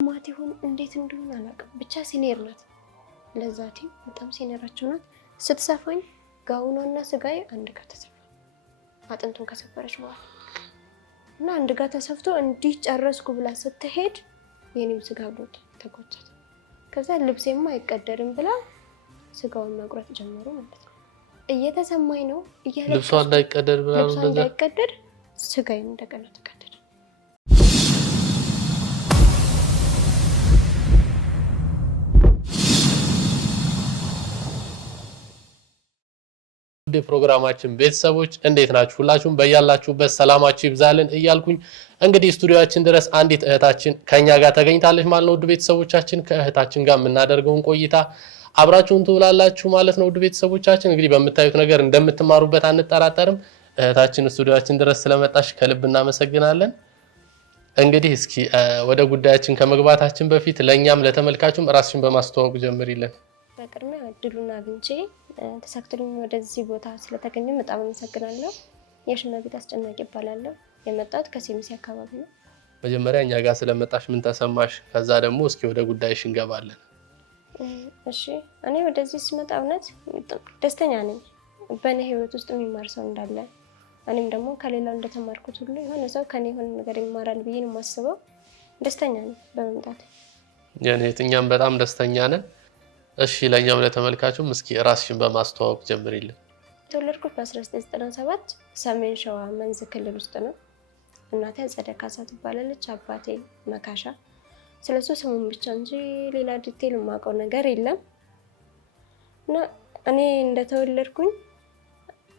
ማቲሁን እንዴት እንደሆነ አላውቅም ብቻ ሲኒየር ናት ለዛቲ በጣም ሲኒየራቸው ናት ስትሰፋኝ ጋውኗና ስጋዬ አንድ ጋር ተሰፋ አጥንቱን ከሰበረች ማለት እና አንድ ጋር ተሰፍቶ እንዲህ ጨረስኩ ብላ ስትሄድ የኔም ስጋ ብሎት ተቆጨተ ከዛ ልብሴማ አይቀደድም ብላ ስጋውን መቁረጥ ጀመሩ ማለት ነው እየተሰማኝ ነው ልብሷ እንዳይቀደድ ብላ ነው እንደዛ እንዳይቀደድ ስጋዬ እንደገና ተቀደደ ወደ ፕሮግራማችን ቤተሰቦች እንዴት ናችሁ ሁላችሁም በያላችሁበት ሰላማችሁ ይብዛልን እያልኩኝ እንግዲህ ስቱዲዮአችን ድረስ አንዲት እህታችን ከኛ ጋር ተገኝታለች ማለት ነው። ውድ ቤተሰቦቻችን ከእህታችን ጋር የምናደርገውን ቆይታ አብራችሁን ትውላላችሁ ማለት ነው። ውድ ቤተሰቦቻችን እንግዲህ በመታዩት ነገር እንደምትማሩበት አንጠራጠርም። እህታችን ስቱዲዮአችን ድረስ ስለመጣሽ ከልብ እናመሰግናለን። እንግዲህ እስኪ ወደ ጉዳያችን ከመግባታችን በፊት ለኛም ለተመልካቹም ራስሽን በማስተዋወቅ ጀምሪልን። በቅድሚያ እድሉን አግኝቼ ተሳክቶልኝ ወደዚህ ቦታ ስለተገኘሁ በጣም አመሰግናለሁ። የሽመቤት አስጨናቂ እባላለሁ። የመጣሁት ከሴሚሲ አካባቢ ነው። መጀመሪያ እኛ ጋር ስለመጣሽ ምን ተሰማሽ? ከዛ ደግሞ እስኪ ወደ ጉዳይሽ እንገባለን። እሺ እኔ ወደዚህ ስመጣ እውነት ደስተኛ ነኝ። በእኔ ህይወት ውስጥ የሚማር ሰው እንዳለ እኔም ደግሞ ከሌላው እንደተማርኩት ሁሉ የሆነ ሰው ከኔ የሆነ ነገር ይማራል ብዬ ነው የማስበው። ደስተኛ ነኝ በመምጣት። እኛም በጣም ደስተኛ ነን። እሺ ለኛም ለተመልካቹም እስኪ ራስሽን በማስተዋወቅ ጀምሪልን። ተወለድኩት በ1997 ሰሜን ሸዋ መንዝ ክልል ውስጥ ነው። እናቴ አጸደ ካሳ ትባላለች፣ አባቴ መካሻ። ስለሱ ስሙን ብቻ እንጂ ሌላ ዲቴል የማውቀው ነገር የለም። እና እኔ እንደተወለድኩኝ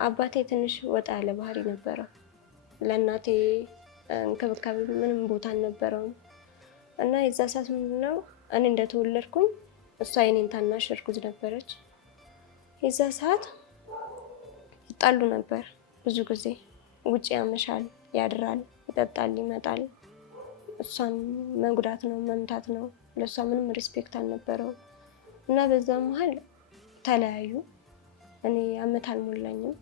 አባቴ ትንሽ ወጣ ያለ ባህሪ ነበረው። ለእናቴ እንክብካቤ ምንም ቦታ አልነበረውም። እና የዛ ሰዓት ምንድነው እኔ እንደተወለድኩኝ እሷ የኔን ታናሽ እርጉዝ ነበረች። የዛ ሰዓት ይጣሉ ነበር ብዙ ጊዜ። ውጪ ያመሻል፣ ያድራል፣ ይጠጣል፣ ይመጣል። እሷን መጉዳት ነው መምታት ነው። ለሷ ምንም ሪስፔክት አልነበረው እና በዛ መሃል ተለያዩ። እኔ አመት አልሞላኝም።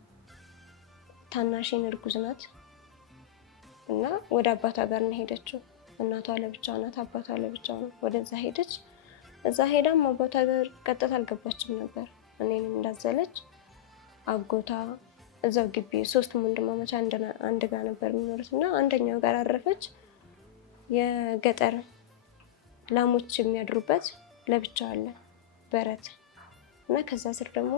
ታናሽን እርጉዝ ናት እና ወደ አባቷ ጋር ነው ሄደችው። እናቷ ለብቻዋ ናት፣ አባቷ ለብቻው ነው። ወደዛ ሄደች። እዛ ሄዳም አባቷ ጋር ቀጥታ አልገባችም ነበር። እኔንም እንዳዘለች አጎቷ እዛው ግቢ ሶስቱም ወንድማማች አንድ ጋር ነበር የሚኖሩት እና አንደኛው ጋር አረፈች። የገጠር ላሞች የሚያድሩበት ለብቻው አለ በረት እና ከዛ ስር ደግሞ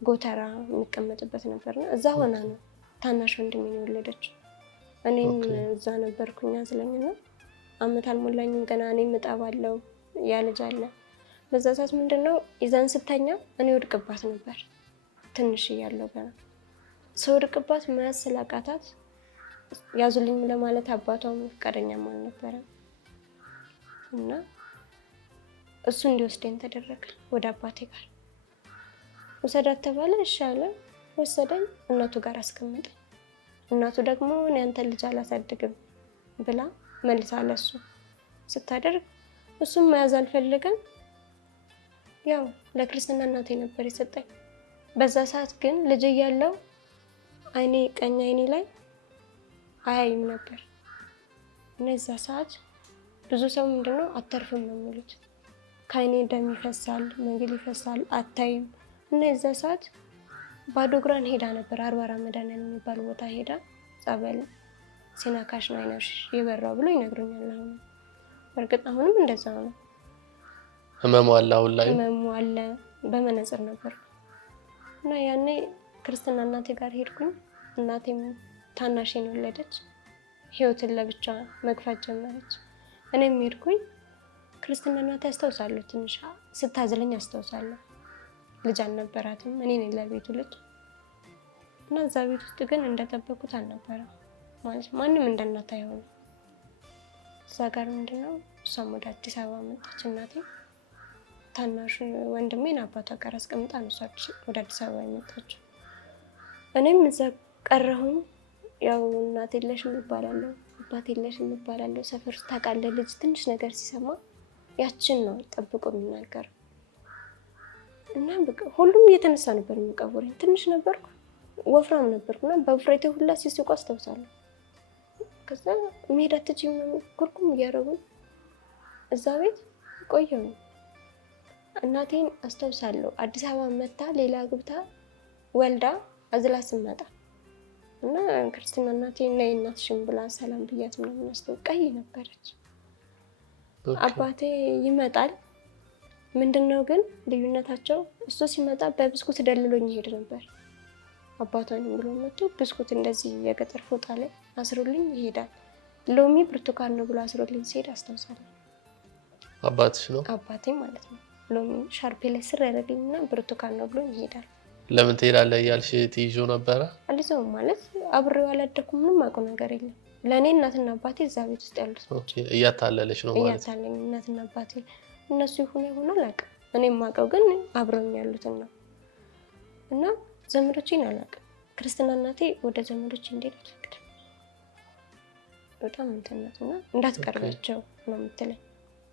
ጎተራ የሚቀመጥበት ነበርና እዛ ሆና ነው ታናሽ ወንድሜን የወለደችው። እኔም እዛ ነበርኩኝ አዝለኝና አመት አልሞላኝም ገና እኔም እጠባለሁ ያ ልጅ አለ። በዛ ሰዓት ምንድነው ይዛን ስተኛ እኔ ወድቅባት ነበር ትንሽ እያለሁ ገና ስወድቅባት መያዝ ስላቃታት ያዙልኝ ለማለት አባቷም ፈቃደኛም አልነበረም እና እሱ እንዲወስደኝ ተደረገ። ወደ አባቴ ጋር ወሰዳት ተባለ። እሺ አለ። ወሰደኝ። እናቱ ጋር አስቀመጠኝ። እናቱ ደግሞ እኔ አንተን ልጅ አላሳድግም ብላ መልሳ ለሱ ስታደርግ እሱም መያዝ አልፈልግም። ያው ለክርስትና እናቴ ነበር የሰጠኝ። በዛ ሰዓት ግን ልጅ እያለሁ አይኔ ቀኝ አይኔ ላይ አያይም ነበር እና እዛ ሰዓት ብዙ ሰው ምንድነው አተርፍም ነው የሚሉት። ከአይኔ ደም ይፈሳል፣ መንገድ ይፈሳል፣ አታይም እና እዛ ሰዓት ባዶ እግሯን ሄዳ ነበር። አርባራ መድኃኒዓለም የሚባል ቦታ ሄዳ ጸበል ሲናካሽ ነው አይነሽ የበራው ብሎ ይነግሩኛል። አሁን በርግጥ አሁንም እንደዛ ነው። ህመሙ አለ አሁን ላይ ህመሙ አለ። በመነጽር ነበር እና ያኔ ክርስትና እናቴ ጋር ሄድኩኝ። እናቴም ታናሽን ወለደች። ህይወትን ለብቻ መግፋት ጀመረች። እኔም ሄድኩኝ። ክርስትና እናቴ አስታውሳለሁ፣ ትንሽ ስታዝለኝ አስታውሳለሁ። ልጅ አልነበራትም፣ እኔ ነኝ ለቤቱ ልጅ እና እዛ ቤት ውስጥ ግን እንደጠበቁት አልነበረም። ማለት ማንም እንደናታ ይሆን እዛ ጋር ምንድነው እሷም ወደ አዲስ አበባ መጣች። እናቴ ታናሽ ወንድሜን አባቷ ጋር አስቀምጣ ነው እሷ ወደ አዲስ አበባ የመጣችው። እኔም እዛ ቀረሁኝ። ያው እናቴ የለሽም እባላለሁ፣ አባቴ የለሽም እባላለሁ። ሰፈር ውስጥ ታውቃለህ ልጅ ትንሽ ነገር ሲሰማ ያችን ነው ጠብቆ የሚናገር እና በቃ ሁሉም እየተነሳ ነበር የሚቀበረኝ። ትንሽ ነበርኩ፣ ወፍራም ነበርኩና በውፍረቴ ሁላ ሲስቁ አስታውሳለሁ። ከዛ መሄድ አትችይም ነው ኩርኩም እያደረጉኝ እዛ ቤት ቆየሁ። እናቴን አስታውሳለሁ። አዲስ አበባ መታ ሌላ ግብታ ወልዳ አዝላ ስመጣ እና ክርስትና እናቴ እና የእናትሽን ብላ ሰላም ብያት ምናምን አስተውቀይ ነበረች። አባቴ ይመጣል። ምንድነው ግን ልዩነታቸው? እሱ ሲመጣ በብስኩት ደልሎኝ ይሄድ ነበር። አባቷን ብሎ መጥቶ ብስኩት እንደዚህ የገጠር ፎጣ ላይ አስሮልኝ ይሄዳል። ሎሚ ብርቱካን ነው ብሎ አስሮልኝ ሲሄድ አስታውሳለሁ። አባትሽ ነው? አባቴ ማለት ነው። ሎሚ ሻርፔ ላይ ስር ያደረግኝና ብርቱካን ነው ብሎኝ ይሄዳል። ለምን ትሄዳለህ እያልሽ ትይዞ ነበረ? አልይዘውም ማለት አብሬው አላደኩም። ምንም አውቀው ነገር የለም። ለእኔ እናትና አባቴ እዛ ቤት ውስጥ ያሉት ናቸው። እያታለለች ነው ማለት? እያታለኝ እናትና አባቴ እነሱ ይሆን አላውቅም። እኔ የማውቀው ግን አብረውኝ ያሉትን ነው። እና ዘመዶቼን አላውቅም። ክርስትና እናቴ ወደ ዘመዶቼ እንዴት አትፈቅድም። በጣም እንትን ናት እና እንዳትቀርባቸው ነው የምትለኝ።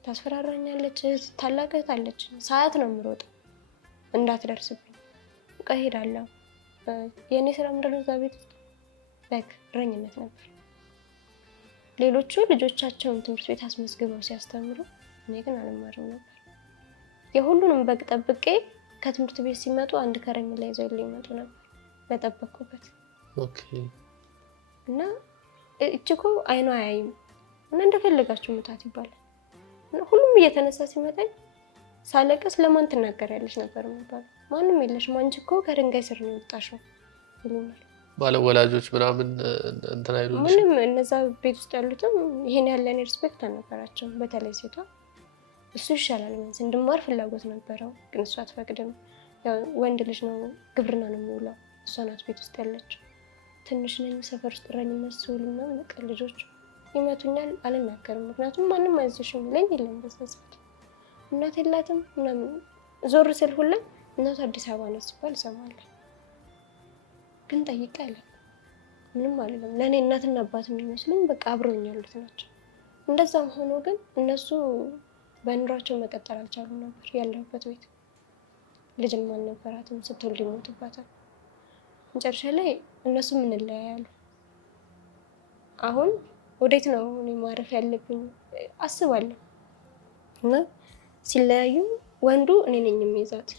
ታስፈራራኛለች። ታላቅ እህት አለች። ሰዓት ነው የምሮጠው እንዳትደርስብኝ። በቃ እሄዳለሁ። የእኔ ስራ ምንድን ነው? እዛ ቤት በግ እረኝነት ነበር። ሌሎቹ ልጆቻቸውን ትምህርት ቤት አስመዝግበው ሲያስተምሩ፣ እኔ ግን አልማርም ነበር። የሁሉንም በግ ጠብቄ ከትምህርት ቤት ሲመጡ አንድ ከረሜላ ይዘው ይመጡ ነበር በጠበቅኩበት። እና እችኮ አይኗ አያይም እና እንደፈለጋችሁ ምታት ይባላል። እና ሁሉም እየተነሳ ሲመጣኝ ሳለቀስ ለማን ትናገሪያለሽ ነበር የሚባለው። ማንም የለሽም አንቺ እኮ ከድንጋይ ስር ነው የወጣሽው ይሉናል። ማለት ወላጆች ምናምን እንትን አይሉልሽም? ምንም እነዛ ቤት ውስጥ ያሉትም ይሄን ያለን ሪስፔክት አልነበራቸውም። በተለይ ሴቷ እሱ ይሻላል ማለት እንድማር ፍላጎት ነበረው፣ ግን እሷ አትፈቅድም። ያው ወንድ ልጅ ነው ግብርና ነው የሚውለው፣ እሷ ናት ቤት ውስጥ ያለችው። ትንሽ ነኝ ሰፈር ውስጥ እረኝነት ስውል ምናምን በቃ ልጆች ይመቱኛል፣ አልናገርም። ምክንያቱም ማንም አይዞሽም ይለኝ የለም በዛ ሰዓት። እናት የላትም ምናምን ዞር ስል ሁላ እናቱ አዲስ አበባ ነው ሲባል እሰማለሁ፣ ግን ጠይቄ አለ ምንም አይደለም። ለእኔ እናትና አባት የሚመስሉኝ በቃ አብረውኝ ያሉት ናቸው። እንደዛም ሆኖ ግን እነሱ በኑሯቸው መቀጠል አልቻሉም ነበር። ያለሁበት ቤት ልጅም አልነበራትም፣ ስትወልድ ይሞትባታል። መጨረሻ ላይ እነሱ ምን እንለያያሉ። አሁን ወዴት ነው እኔ ማረፍ ያለብኝ አስባለሁ። እና ሲለያዩ ወንዱ እኔ ነኝ የሚይዛት፣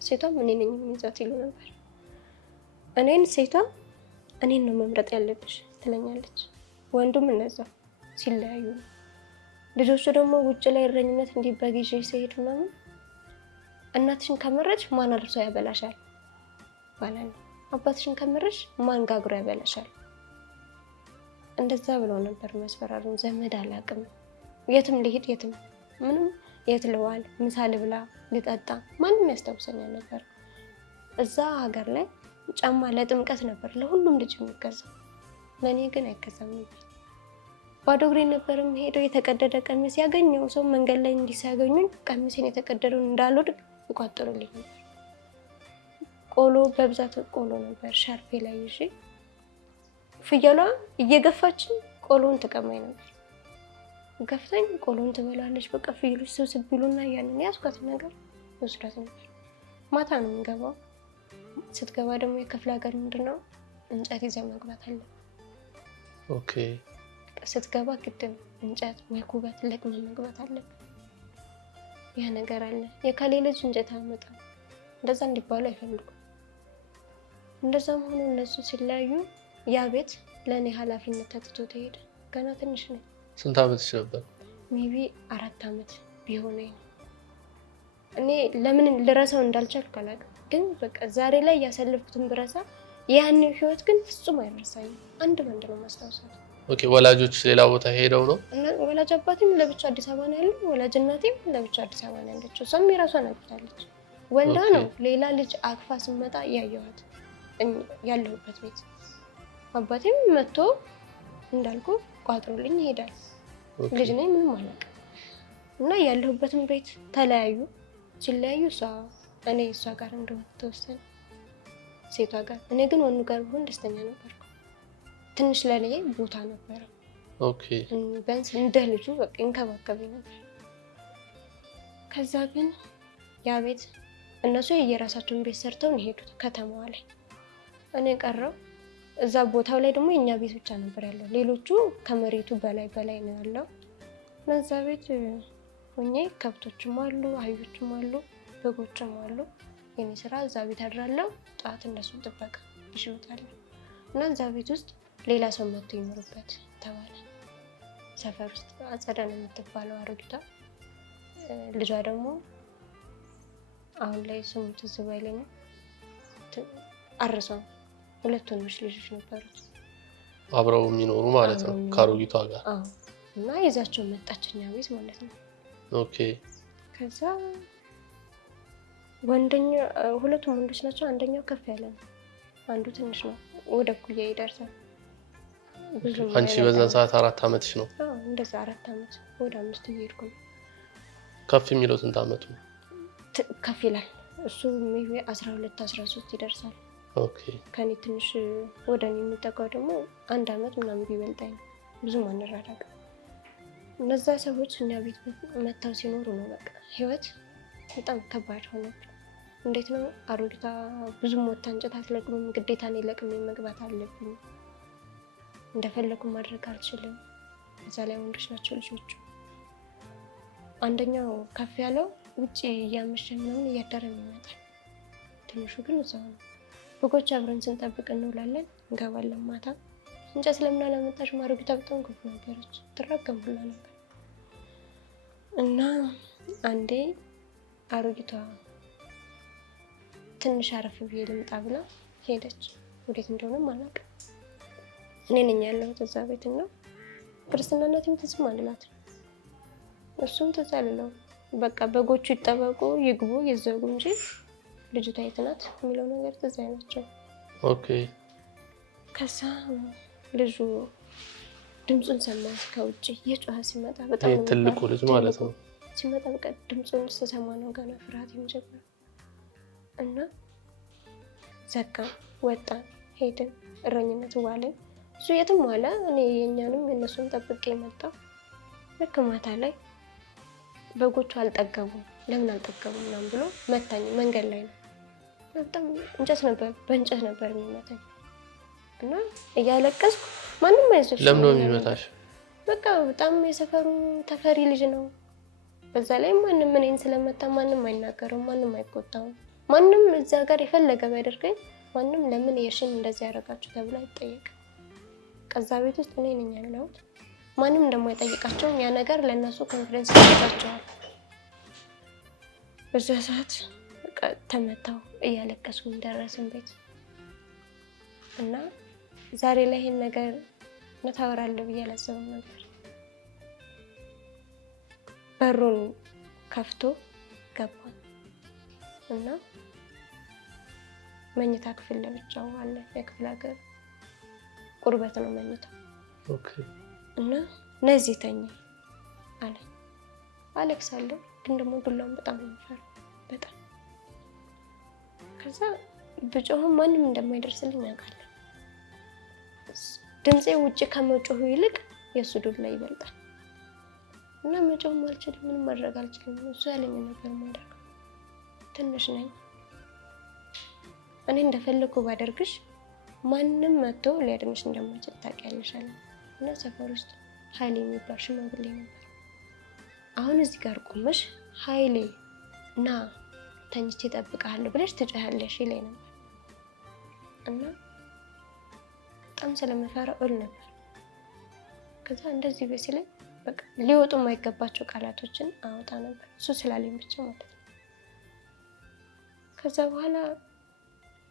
ሴቷም እኔ ነኝ የሚይዛት ይሉ ነበር። እኔን ሴቷ እኔን ነው መምረጥ ያለብሽ ትለኛለች። ወንዱም እነዛው ሲለያዩ ነው። ልጆቹ ደግሞ ውጭ ላይ እረኝነት እንዲህ በጊዜ ሲሄድ ምናምን እናትሽን ከመረች ማን አልብሶ ያበላሻል ባላል፣ አባትሽን ከመረች ማን ጋግሮ ያበላሻል። እንደዛ ብለው ነበር መስፈራሩን። ዘመድ አላውቅም፣ የትም ልሂድ የትም ምንም፣ የት ልዋል፣ ምሳ ልብላ፣ ልጠጣ ማንም ያስታውሰኛል ነበር። እዛ ሀገር ላይ ጫማ ለጥምቀት ነበር ለሁሉም ልጅ የሚገዛው፣ ለእኔ ግን አይገዛም ነበር። ባዶ እግሬን ነበር የምሄደው። የተቀደደ ቀሚስ ያገኘው ሰው መንገድ ላይ እንዲህ ሲያገኙኝ ቀሚሴን የተቀደደውን እንዳልወድቅ ይቋጥሩልኝ ነበር። ቆሎ በብዛት ቆሎ ነበር ሻርፔ ላይ ይዤ፣ ፍየሏ እየገፋችን ቆሎን ትቀማኝ ነበር። ገፍተኝ ቆሎን ትበላለች። በቃ ፍየሎች ስብስብ ቢሉና ያንን ያስኳት ነገር ወስዳት ነበር። ማታ ነው የምንገባው። ስትገባ ደግሞ የክፍለ ሀገር ምንድነው እንጨት ይዘህ መግባት አለ። ኦኬ። ስትገባ ግድም እንጨት ወይ ኩበት ለቅሞ መግባት አለ። ያ ነገር አለ። የካሌ ልጅ እንጨት አመጣም እንደዛ እንዲባሉ አይፈልጉም። እንደዛም ሆኖ እነሱ ሲለያዩ ያ ቤት ለእኔ ኃላፊነት ተትቶ ተሄደ። ገና ትንሽ ነኝ። ስንት ዓመትሽ ነበር? ሜቢ 4 ዓመት ቢሆነኝ ነው። እኔ ለምን ልረሳው እንዳልቻልኩ አላውቅም። ግን በቃ ዛሬ ላይ ያሳለፍኩትን ብረሳ ያንን ህይወት ግን ፍጹም አይረሳኝም። አንድ ወንድ ነው ማስታወሳት። ኦኬ። ወላጆች ሌላ ቦታ ሄደው ነው? ወላጅ አባቴም ለብቻ አዲስ አበባ ነው ያለው፣ ወላጅ እናቴም ለብቻ አዲስ አበባ ነው ያለችው። እሷም የራሷን አግብታለች። ወልዳ ነው ሌላ ልጅ አቅፋ ስመጣ ያየኋት ያለሁበት ቤት። አባቴም መጥቶ እንዳልኩ ቋጥሮልኝ ይሄዳል። ልጅ ነኝ ምንም አላውቅም። እና ያለሁበትን ቤት ተለያዩ። ሲለያዩ እኔ እሷ ጋር እንደሆነ ተወሰነ፣ ሴቷ ጋር። እኔ ግን ወንዱ ጋር ብሆን ደስተኛ ነበርኩ። ትንሽ ለኔ ቦታ ነበረ። ኦኬ። ቢያንስ እንደ ልጁ በቃ ይንከባከበኝ ነበር። ከዛ ግን ያ ቤት እነሱ የየራሳቸውን ቤት ሰርተው ነው የሄዱት ከተማዋ ላይ። እኔ ቀረው። እዛ ቦታው ላይ ደግሞ የኛ ቤት ብቻ ነበር ያለው። ሌሎቹ ከመሬቱ በላይ ነው ያለው። እዛ ቤት ሆኜ ከብቶችም አሉ፣ አህዮችም አሉ፣ በጎችም አሉ። የኔ ስራ እዛ ቤት አድራለሁ። ጠዋት እነሱን ጥበቃ ይሽሉታል እና እዛ ቤት ውስጥ ሌላ ሰው መጥቶ ይኖርበት ተባለ። ሰፈር ውስጥ አጸደ ነው የምትባለው አሮጊቷ። ልጇ ደግሞ አሁን ላይ ስሙ ትዝ ባይለኝም አርሰው 2 ወንዶች ልጆች ነበሩት አብረው የሚኖሩ ማለት ነው ከአሮጊቷ ጋር። እና ይዛቸው መጣች እኛ ቤት ማለት ነው። ኦኬ። ከዛ ወንደኛ 2 ወንዶች ናቸው። አንደኛው ከፍ ያለ ነው፣ አንዱ ትንሽ ነው፣ ወደ እኩያ ይደርሳል። አንቺ በዛን ሰዓት 4 ዓመትሽ ነው? እንደዛ 4 ዓመት ወደ 5 እየሄድኩ ነው። ከፍ የሚለው ስንት ዓመቱ? ከፍ ይላል እሱ ሜቢ 12 13 ይደርሳል። ኦኬ። ከኔ ትንሽ ወደ እኔ የሚጠጋው ደግሞ 1 ዓመት ምናምን ቢበልጣኝ ነው። ብዙም አንራራቅም። እነዛ ሰዎች እኛ ቤት መጥተው ሲኖሩ ነው በቃ ህይወት በጣም ከባድ ሆነች። እንዴት ነው አሮጊቷ ብዙም ወጣ እንጨት አትለቅምም፣ ግዴታ እኔ ለቅሜ መግባት አለብኝ። እንደፈለኩ ማድረግ አልችልም። እዛ ላይ ወንዶች ናቸው ልጆቹ። አንደኛው ከፍ ያለው ውጪ እያመሸ ምናምን እያደረ ይመጣል። ትንሹ ግን እዛው ነው። በጎች አብረን ስንጠብቅ እንውላለን፣ እንገባለን። ማታ እንጨት ለምን አላመጣሽ? አሮጊቷ በጣም ክፉ ነበረች፣ ትራገም ሁላ ነበር። እና አንዴ አሮጊቷ ትንሽ አረፍ ብዬ ልምጣ ብላ ሄደች። ወዴት እንደሆነም አላውቅም። እኔ ነኝ ያለሁት እዛ ቤት እና ክርስትና እናቴም ትዝም አልላትም፣ እሱም ትዝ አልለውም። በቃ በጎቹ ይጠበቁ ይግቡ ይዘጉ እንጂ ልጅቷ የት ናት የሚለው ነገር ትዝ አይላቸው። ኦኬ። ከዛ ልጁ ድምፁን ሰማሁት ከውጭ እየጮኸ ሲመጣ፣ በጣም ትልቁ ልጅ ማለት ነው ሲመጣ። በቃ ድምፁን ስሰማ ነው ገና ፍርሃት የሚጀምረው እና ዘጋን፣ ወጣን፣ ሄድን። እረኝነት ዋለን። እሱ የትም ዋለ፣ እኔ የእኛንም የእነሱን ጠብቄ መጣሁ። ልክ ማታ ላይ በጎቹ አልጠገቡም፣ ለምን አልጠገቡም ምናምን ብሎ መታኝ። መንገድ ላይ ነው፣ በጣም እንጨት ነበር፣ በእንጨት ነበር የሚመታኝ እና እያለቀስኩ ማንም አይዞሽ። ለምን ነው የሚመታሽ? በቃ በጣም የሰፈሩ ተፈሪ ልጅ ነው። በዛ ላይ ማንም እኔን ስለመታ ማንም አይናገረውም፣ ማንም አይቆጣውም። ማንም እዛ ጋር የፈለገ ቢያደርገኝ ማንም ለምን የሽን እንደዚህ ያደረጋችሁ ተብሎ አይጠየቅም። ከዛ ቤት ውስጥ እኔ ነኝ ያለሁት። ማንም እንደማይጠይቃቸው ያ ነገር ለእነሱ ኮንፊደንስ ይሰጣቸዋል። በዛ ሰዓት በቃ ተመታው፣ እያለቀስኩኝ ደረስን ቤት እና ዛሬ ላይ ይሄን ነገር ታወራለሁ ብዬ አላሰብም ነበር። በሩን ከፍቶ ገባ እና መኝታ ክፍል ለብቻው አለ። የክፍለ ሀገር ቁርበት ነው መኝታው። ኦኬ። እና ነዚህ ተኛ አለ። አለቅሳለሁ፣ ግን ደግሞ ዱላውን በጣም ነው የምፈራው፣ በጣም። ከዛ ብጮህም ማንም እንደማይደርስልኝ አውቃለሁ። ድምፄ ውጭ ከመጮሁ ይልቅ የእሱ ዱላ ይበልጣል እና መጮህም አልችልም፣ ምንም ማድረግ አልችልም። እሱ ያለኝ ነበር ማድረግ። ትንሽ ነኝ እኔ፣ እንደፈለኩ ባደርግሽ ማንም መጥቶ ሊያድንሽ እንደማይችል ታውቂያለሽ አለ እና ሰፈር ውስጥ ኃይሌ የሚባል ሽማግሌ ነበር። አሁን እዚህ ጋር ቆመሽ ኃይሌ ና ተኝቼ እጠብቅሃለሁ ብለሽ ትጮያለሽ ይለኝ ነበር እና በጣም ስለምፈራ እል ነበር። ከዛ እንደዚህ በሲለኝ በቃ ሊወጡ የማይገባቸው ቃላቶችን አወጣ ነበር፣ እሱ ስላለኝ ብቻ ማለት ነው። ከዛ በኋላ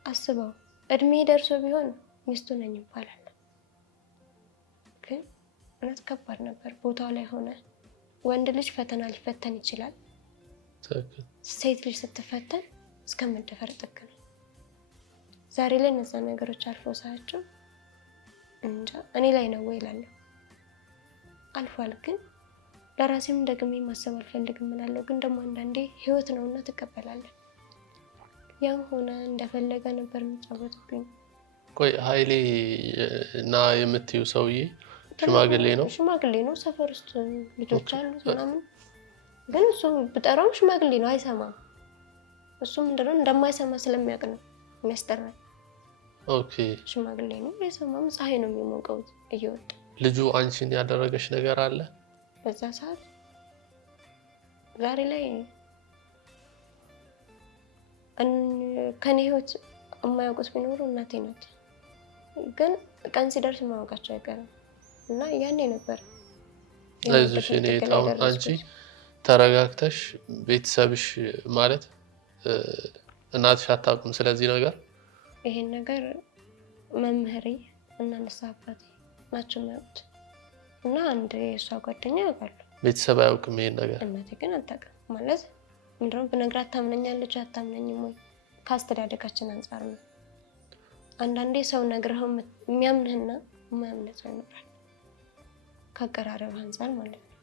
አስበው እድሜ ደርሶ ቢሆን ሚስቱ ነኝ ይባላል፣ ግን እውነት ከባድ ነበር። ቦታው ላይ ሆነ ወንድ ልጅ ፈተና ሊፈተን ይችላል። ሴት ልጅ ስትፈተን እስከ መደፈር ጥግ ነው። ዛሬ ላይ እነዛ ነገሮች አልፈው ሳያቸው እንጃ እኔ ላይ ነው ወይ እላለሁ። አልፏል፣ ግን ለራሴም ደግሜ ማሰብ አልፈልግም እላለሁ። ግን ደግሞ አንዳንዴ ህይወት ነውና ትቀበላለህ። ያም ሆነ እንደፈለገ ነበር የሚጫወትብኝ። ቆይ ኃይሌ እና የምትዩ ሰውዬ ሽማግሌ ነው? ሽማግሌ ነው። ሰፈር ውስጥ ልጆች አሉት ምናምን፣ ግን እሱ ብጠራውም ሽማግሌ ነው፣ አይሰማም። እሱ ምንድነው እንደማይሰማ ስለሚያውቅ ነው የሚያስጠራኝ። ኦኬ። ሽማግሌ ነው፣ አይሰማም። ፀሐይ ነው የሚሞቀው እየወጣ። ልጁ አንቺን ያደረገሽ ነገር አለ በዛ ሰዓት? ዛሬ ላይ ከኔ ህይወት የማያውቁት ቢኖሩ እናቴ ናት። ግን ቀን ሲደርስ ማወቃቸው አይቀርም እና ያኔ ነበር። አይዞሽ እኔ አሁን አንቺ ተረጋግተሽ ቤተሰብሽ ማለት እናትሽ አታውቁም ስለዚህ ነገር? ይሄን ነገር መምህሬ እና ንስሐ አባቴ ናቸው የሚያውቁት እና አንድ የእሷ ጓደኛ ያውቃሉ። ቤተሰብ አያውቅም ይሄን ነገር? እናቴ ግን አታውቅም። ማለት ምንድነው ብነግራት ታምነኛለች አታምነኝም ወይ? ከአስተዳደጋችን አንጻር ነው። አንዳንዴ ሰው ነግረኸው የሚያምንህና የማያምንህ ሰው ይኖራል፣ ከአቀራረብ አንጻር ማለት ነው።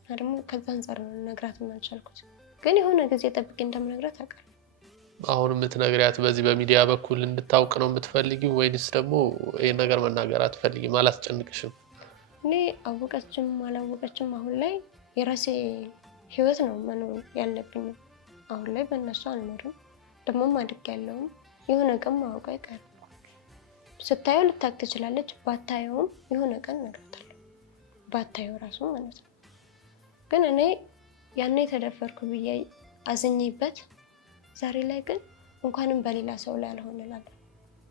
እና ደግሞ ከዛ አንጻር ነው ነግራት የማልቻልኩት። ግን የሆነ ጊዜ ጠብቄ እንደምነግራት አውቃለሁ። አሁን የምትነግሪያት በዚህ በሚዲያ በኩል እንድታውቅ ነው የምትፈልጊው ወይንስ ደግሞ ይሄን ነገር መናገር አትፈልጊም? አላስጨንቅሽም? እኔ አወቀችም አላወቀችም አሁን ላይ የራሴ ህይወት ነው መኖር ያለብኝ። አሁን ላይ በእነሱ አልኖርም፣ ደግሞ ማድግ ያለውም የሆነ ቀን ማወቅ አይቀርም። ስታየው ልታውቅ ትችላለች፣ ባታየውም የሆነ ቀን እነግራታለሁ። ባታየው ራሱ ማለት ነው። ግን እኔ ያኔ ተደፈርኩ ብዬ አዝኜበት ዛሬ ላይ ግን እንኳንም በሌላ ሰው ላይ አልሆን እላለሁ።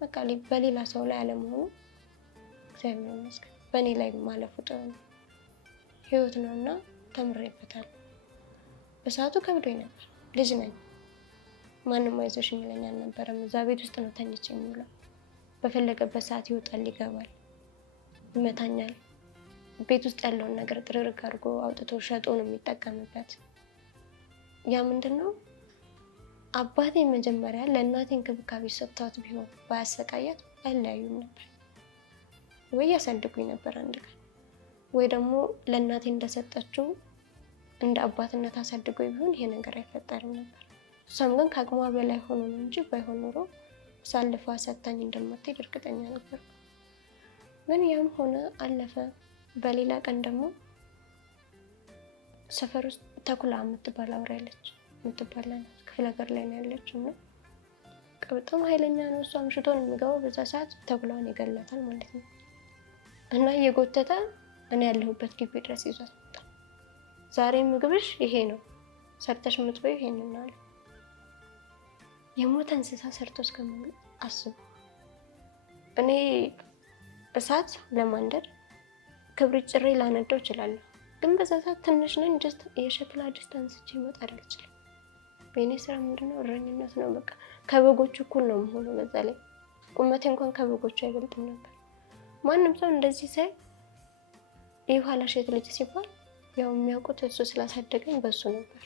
በቃ በሌላ ሰው ላይ አለመሆኑ እግዚአብሔር ይመስገን። በእኔ ላይ ማለፉ ጥሩ ነው፣ ህይወት ነው እና ተምሬበታለሁ። በሰዓቱ ከብዶኝ ነበር፣ ልጅ ነኝ። ማንም አይዞሽ የሚለኝ አልነበረም። እዛ ቤት ውስጥ ነው ተኝቼ የሚውለው። በፈለገበት ሰዓት ይወጣል፣ ይገባል፣ ይመታኛል። ቤት ውስጥ ያለውን ነገር ጥርርግ አድርጎ አውጥቶ ሸጦ ነው የሚጠቀምበት። ያ ምንድን ነው አባቴ መጀመሪያ ለእናቴ እንክብካቤ ሰጥቷት ቢሆን ባያሰቃያት አይለያዩም ነበር። ወይ ያሳድጉኝ ነበር አንድ ቀን፣ ወይ ደግሞ ለእናቴ እንደሰጠችው እንደ አባትነት አሳድጎኝ ቢሆን ይሄ ነገር አይፈጠርም ነበር። እሷም ግን ከአቅሟ በላይ ሆኖ ነው እንጂ ባይሆን ኖሮ ሳልፋ ሰታኝ እንደማትሄድ እርግጠኛ ነበር። ግን ያም ሆነ አለፈ። በሌላ ቀን ደግሞ ሰፈር ውስጥ ተኩላ የምትባል አውሬ ያለች የምትባል ክፍለ ሀገር ላይ ነው ያለችው እና በጣም ኃይለኛ ነው። እሷ አምሽቶ ነው የሚገባው። በዛ ሰዓት ተኩላውን ይገላታል ማለት ነው እና እየጎተተ እኔ ያለሁበት ግቢ ድረስ ይዟት መጣ። ዛሬ ምግብሽ ይሄ ነው፣ ሰርተሽ የምትበይው ይሄንን ነው አለ። የሞተ እንስሳ ሰርቶ እስከምን አስቡ። እኔ እሳት ለማንደድ ክብሪት ጭሬ ላነደው እችላለሁ፣ ግን በዛ ሰዓት ትንሽ ነኝ። የሸክላ ድስት አንስቼ መጣድ አልችልም። በእኔ ስራ ምንድነው እረኝነት ነው። በቃ ከበጎቹ እኩል ነው የምሆነው። በዛ ላይ ቁመቴ እንኳን ከበጎቹ አይበልጥም ነበር። ማንም ሰው እንደዚህ ሳይ የኋላ ሴት ልጅ ሲባል ያው የሚያውቁት እሱ ስላሳደገኝ በሱ ነበር።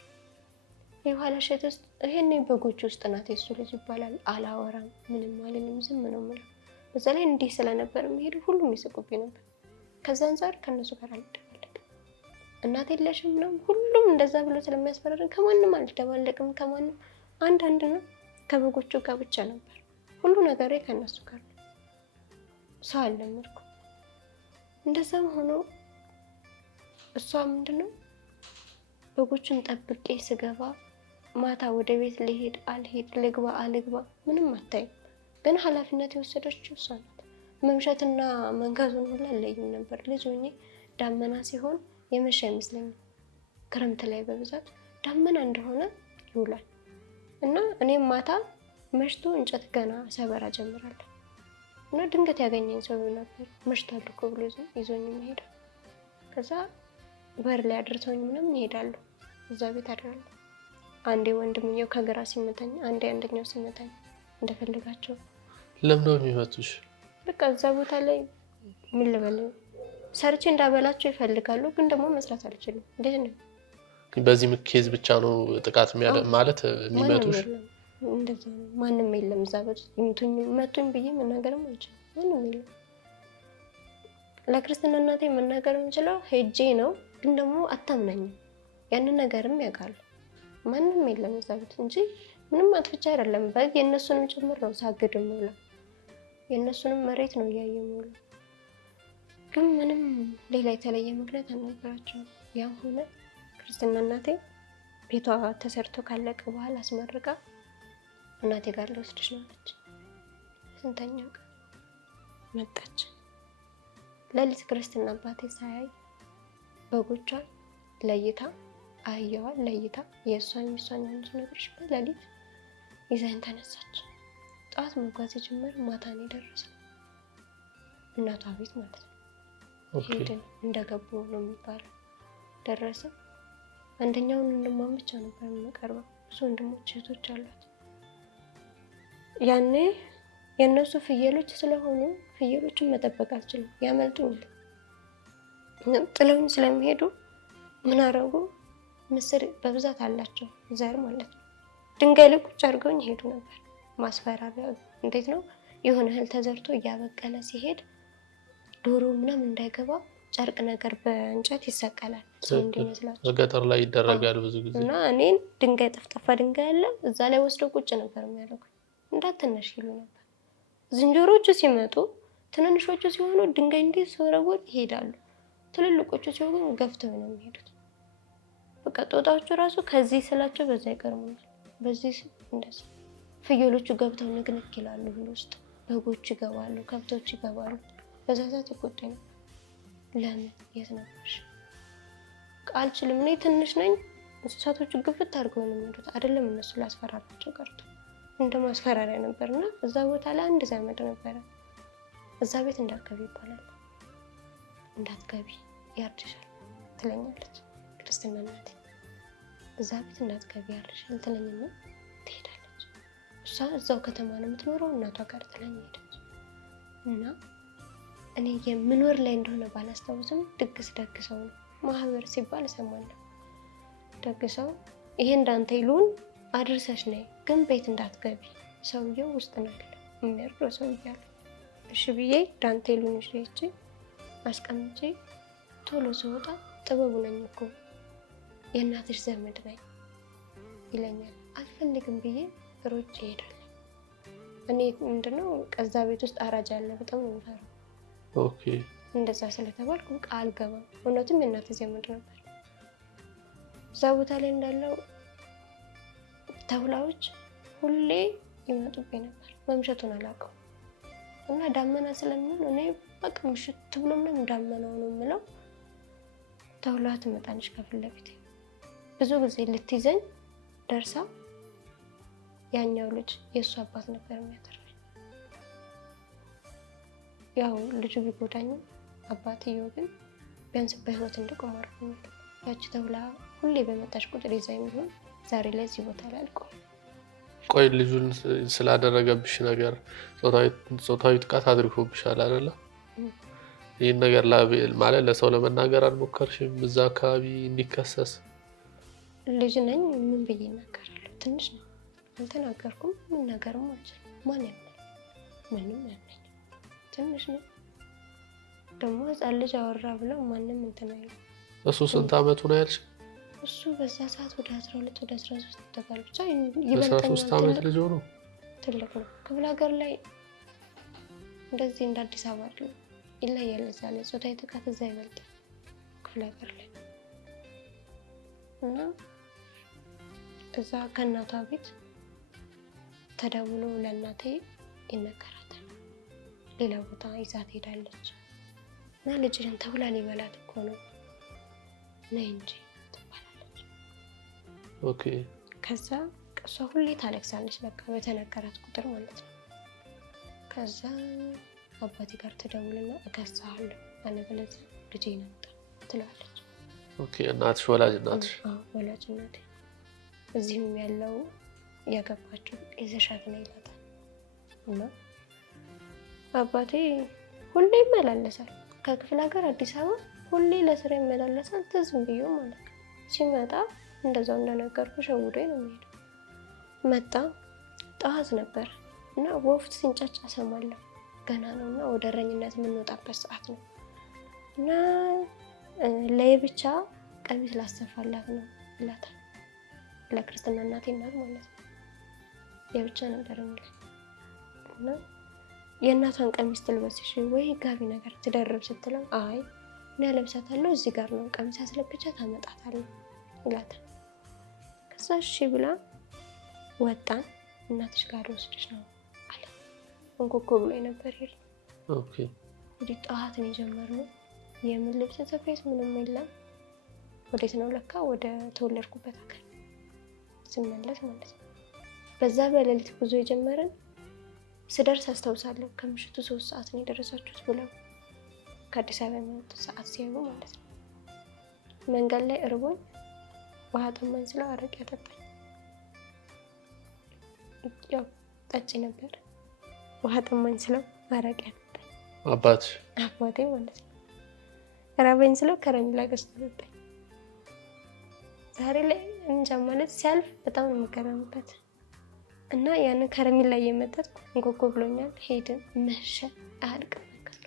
የኋላ ሴት ውስጥ ይሄኔ በጎቹ ውስጥ ናት የሱ ልጅ ይባላል። አላወራም፣ ምንም አልልም፣ ዝም ነው የምለው። በዛ ላይ እንዲህ ስለነበር የሚሄዱ ሁሉም ይስቁብኝ ነበር። ከዛ አንፃር ከነሱ ጋር አልደባለቅም። እናት የለሽም ምናምን ሁሉም እንደዛ ብሎ ስለሚያስፈራረን ከማንም አልደባለቅም። ከማንም አንዳንድ ነው ከበጎቹ ጋር ብቻ ነበር ሁሉ ነገሬ ከነሱ ጋር ነው። ሰው አልለመድኩም። እንደዛም ሆኖ እሷ ምንድነው በጎቹን ጠብቄ ስገባ ማታ ወደ ቤት ልሄድ አልሄድ፣ ልግባ አልግባ ምንም አታይም። ግን ኃላፊነት የወሰደችው እሷ ናት። መምሸትና መንገዙን ሁሉ አለይም ነበር። ልጅ ሆኜ ዳመና ሲሆን የመሸ አይመስለኝም። ክረምት ላይ በብዛት ዳመና እንደሆነ ይውላል እና እኔም ማታ መሽቶ እንጨት ገና ሰበራ ጀምራለሁ እና ድንገት ያገኘኝ ሰው ነበር። መሽቷል እኮ ብሎ ይዞኝ ይሄዳል። ከዛ በር ላይ አድርሰውኝ ምናምን ይሄዳሉ። እዛ ቤት አድራለሁ። አንዴ ወንድምየው ከግራ ሲመታኝ፣ አንዴ አንደኛው ሲመታኝ እንደፈለጋቸው። ለምን ነው የሚመቱሽ? በቃ እዛ ቦታ ላይ ምን ልበል ሰርቼ እንዳበላቸው ይፈልጋሉ፣ ግን ደግሞ መስራት አልችልም። ልጅ ነው። በዚህ ኬዝ ብቻ ነው ጥቃት ማለት የሚመቱሽ? እንደዛ ነው። ማንም የለም እዛ ቤት መቱኝ ብዬ መናገርም አልችልም። ማንም የለም። ለክርስትና እናቴ መናገር የምችለው ሄጄ ነው፣ ግን ደግሞ አታምናኝም። ያንን ነገርም ያውቃሉ። ማንም የለም እዛ ቤት እንጂ ምንም አጥፍቻ አይደለም። በግ የእነሱንም ጭምር ነው ሳግድ የምውለው። የእነሱንም መሬት ነው እያየ የምውለው። ግን ምንም ሌላ የተለየ ምክንያት አልነበራቸውም። ያም ሆነ ክርስትና እናቴ ቤቷ ተሰርቶ ካለቀ በኋላ አስመርቃ እናቴ ጋር ልወስድሽ ነው አለች። ስንተኛው ቀን መጣች። ሌሊት ክርስትና አባቴ ሳያይ በጎቿን ለይታ አህያዋን ለይታ የእሷን የሆኑት ነገሮች በሌሊት ይዛኝ ተነሳች። ጠዋት መጓዝ የጀመረ ማታ ነው የደረሰው እናቷ ቤት ማለት ነው። ሄድን እንደገቡ ነው የሚባለው። ደረሰ። አንደኛውን ወንድሟን ብቻ ነበር የምቀርበው። ብዙ ወንድሞች እህቶች አሏት። ያኔ የእነሱ ፍየሎች ስለሆኑ ፍየሎችን መጠበቅ አልችልም፣ ያመልጡኛል። ጥለውኝ ስለሚሄዱ ምን አረጉ? ምስር በብዛት አላቸው ዘር ማለት ነው። ድንጋይ ላይ ቁጭ አድርገውኝ ይሄዱ ነበር። ማስፈራሪያ እንዴት ነው? የሆነ እህል ተዘርቶ እያበቀለ ሲሄድ ዶሮ ምናምን እንዳይገባ ጨርቅ ነገር በእንጨት ይሰቀላል፣ ሰው እንዲመስላቸው። በገጠር ላይ ይደረጋል ብዙ ጊዜ። እና እኔን ድንጋይ ጠፍጣፋ ድንጋይ አለ እዛ ላይ ወስደው ቁጭ ነበር የሚያደርጉኝ። እንዳትነሽ ይሉ ነበር። ዝንጀሮቹ ሲመጡ ትንንሾቹ ሲሆኑ ድንጋይ እንዲህ ሲወረውሩ ይሄዳሉ። ትልልቆቹ ሲሆኑ ገፍተው ነው የሚሄዱት። በቃ ጦጣዎቹ ራሱ ከዚህ ስላቸው በዛ ይቀርሙናል፣ በዚህ እንደዚህ። ፍየሎቹ ገብተው ንቅንቅ ይላሉ እህል ውስጥ፣ በጎች ይገባሉ፣ ከብቶች ይገባሉ። በዛ ሰዓት ይቆጡኝ ነበር። ለምን የት ነበርሽ? አልችልም፣ እኔ ትንሽ ነኝ። እንስሳቶቹ ግፍት አድርገው ነው የሚሄዱት። አይደለም እነሱ ላስፈራራቸው ቀርቶ እንደ ማስፈራሪያ ነበርና እዛ ቦታ ላይ አንድ ዘመድ ነበረ። እዛ ቤት እንዳትገቢ ይባላል። እንዳትገቢ ያርድሻል ትለኛለች ክርስትና እናቴ። እዛ ቤት እንዳትገቢ ያርድሻል ትለኝና ትሄዳለች። እሷ እዛው ከተማ ነው የምትኖረው፣ እናቷ ጋር ጥላኝ ሄደች። እና እኔ የምኖር ላይ እንደሆነ ባላስታውስም ድግስ ደግሰው ነው ማህበር ሲባል እሰማለሁ። ደግሰው ይሄ እንዳንተ ይሉን አድርሰሽ ነይ፣ ግን ቤት እንዳትገቢ፣ ሰውየው ውስጥ ነው ያለ የሚያርደው ሰውዬ አለ። እሺ ብዬ ዳንቴሉን ይዤ አስቀምጬ ቶሎ ስወጣ ጥበቡ ነኝ እኮ የእናትሽ ዘመድ ነኝ ይለኛል። አልፈልግም ብዬ ሮጬ እሄዳለሁ። እኔ ምንድነው ከዛ ቤት ውስጥ አራጅ አለ፣ በጣም ነው የምፈራው። ኦኬ። እንደዛ ስለተባልኩ ቃል ገባም። እውነትም የእናትሽ ዘመድ ነበር። እዛ ቦታ ላይ እንዳለው ተኩላዎች ሁሌ ይመጡብኝ ነበር። መምሸቱን አላውቀውም እና ዳመና ስለሚሆን እኔ በቃ ምሽት ብሎ ምንም ዳመናው ነው የምለው። ተኩላ ትመጣለች ከፊት ለፊቴ። ብዙ ጊዜ ልትይዘኝ ደርሳ ያኛው ልጅ የእሱ አባት ነበር የሚያተርፈኝ። ያው ልጁ ቢጎዳኝም አባትየው ግን ቢያንስ በህይወት እንድቆም አድርጎኛል። ያቺ ተኩላ ሁሌ በመጣች ቁጥር ይዛኝ ቢሆን ዛሬ ላይ እዚህ ቦታ ላይ አልቆም። ቆይ ልጁን ስላደረገብሽ ነገር ጾታዊ ጥቃት አድርጎብሻል አይደለ? ይህን ነገር ማለት ለሰው ለመናገር አልሞከርሽም? እዛ አካባቢ እንዲከሰስ? ልጅ ነኝ፣ ምን ብዬ እናገራለሁ? ትንሽ ነው፣ አልተናገርኩም። ምን ነገርም አልችልም። ማን ያምናል? ምንም ያምናኝ። ትንሽ ነው ደግሞ ህፃን ልጅ አወራ ብለው ማንም እንትን አይልም። እሱ ስንት አመቱ ነው ያልሽ? እሱ በዛ ሰዓት ወደ 12 ወደ 13 ተባለ። ብቻ ይበልጣኛል። 13 አመት ልጅ ሆኖ ትልቅ ነው። ክፍለ ሀገር ላይ እንደዚህ እንደ አዲስ አበባ አይደለም፣ ይለያል። እዛ ላይ ጾታዊ ጥቃት እዛ ይበልጣል ክፍለ ሀገር ላይ። እና እዛ ከእናቷ ቤት ተደውሎ ለእናቴ ይነገራታል። ሌላ ቦታ ይዛት ሄዳለች እና ልጅህን ተኩላ ሊበላት እኮ ነው ነይ እንጂ ትባላለች። ኦኬ። ከዛ እሷ ሁሌ ታለቅሳለች፣ በቃ በተነገራት ቁጥር ማለት ነው። ከዛ አባቴ ጋር ትደውልና እከሳለሁ አለበለዚያ ልጄን አምጣ ትላለች። ኦኬ። እናትሽ ወላጅ እናትሽ? አዎ ወላጅ እናቴ። እዚህም ያለው ያገባችው ይዘሻት ነው ይላታል። እና አባቴ ሁሌ ይመላለሳል ከክፍለ ሀገር አዲስ አበባ ሁሌ ለስራ ይመላለሳል። ትዝም ብዬ ማለት ነው። ሲመጣ እንደዛው እንደነገርኩ ሸውዶኝ ነው የሚሄደው። መጣ ጠዋት ነበር እና ወፍ ሲንጫጫ ሰማለሁ። ገና ነው እና ወደ እረኝነት የምንወጣበት ሰዓት ነው እና ለየብቻ ቀሚስ ላሰፋላት ነው ይላታል። ለክርስትና እናቴ እናት ማለት ነው። የብቻ ነበር የሚለኝ እና የእናቷን ቀሚስ ትልበስሽ ወይ ጋቢ ነገር ትደርብ ስትለው አይ እኔ አለብሳታለሁ እዚህ ጋር ነው ቀሚስ አስለብቻት አመጣታለሁ ይላታል። ከዛ እሺ ብላ ወጣን። እናትሽ ጋር ወስድሽ ነው አለ። እንኮኮ ብሎ ነበር ይል። ኦኬ። እንግዲህ ጠዋት ነው የጀመርነው። የምን ልብስ ስፌት ምንም የለም። ወዴት ነው? ለካ ወደ ተወለድኩበት ሀገር ስመለስ ማለት ነው። በዛ በሌሊት ጉዞ የጀመረን ስደርስ አስታውሳለሁ ከምሽቱ 3 ሰዓት ነው የደረሳችሁት ብለው ከአዲስ አበባ የሚወጡት ሰዓት ሲያዩ ማለት ነው። መንገድ ላይ እርቦኝ ውሃ ጠማኝ ስለው አረቄ አጠጣኝ። ያው ጠጪ ነበር። ውሃ ጠማኝ ስለው አረቄ አጠጣኝ። አባቴ ማለት ነው። ራበኝ ስለው ከረሜላ ገዝቶ አጠጣኝ። ዛሬ ላይ እንጃ ማለት ሲያልፍ በጣም ነው የምገረምበት። እና ያንን ከረሜላ እየመጠጥኩ እንጎጎ ብሎኛል። ሄድን፣ መሸ፣ አያልቅም መንገድ።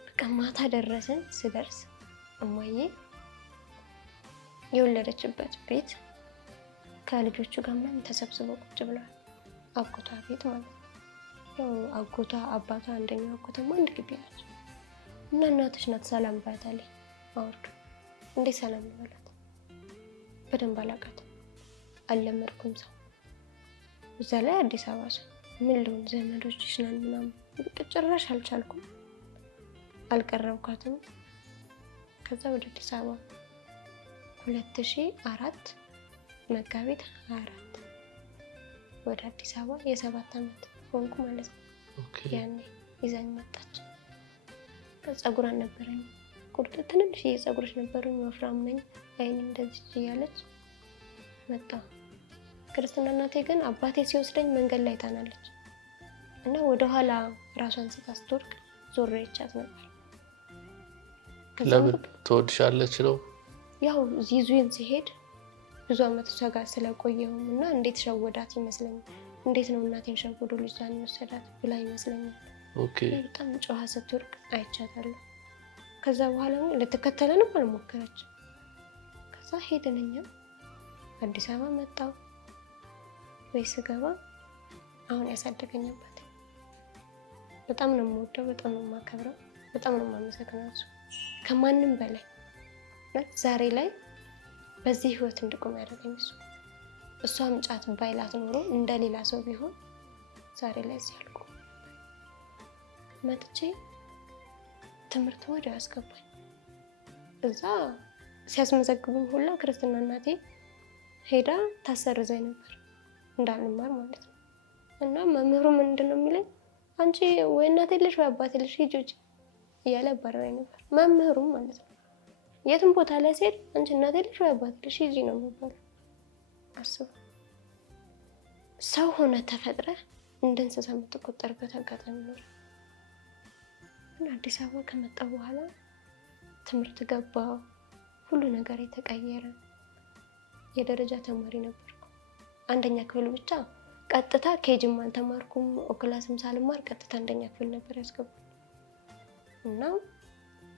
በቃ ማታ ደረስን። ስደርስ እማዬ የወለደችበት ቤት ከልጆቹ ጋር ምናምን ተሰብስበው ቁጭ ብለዋል። አጎቷ ቤት ማለት ነው። ያው አጎቷ አባቷ አንደኛው አጎቷም አንድ ግቢ ናቸው። እና እናትሽ ናት ሰላም ባታለኝ አወርዱ። እንዴት ሰላም ማለት በደንብ አላውቃትም፣ አልለመድኩም ሰው። እዛ ላይ አዲስ አበባ ሰው ምን ልሆን ዘመዶችሽ ነን ምናምን ጭራሽ አልቻልኩም፣ አልቀረብኳትም። ከዛ ወደ አዲስ አበባ 2004 መጋቢት 24 ወደ አዲስ አበባ የ7 ዓመት ሆንኩ ማለት ነው። ያኔ ይዛኝ መጣች። ፀጉር አልነበረኝ፣ ቁርጥ ትንንሽዬ ፀጉሮች ነበሩኝ፣ ወፍራም ነኝ፣ አይኔ እንደዚህ እያለች መጣሁ። ክርስትና እናቴ ግን አባቴ ሲወስደኝ መንገድ ላይ ታናለች እና ወደኋላ ራሷን ስታስወርቅ ዞር ይቻት ነበር። ለምን ትወድሻለች ነው? ያው ይዙኝ ሲሄድ ብዙ አመት እሷ ጋር ስለቆየሁም እና እንዴት ሸወዳት ይመስለኛል። እንዴት ነው እናቴን ሸውዶ ልጇን ወሰዳት ብላ ይመስለኛል። በጣም ጨዋ ስትወርቅ አይቻታለሁ። ከዛ በኋላ ልትከተለንም አልሞከረችም። ከዛ ሄድን እኛ አዲስ አበባ መጣሁ። ቤት ስገባ አሁን ያሳደገኝ አባቴ በጣም ነው የምወደው፣ በጣም ነው የማከብረው፣ በጣም ነው የማመሰግነው ከማንም በላይ። ዛሬ ላይ በዚህ ህይወት እንድቆም ያደረገኝ እሷም ጫት ባይላት ኖሮ እንደሌላ ሰው ቢሆን ዛሬ ላይ ሲያልቁ መጥቼ ትምህርት ወዲያው ያስገባኝ። እዛ ሲያስመዘግቡኝ ሁላ ክርስትና እናቴ ሄዳ ታሰርዘኝ ነበር እንዳልማር ማለት ነው። እና መምህሩ ምንድን ነው የሚለኝ? አንቺ ወይ እናቴ ልጅ ወይ አባቴ ልጅ ሂጂ ውጪ እያለ አባረረኝ ነበር። መምህሩም ማለት ነው። የትም ቦታ ላይ ሲሄድ አንቺ እናቴ ልጅ ወይ አባቴ ልጅ ሂጂ ነው የሚባለው። አስቡ፣ ሰው ሆነ ተፈጥረህ እንደ እንስሳ የምትቆጠርበት አጋጣሚ ነው። አዲስ አበባ ከመጣሁ በኋላ ትምህርት ገባሁ። ሁሉ ነገር የተቀየረ። የደረጃ ተማሪ ነበርኩ። አንደኛ ክፍል ብቻ ቀጥታ ኬጂም አልተማርኩም፣ ኦክላስም ሳልማር ቀጥታ አንደኛ ክፍል ነበር ያስገባኝ። እና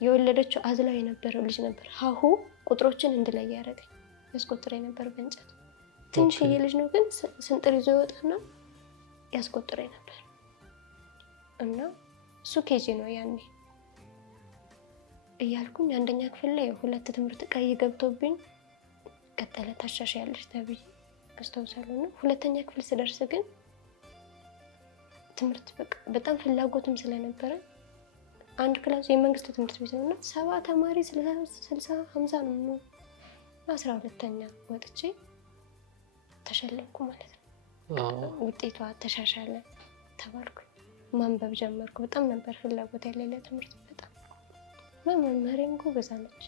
የወለደችው አዝላው የነበረው ልጅ ነበር ሀሁ ቁጥሮችን እንድለይ ያደረገኝ። ያስቆጥረኝ ነበር በእንጨት። ትንሽዬ ልጅ ነው ግን ስንጥር ይዞ ይወጣና ያስቆጥረኝ ነበር። እና እሱ ኬጂ ነው ያኔ እያልኩኝ አንደኛ ክፍል ላይ 2 ትምህርት ቀይ ገብቶብኝ ቀጠለ ታሻሻያለሽ ተብዬ አስታውሳለሁ። እና 2ኛ ክፍል ስደርስ ግን ትምህርት በጣም ፍላጎትም ስለነበረ አንድ ክላስ የመንግስት ትምህርት ቤት ነውና 70 ተማሪ 60 50 ነው። 12ኛ ወጥቼ ተሸለምኩ ማለት ነው። ውጤቷ ተሻሻለ ተባልኩ። ማንበብ ጀመርኩ። በጣም ነበር ፍላጎት ያለኝ ለትምህርት በጣም። መምህሬም ጎበዝ ነች።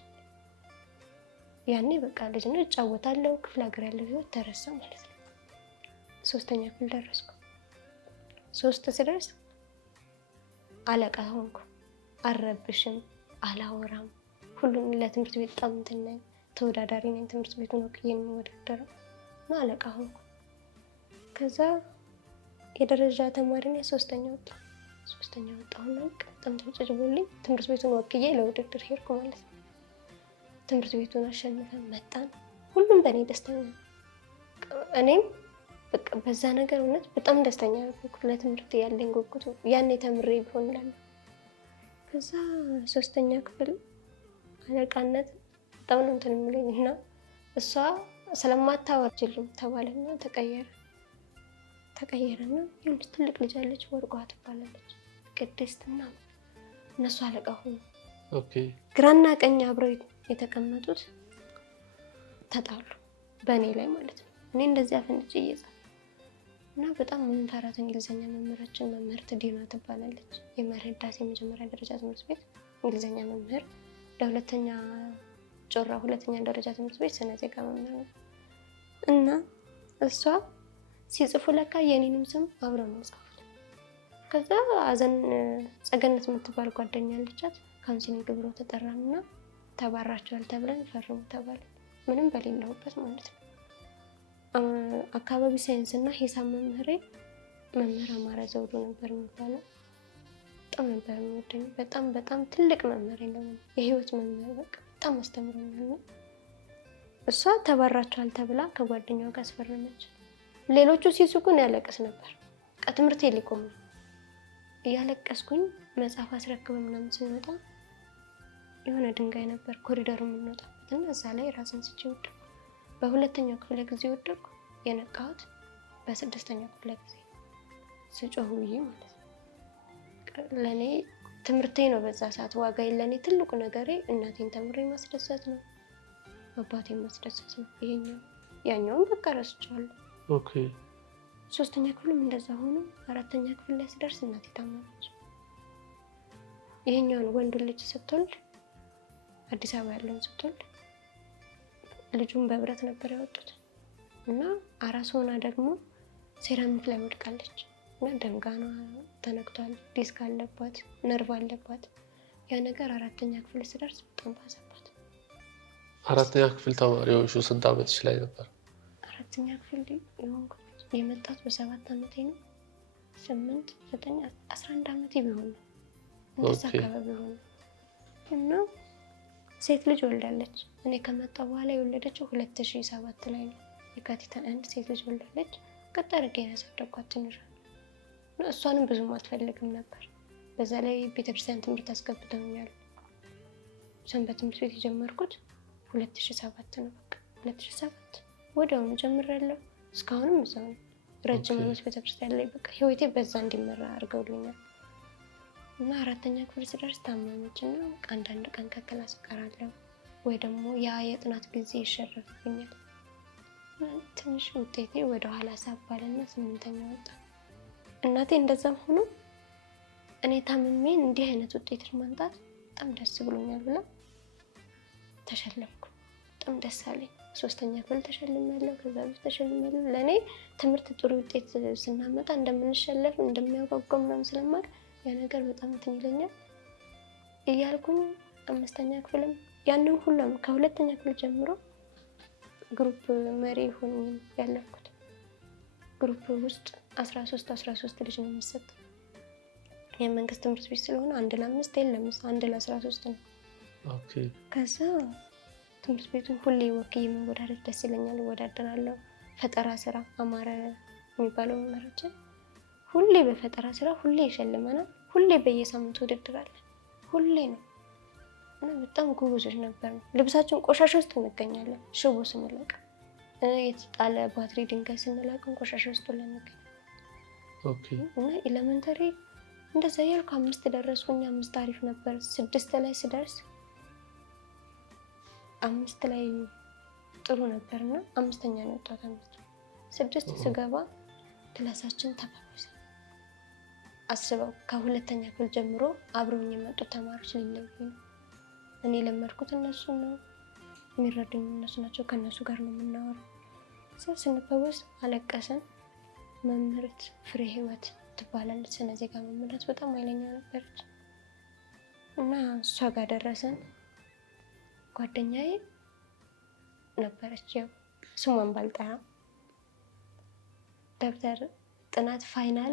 ያኔ በቃ ልጅ ነው እጫወታለሁ። ክፍለ ሀገር ያለው ህይወት ተረሳ ማለት ነው። 3ኛ ክፍል ደረስኩ። 3 ስደርስ አለቃ ሆንኩ። አልረብሽም፣ አላወራም። ሁሉም ለትምህርት ቤት በጣም እንትን ነኝ፣ ተወዳዳሪ ነኝ። ትምህርት ቤቱን ወክዬ የምወዳደረው እና አለቃ ሆንኩ። ከዛ የደረጃ ተማሪ ነኝ። 3ኛ ወጣሁ። 3ኛ ወጣሁና በጣም ተጨጭቦልኝ ትምህርት ቤቱን ወክዬ ለውድድር ሄድኩ ማለት ነው። ትምህርት ቤቱን አሸንፈን መጣን። ሁሉም በእኔ ደስተኛ ነው። እኔም በቃ በዛ ነገር እውነት በጣም ደስተኛ ነበርኩ። ለትምህርት ያለኝ ጉጉት ያኔ ተምሬ ቢሆን እላለሁ። ከዛ 3ኛ ክፍል አለቃነት በጣም ነው እንትን የሚለኝ እና እሷ ስለማታወርጅልኝ ተባለና ተቀየረና የሆነች ትልቅ ልጅ አለች፣ ወርቋ ትባላለች፣ ቅድስትና እነሱ አለቃ ሆኑ። ግራና ቀኝ አብረው የተቀመጡት ተጣሉ በእኔ ላይ ማለት ነው። እኔ እንደዚህ አፈንጭ እየጻፍኩ እና በጣም የምንፈራት እንግሊዝኛ መምህራችን መምህርት ዲና ትባላለች። የመርህ ህዳሴ የመጀመሪያ ደረጃ ትምህርት ቤት እንግሊዝኛ መምህር፣ ለሁለተኛ ጮራ ሁለተኛ ደረጃ ትምህርት ቤት ስነ ዜጋ መምህር ነው። እና እሷ ሲጽፉ ለካ የኔንም ስም አብረው ነው የጻፉት። ከዛ አዘን ጸገነት የምትባል ጓደኛ አለቻት። ካውንስሊንግ ብሎ ተጠራንና ተባራቸዋል ተብለን ፈርሙ ተባለ። ምንም በሌለሁበት ማለት ነው። አካባቢ ሳይንስ እና ሂሳብ መምህሬ መምህር አማረ ዘውዱ ነበር የሚባለው። በጣም ነበር የሚወደኝ። በጣም ትልቅ መምህር ነው። የህይወት መምህር በቃ በጣም አስተምሮኛል ነው። እሷ ተባራቸዋል ተብላ ከጓደኛዋ ጋር አስፈረመች። ሌሎቹ ሲስቁን ያለቅስ ነበር። ከትምህርት ሊቆም ነው እያለቀስኩኝ መጽሐፍ አስረክበን ምናምን ስንወጣ የሆነ ድንጋይ ነበር ኮሪደሩ የምንወጣበት እና እዛ ላይ ራስን ስቼ ወደቅኩ። በሁለተኛው ክፍለ ጊዜ ወደቅኩ። የነቃሁት በስድስተኛው ክፍለ ጊዜ ስጮህ ውዬ ማለት ነው። ለእኔ ትምህርቴ ነው በዛ ሰዓት ዋጋ ለእኔ ትልቁ ነገሬ እናቴን ተምሬ ማስደሰት ነው፣ አባቴን ማስደሰት ነው። ያኛውን በቃ ረስቼዋለሁ። ኦኬ። ሶስተኛ ክፍልም እንደዛ ሆኖ አራተኛ ክፍል ላይ ስደርስ እናቴ ታመመች። ይሄኛውን ወንድ ልጅ ስትወልድ አዲስ አበባ ያለውን ስትወልድ ልጁን በብረት ነበር ያወጡት እና አራስ ሆና ደግሞ ሴራሚክ ላይ ወድቃለች እና ደምጋኗ ተነክቷል፣ ዲስክ አለባት፣ ነርቭ አለባት። ያ ነገር አራተኛ ክፍል ስደርስ በጣም ባሰባት። አራተኛ ክፍል ተማሪዎች ስንት ዓመትሽ ላይ ነበር? አራተኛ ክፍል የሆንኩት የመጣሁት በ7 ዓመቴ ነው። 8 9 11 ዓመቴ ቢሆን ነው እንደዛ አካባቢ ሆነ እና ሴት ልጅ ወልዳለች። እኔ ከመጣሁ በኋላ የወለደችው 2007 ላይ ነው። የካቲት 1 ሴት ልጅ ወልዳለች። ቀጠር ገና ያሳደግኳት ትንሽ ነው። እሷንም ብዙም አትፈልግም ነበር። በዛ ላይ ቤተክርስቲያን ትምህርት አስገብተውኛል። ሰንበት ትምህርት ቤት የጀመርኩት 2007 ነው። በቃ 2007 ወዲያውኑ ጀምሬያለሁ። እስካሁንም እዛው ነው። ረጅም ዓመት ቤተክርስቲያን ላይ በቃ ህይወቴ በዛ እንዲመራ አድርገውልኛል። እና አራተኛ ክፍል ስደርስ ታመመች እና አንዳንድ ቀን ከክላስ እቀራለሁ ወይ ደግሞ ያ የጥናት ጊዜ ይሸረፍብኛል። ትንሽ ውጤቴ ወደ ኋላ ሳባልና 8ኛ ወጣ። እናቴ እንደዛም ሆኖ እኔ ታምሜን እንዲህ አይነት ውጤት ማምጣት በጣም ደስ ብሎኛል ብላ ተሸለምኩ። በጣም ደስ አለኝ። 3ኛ ክፍል ተሸልሜያለሁ። ከዛ በፊት ተሸልሜያለሁ። ለእኔ ትምህርት ጥሩ ውጤት ስናመጣ እንደምንሸለፍ እንደሚያጓጓ ምናምን ስለማውቅ ያ ነገር በጣም እንትን ይለኛል እያልኩኝ 5ኛ ክፍልም ያንን ሁሉም ከ2ኛ ክፍል ጀምሮ ግሩፕ መሪ ሆኜ ያለፍኩት። ግሩፕ ውስጥ 13 ልጅ ነው የሚሰጠው። የመንግስት ትምህርት ቤት ስለሆነ 1 ለ5 የለም፣ 1 ለ13 ነው። ኦኬ። ከዛ ትምህርት ቤቱን ሁሌ ወክዬ መወዳደር ደስ ይለኛል። እወዳደራለሁ። ፈጠራ ስራ አማረ የሚባለው መምህራችን ሁሌ በፈጠራ ስራ ሁሌ ይሸልመናል። ሁሌ በየሳምንቱ ውድድር አለ። ሁሌ ነው እና በጣም ጎበዞች ነበር። ልብሳችን ቆሻሻ ውስጥ እንገኛለን። ሽቦ ስንለቅ፣ የተጣለ ባትሪ ድንጋይ ስንለቅም ቆሻሻ ውስጥ እንገኛለን። ኦኬ። እና ኤሌመንተሪ እንደዛ ያልኩ 5 ደረስኩኝ። 5 አሪፍ ነበር። 6 ላይ ስደርስ 5 ላይ ጥሩ ነበርና 5ኛ ነው የወጣሁት። 6 ስገባ ክላሳችን ተባባሰ። አስበው ከ2ኛ ክፍል ጀምሮ አብረውኝ የመጡት ተማሪዎች ሊለዩ ነው። እኔ ለመድኩት እነሱ ነው የሚረዱኝ፣ እነሱ ናቸው። ከነሱ ጋር ነው የምናወራው። ስንፈወስ አለቀሰን። መምህርት ፍሬ ህይወት ትባላለች፣ ስነ ዜጋ መምህርት በጣም ኃይለኛ ነበረች እና እሷ ጋር ደረሰን። ጓደኛዬ ነበረች፣ ያው ስሟን ባልጠራ ደብተር ጥናት ፋይናል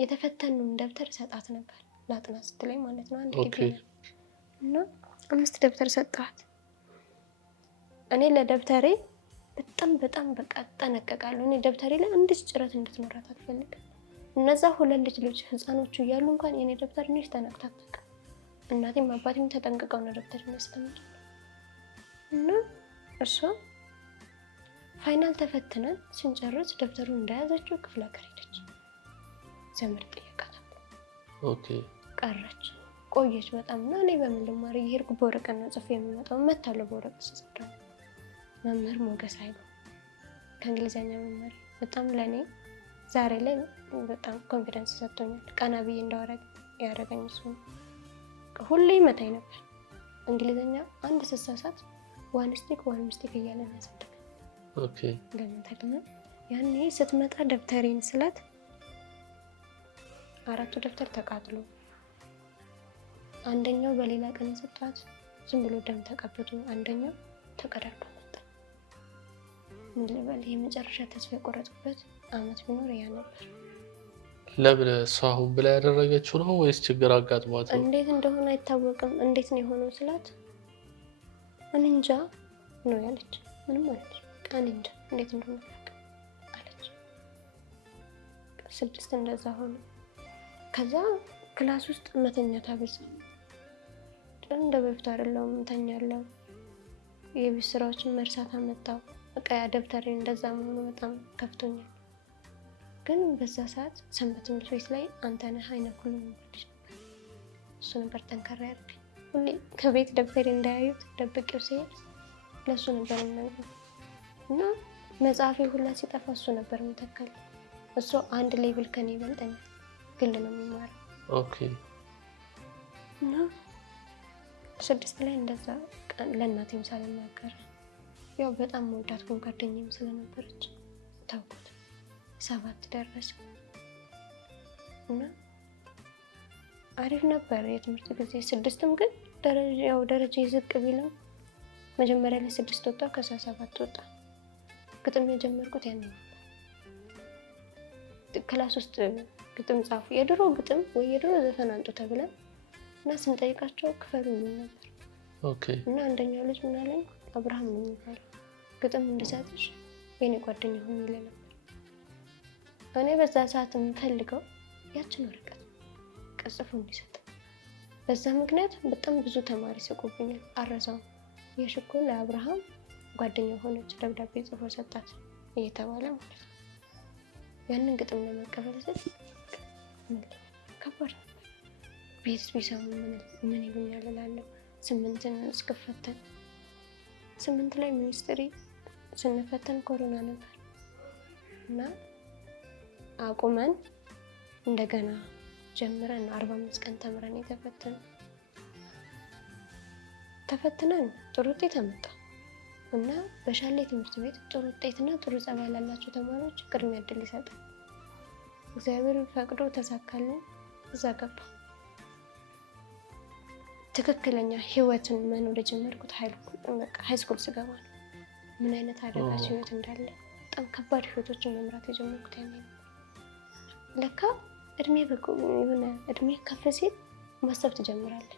የተፈተኑን ደብተር ሰጣት ነበር ለጥናት ስትለኝ ማለት ነው። አንድ ግቢ እና 5 ደብተር ሰጣት። እኔ ለደብተሬ በጣም በቃ እጠነቀቃለሁ። እኔ ደብተሬ ላይ አንዲት ጭረት እንድትኖራት አልፈልግም። እነዛ 2 ልጆች ህፃኖቹ እያሉ እንኳን የኔ ደብተር ትንሽ ተነክታ አታውቅም። እናቴም አባቴም ተጠንቅቀው ነው ደብተር የሚያስቀምጡት። እና እሷ ፋይናል ተፈትነን ስንጨርስ ደብተሩን እንደያዘችው ክፍለ ሀገር ሄደች። ዘመድ ጠየቃት። ኦኬ። ቀረች። ቆየች በጣም እና እኔ በምን ልማር እየሄድኩ በወረቀት ነው ጽፌ የምመጣው እመታለሁ በወረቀት ስጽፍ መምህር ሞገስ ኃይሉ ከእንግሊዘኛ መምህር በጣም ለእኔ ዛሬ ላይ በጣም ኮንፊደንስ ሰጥቶኛል። ቀና ብዬ እንዳወራ ያደረገኝ እሱ ነው። ሁሌ ይመታኝ ነበር እንግሊዘኛ አንድ ስሳሳት ዋን ሚስቴክ እያለ ነው ያሳደገኝ። ኦኬ ለምን ተገኘ ያኔ ስትመጣ ደብተሬን ስላት 4 ደብተር ተቃጥሎ አንደኛው በሌላ ቀን ሰጣት ዝም ብሎ ደም ተቀብቶ አንደኛው ተቀዳዶ መጣ። ምን ልበል የመጨረሻ ተስፋ የቆረጥኩበት አመት ቢኖር ያ ነበር። ለምን ሰው ብላ ያደረገችው ነው ወይስ ችግር አጋጥሟት? እንዴት እንደሆነ አይታወቅም። እንዴት ነው የሆነው ስላት እኔ እንጃ ነው ያለች። ምንም አለች እኔ እንጃ እንዴት እንደሆነ አለች። 6 እንደዛ ሆነ። ከዛ ክላስ ውስጥ መተኛት አበዛ። እንደ በፊት አይደለም ተኛለሁ። የቤት ስራዎችን መርሳት አመጣው። በቃ ያ ደብተሬ እንደዛ መሆኑ በጣም ከፍቶኛል። ግን በዛ ሰዓት ሰንበት ትምህርት ቤት ላይ አንተነህ አይነት ሁሉ ልጅ ነበር። እሱ ነበር ጠንካራ ያደርገኝ። ሁሌ ከቤት ደብተሬ እንዳያዩት ደብቄው ሲሄድ ለእሱ ነበር የምነግረው እና መጽሐፌ ሁላ ሲጠፋ እሱ ነበር የሚተካል። እሱ አንድ ሌቭል ከኔ ይበልጠኛል። ግል ነው የሚማረው። ኦኬ እና 6 ላይ እንደዛ ለእናቴም ሳልናገር ያው በጣም መውዳት ጓደኛዬም ስለነበረች ታውቁት 7 ደረሰ እና አሪፍ ነበር የትምህርት ጊዜ። 6ም ግን ደረጃ ዝቅ ቢልም መጀመሪያ ላይ 6 ወጣ፣ ከዛ 7 ወጣ። ግጥም የጀመርኩት ያኔ ነበር። ክላስ ውስጥ ግጥም ጻፉ፣ የድሮ ግጥም ወይ የድሮ ዘፈን አንጡ ተብለን እና ስንጠይቃቸው ክፈሉ ነበር። ኦኬ እና አንደኛው ልጅ ምን አለኝ፣ አብርሃም ነው የሚባለው ግጥም እንድሰጥሽ የኔ ጓደኛ ሆኖ ይለ ነበር። እኔ በዛ ሰዓት የምፈልገው ያችን ወረቀት ቀጽፎ እንዲሰጥ። በዛ ምክንያት በጣም ብዙ ተማሪ ስቆብኛል። አረሳው የሽኮ ለአብርሃም ጓደኛ ሆነች ደብዳቤ ጽፎ ሰጣት እየተባለ ማለት ነው። ያንን ግጥም ለመቀበል ስል ከባድ ነበር። ቤት ቢሰሙ ምን ይሉኛል እላለሁ። 8ን እስክፈተን 8 ላይ ሚኒስትሪ ስንፈተን ኮሮና ነበር እና አቁመን እንደገና ጀምረን 45 ቀን ተምረን ተፈትነን ጥሩ ውጤት አመጣ እና በሻሌ ትምህርት ቤት ጥሩ ውጤትና ጥሩ ጸባይ ላላቸው ተማሪዎች ቅድሚያ እድል ይሰጣል። እግዚአብሔር ፈቅዶ ተሳካልን። እዛ ገባ። ትክክለኛ ህይወትን መኖር የጀመርኩት ሃይስኩል ስገባ ነው። ምን አይነት አደጋች ህይወት እንዳለ በጣም ከባድ ህይወቶችን መምራት የጀመርኩት ያኔ ነው። ለካ የሆነ እድሜ ከፍ ሲል ማሰብ ትጀምራለህ።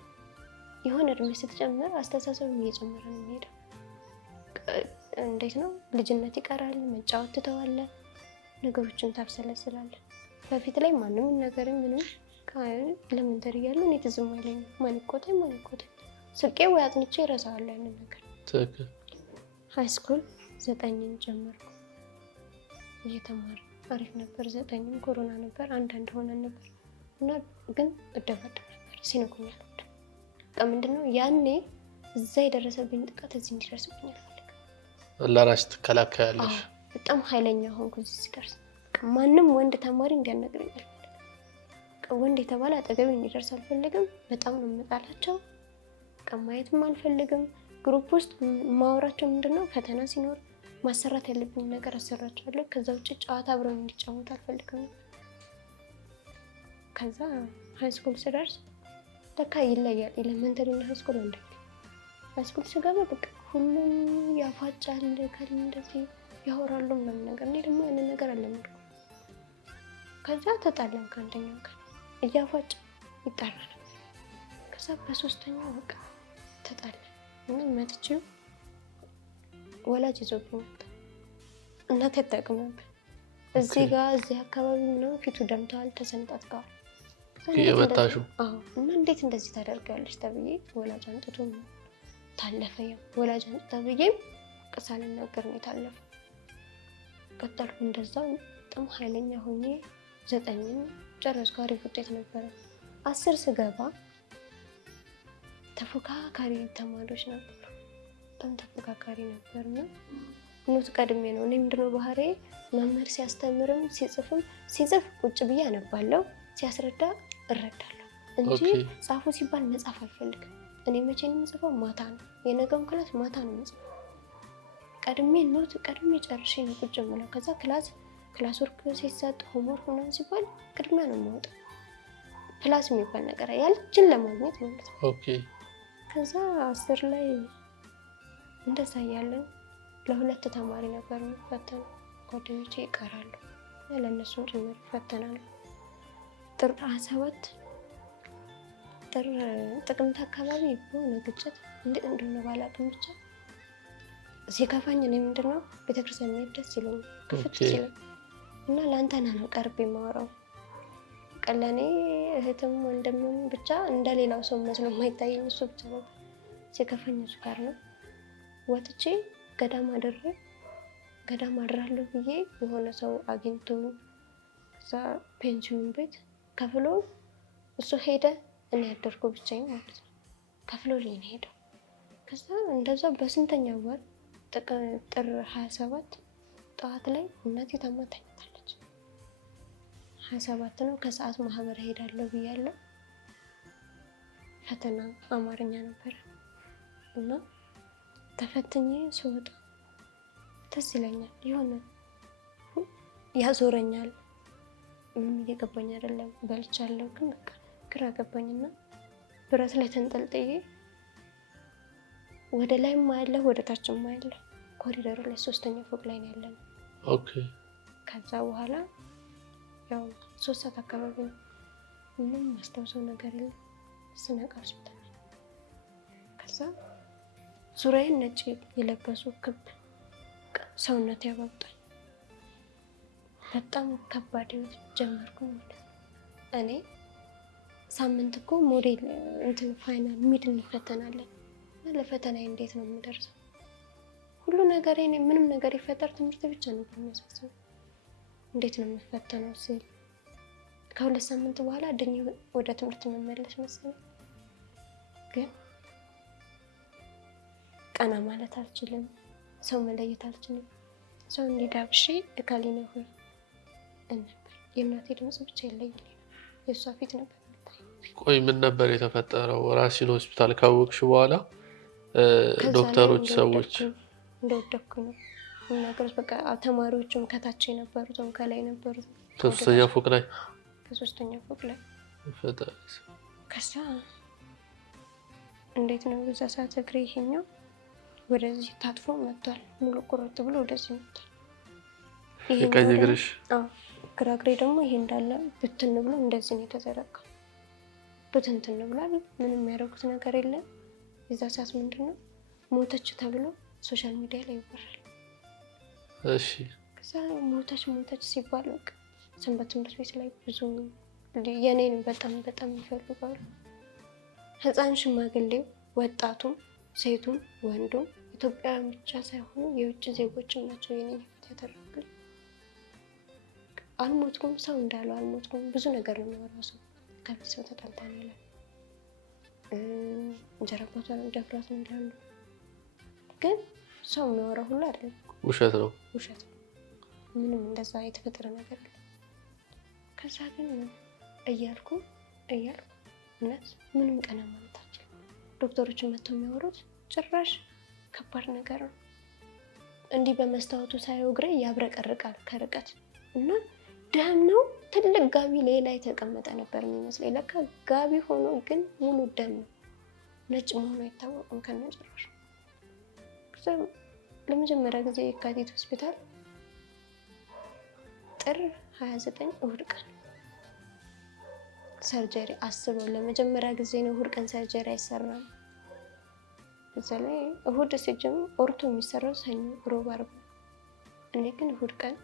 የሆነ እድሜ ስትጨምር አስተሳሰብ እየጨመረ ነው የሚሄደው። እንዴት ነው ልጅነት ይቀራል፣ መጫወት ትተዋለህ፣ ነገሮችን ታብሰለስላለህ። በፊት ላይ ማንም ነገር ምንም ኤሌመንተሪ እያለሁ እኔ ትዝም አይለኝም። ማን ይቆጣኝ ስቄ ወይ አጥንቼ እረሳዋለሁ ያንን ነገር። ትክክል። ሃይስኩል 9ን ጀመርኩ እየተማረ አሪፍ ነበር። 9ም ኮሮና ነበር፣ አንዳንድ ሆነን ነበር እና ግን እደባደብ ነበር ሲነኩኛል። በቃ ምንድነው ያኔ እዛ የደረሰብኝ ጥቃት እዚህ እንዲደርስብኝ አልፈልግም። ለራስሽ ትከላከያለሽ። በጣም ኃይለኛ ሆንኩ እዚህ ሲደርስ። ማንም ወንድ ተማሪ እንዲያናግረኝ አልፈልግም። ወንድ የተባለ አጠገቤ እንዲደርስ አልፈልግም። በጣም ነው የምጣላቸው። ማየትም አልፈልግም። ግሩፕ ውስጥ ማወራቸው ምንድነው ፈተና ሲኖር ማሰራት ያለብኝ ነገር አሰራቸዋለሁ። ከዛ ውጭ ጨዋታ አብረው እንዲጫወቱ አልፈልግም። ከዛ ሃይስኩል ስደርስ ለካ ይለያል። ኤሌመንተሪ እና ሃይስኩል አንድ አይደለም። ሃይስኩል ስገባ በቃ ሁሉም ያፋጫል፣ ከል እንደዚህ ያወራሉ ምናምን ነገር። እኔ ደግሞ ያንን ነገር አልለመድኩም። ከዛ ተጣላን ከአንደኛው ጋር እያፋጭ ይጣራ ነበር። ከዛ በ3ኛው በቃ ተጣላን እና መጥቼው ወላጅ ይዞብኝ ነበር። እናቴ አታውቅም ነበር። እዚህ ጋር እዚህ አካባቢ ነው ፊቱ ደምተዋል፣ ተሰንጣጥቀዋል። የመታሹ እና እንዴት እንደዚህ ታደርጋለች ተብዬ ወላጅ አንጥቶ ታለፈ። ያው ወላጅ አንጥቶ ተብዬም ሳልናገር ነው የታለፈው። ቀጠልኩ እንደዛው በጣም ኃይለኛ ሆኜ 9ን ጨረስኩ። አሪፍ ውጤት ነበረ። 10 ስገባ ተፎካካሪ ተማሪዎች ነበሩ። በጣም ተፎካካሪ ነበርና ኖት ቀድሜ ነው። እኔ ምንድነው ባህሪ መምህር ሲያስተምርም ሲጽፍ ቁጭ ብዬ አነባለሁ፣ ሲያስረዳ እረዳለሁ እንጂ ጻፉ ሲባል መጻፍ አልፈልግም። እኔ መቼ ነው የምጽፈው? ማታ ነው። የነገውን ክላስ ማታ ነው የምጽፈው። ቀድሜ ጨርሼ ነው ቁጭ የምለው። ከዛ ክላስ ወርክ ሲሰጥ ሆምወርክ ምናምን ሲባል ቅድሚያ ነው የማወጣው። ፕላስ የሚባል ነገር ያልችን ለማግኘት ማለት ነው። ኦኬ። ከዛ 10 ላይ እንደዛ እያለን ለ2 ተማሪ ነበር የሚፈተነው። ጓደኞቼ ይቀራሉ፣ ለእነሱም ጭምር ይፈተናሉ። ጥር 27 ጥቅምት አካባቢ በሆነ ግጭት እንዴት እንደሆነ ባላውቅም ብቻ ሲከፋኝ እኔ ምንድነው ቤተክርስቲያን መሄድ ደስ ይለኛል፣ ክፍት ሲለኝ እና ለአንተና ነው ቀርቤ የማወራው። ቀለኔ እህትም ወንድምም ብቻ እንደሌላው ሰው መስሎ የማይታየኝ እሱ ብቻ ነው። ሲከፋኝ እሱ ጋር ነው ወጥቼ ገዳም አድራለሁ ብዬ የሆነ ሰው አግኝቶ እዛ ፔንሲዮን ቤት ከፍሎ እሱ ሄደ። እኔ ያደርኩ ብቻዬን ማለት ነው። ከፍሎ ልኝ ሄደው። ከዛ እንደዛ በስንተኛ ወር ጥር 27 ጠዋት ላይ እናቴ ታማ ተኝታለች። 27 ነው። ከሰዓት ማህበር ሄዳለሁ ብያለሁ። ፈተና አማርኛ ነበረ እና ተፈትኜ ስወጣ ደስ ይለኛል፣ የሆነ ያዞረኛል። ምንም እየገባኝ አይደለም። በልቻለሁ ግን በቃ ግራ ገባኝና ብረት ላይ ተንጠልጥዬ ወደ ላይም ማያለሁ ወደ ታችም ማያለሁ። ኮሪደሩ ላይ 3ኛ ፎቅ ላይ ነው ያለነው። ኦኬ። ከዛ በኋላ ያው 3 ሰዓት አካባቢ ነው። ምንም ማስታውሰው ነገር የለም። ስነቃ ሆስፒታል። ከዛ ዙሪያዬን ነጭ የለበሱ ክብ ሰውነት ያባብጣል። በጣም ከባድ ህይወት ጀመርኩ ማለት ነው። እኔ ሳምንት እኮ ሞዴል ፋይናል ሚድ እንፈተናለን። ለፈተና እንዴት ነው የምደርሰው? ሁሉ ነገር እኔ ምንም ነገር ይፈጠር ትምህርት ብቻ ነው የሚያሳስበው። እንዴት ነው የምፈተነው ስል ከ2 ሳምንት በኋላ ድኝ ወደ ትምህርት መመለስ መሰለኝ። ግን ቀና ማለት አልችልም፣ ሰው መለየት አልችልም። ሰው እንዲዳብሽ እካሊ ነው ሆይ ነበር። የእናቴ ድምጽ ብቻ ይለያል፣ የእሷ ፊት ነበር። ቆይ ምን ነበር የተፈጠረው? ራስሽን ሆስፒታል ካወቅሽ በኋላ ዶክተሮች ሰዎች እንደወደኩ ነው ነገሮች። በቃ ተማሪዎችም ከታች የነበሩትም ከላይ የነበሩት 3ኛ ፎቅ ላይ ከ3ኛ ፎቅ ላይ ከዛ እንዴት ነው በዛ ሰዓት እግሬ ይሄኛው ወደዚህ ታጥፎ መጥቷል። ሙሉ ቁርጥ ብሎ ወደዚህ መጥቷል። የቀኝ እግርሽ? አዎ። ግራ እግሬ ደግሞ ይሄ እንዳለ ብትን ብሎ እንደዚህ ነው የተዘረጋው። ብትንትን ብሏል። ምንም ያደረጉት ነገር የለም። የዛ ሰዓት ምንድነው ሞተች ተብሎ ሶሻል ሚዲያ ላይ ይወራል። እሺ። ከዛ ሞተች ሲባል በቃ ሰንበት ትምህርት ቤት ላይ ብዙ የኔን በጣም ይፈልጋሉ። ህፃን፣ ሽማግሌው፣ ወጣቱም፣ ሴቱም፣ ወንዱም ኢትዮጵያውያን ብቻ ሳይሆኑ የውጭ ዜጎችም ናቸው የኔን ህይወት ያተረፉልኝ። አልሞትኩም፣ ሰው እንዳለው አልሞትኩም። ብዙ ነገር ነው የሚወራው ሰው። ከቤተሰብ ተጣልታ ነው ይላል። እንጀራ አባቷን ደፍሯት ነው ይላሉ። ግን ሰው የሚያወራው ሁሉ አይደለም፣ ውሸት ነው። ምንም እንደዛ የተፈጠረ ነገር የለም። ከዛ ግን እያልኩ እውነት ምንም ቀና ማለት አልችልም። ዶክተሮችን መጥተው የሚያወሩት ጭራሽ ከባድ ነገር ነው። እንዲህ በመስታወቱ ሳየው እግሬ ያብረቀርቃል ከርቀት እና ደም ነው። ትልቅ ጋቢ ሌላ የተቀመጠ ነበር የሚመስለኝ። ለካ ጋቢ ሆኖ ግን ሙሉ ደም ነው። ነጭ መሆኑ አይታወቅም ከነጭራሽ። ለመጀመሪያ ጊዜ የካቲት ሆስፒታል ጥር 29 እሁድ ቀን ሰርጀሪ አስበው። ለመጀመሪያ ጊዜ ነው እሁድ ቀን ሰርጀሪ አይሰራም። እዛ ላይ እሁድ ሲጀምር ኦርቶ የሚሰራው ሰኞ፣ ሮብ፣ ዓርብ። እኔ ግን እሁድ ቀን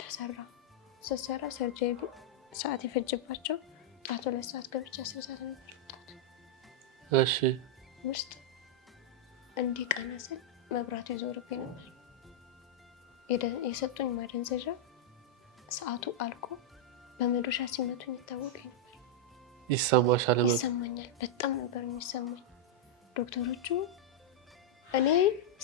ተሰራ። ስሰራ ሰርጀሪ ሰዓት የፈጅባቸው ጣት 2 ሰዓት ገብቼ 10 ሰዓት ነበር ጣት። እሺ። ውስጥ እንዲህ ቀና ስል መብራቱ ይዞርብኝ ነበር። የሰጡኝ ማደንዘዣ ሰዓቱ አልቆ በመዶሻ ሲመቱኝ ይታወቀኝ ነበር። ይሰማሻል? ይሰማኛል። በጣም ነበር የሚሰማኝ። ዶክተሮቹ እኔ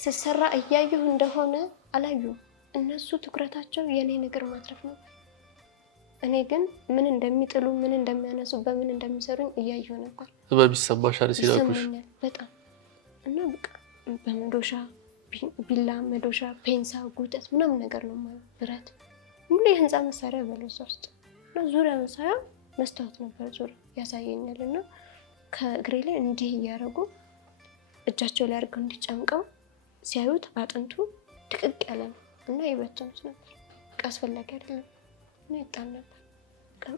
ስሰራ እያየሁ እንደሆነ አላዩም። እነሱ ትኩረታቸው የኔ ነገር ማትረፍ ነበር። እኔ ግን ምን እንደሚጥሉ ምን እንደሚያነሱ በምን እንደሚሰሩኝ እያየሁ ነበር። ህመም ይሰማሻል ሲነኩሽ? ይሰማኛል በጣም እና በቃ በመዶሻ ቢላ፣ መዶሻ፣ ፔንሳ፣ ጉጠት ምናምን ነገር ነው ማለት ብረት ሙሉ የህንፃ መሳሪያ በለዛ ውስጥ እና ዙሪያ መሳሪያ መስታወት ነበር ዙሪያ ያሳየኛል። እና ከእግሬ ላይ እንዲህ እያደረጉ እጃቸው ላይ አድርገው እንዲጨምቀው ሲያዩት አጥንቱ ድቅቅ ያለ ነው እና ይበትኑት ነበር። በቃ አስፈላጊ አይደለም እና ይጣል ነበር።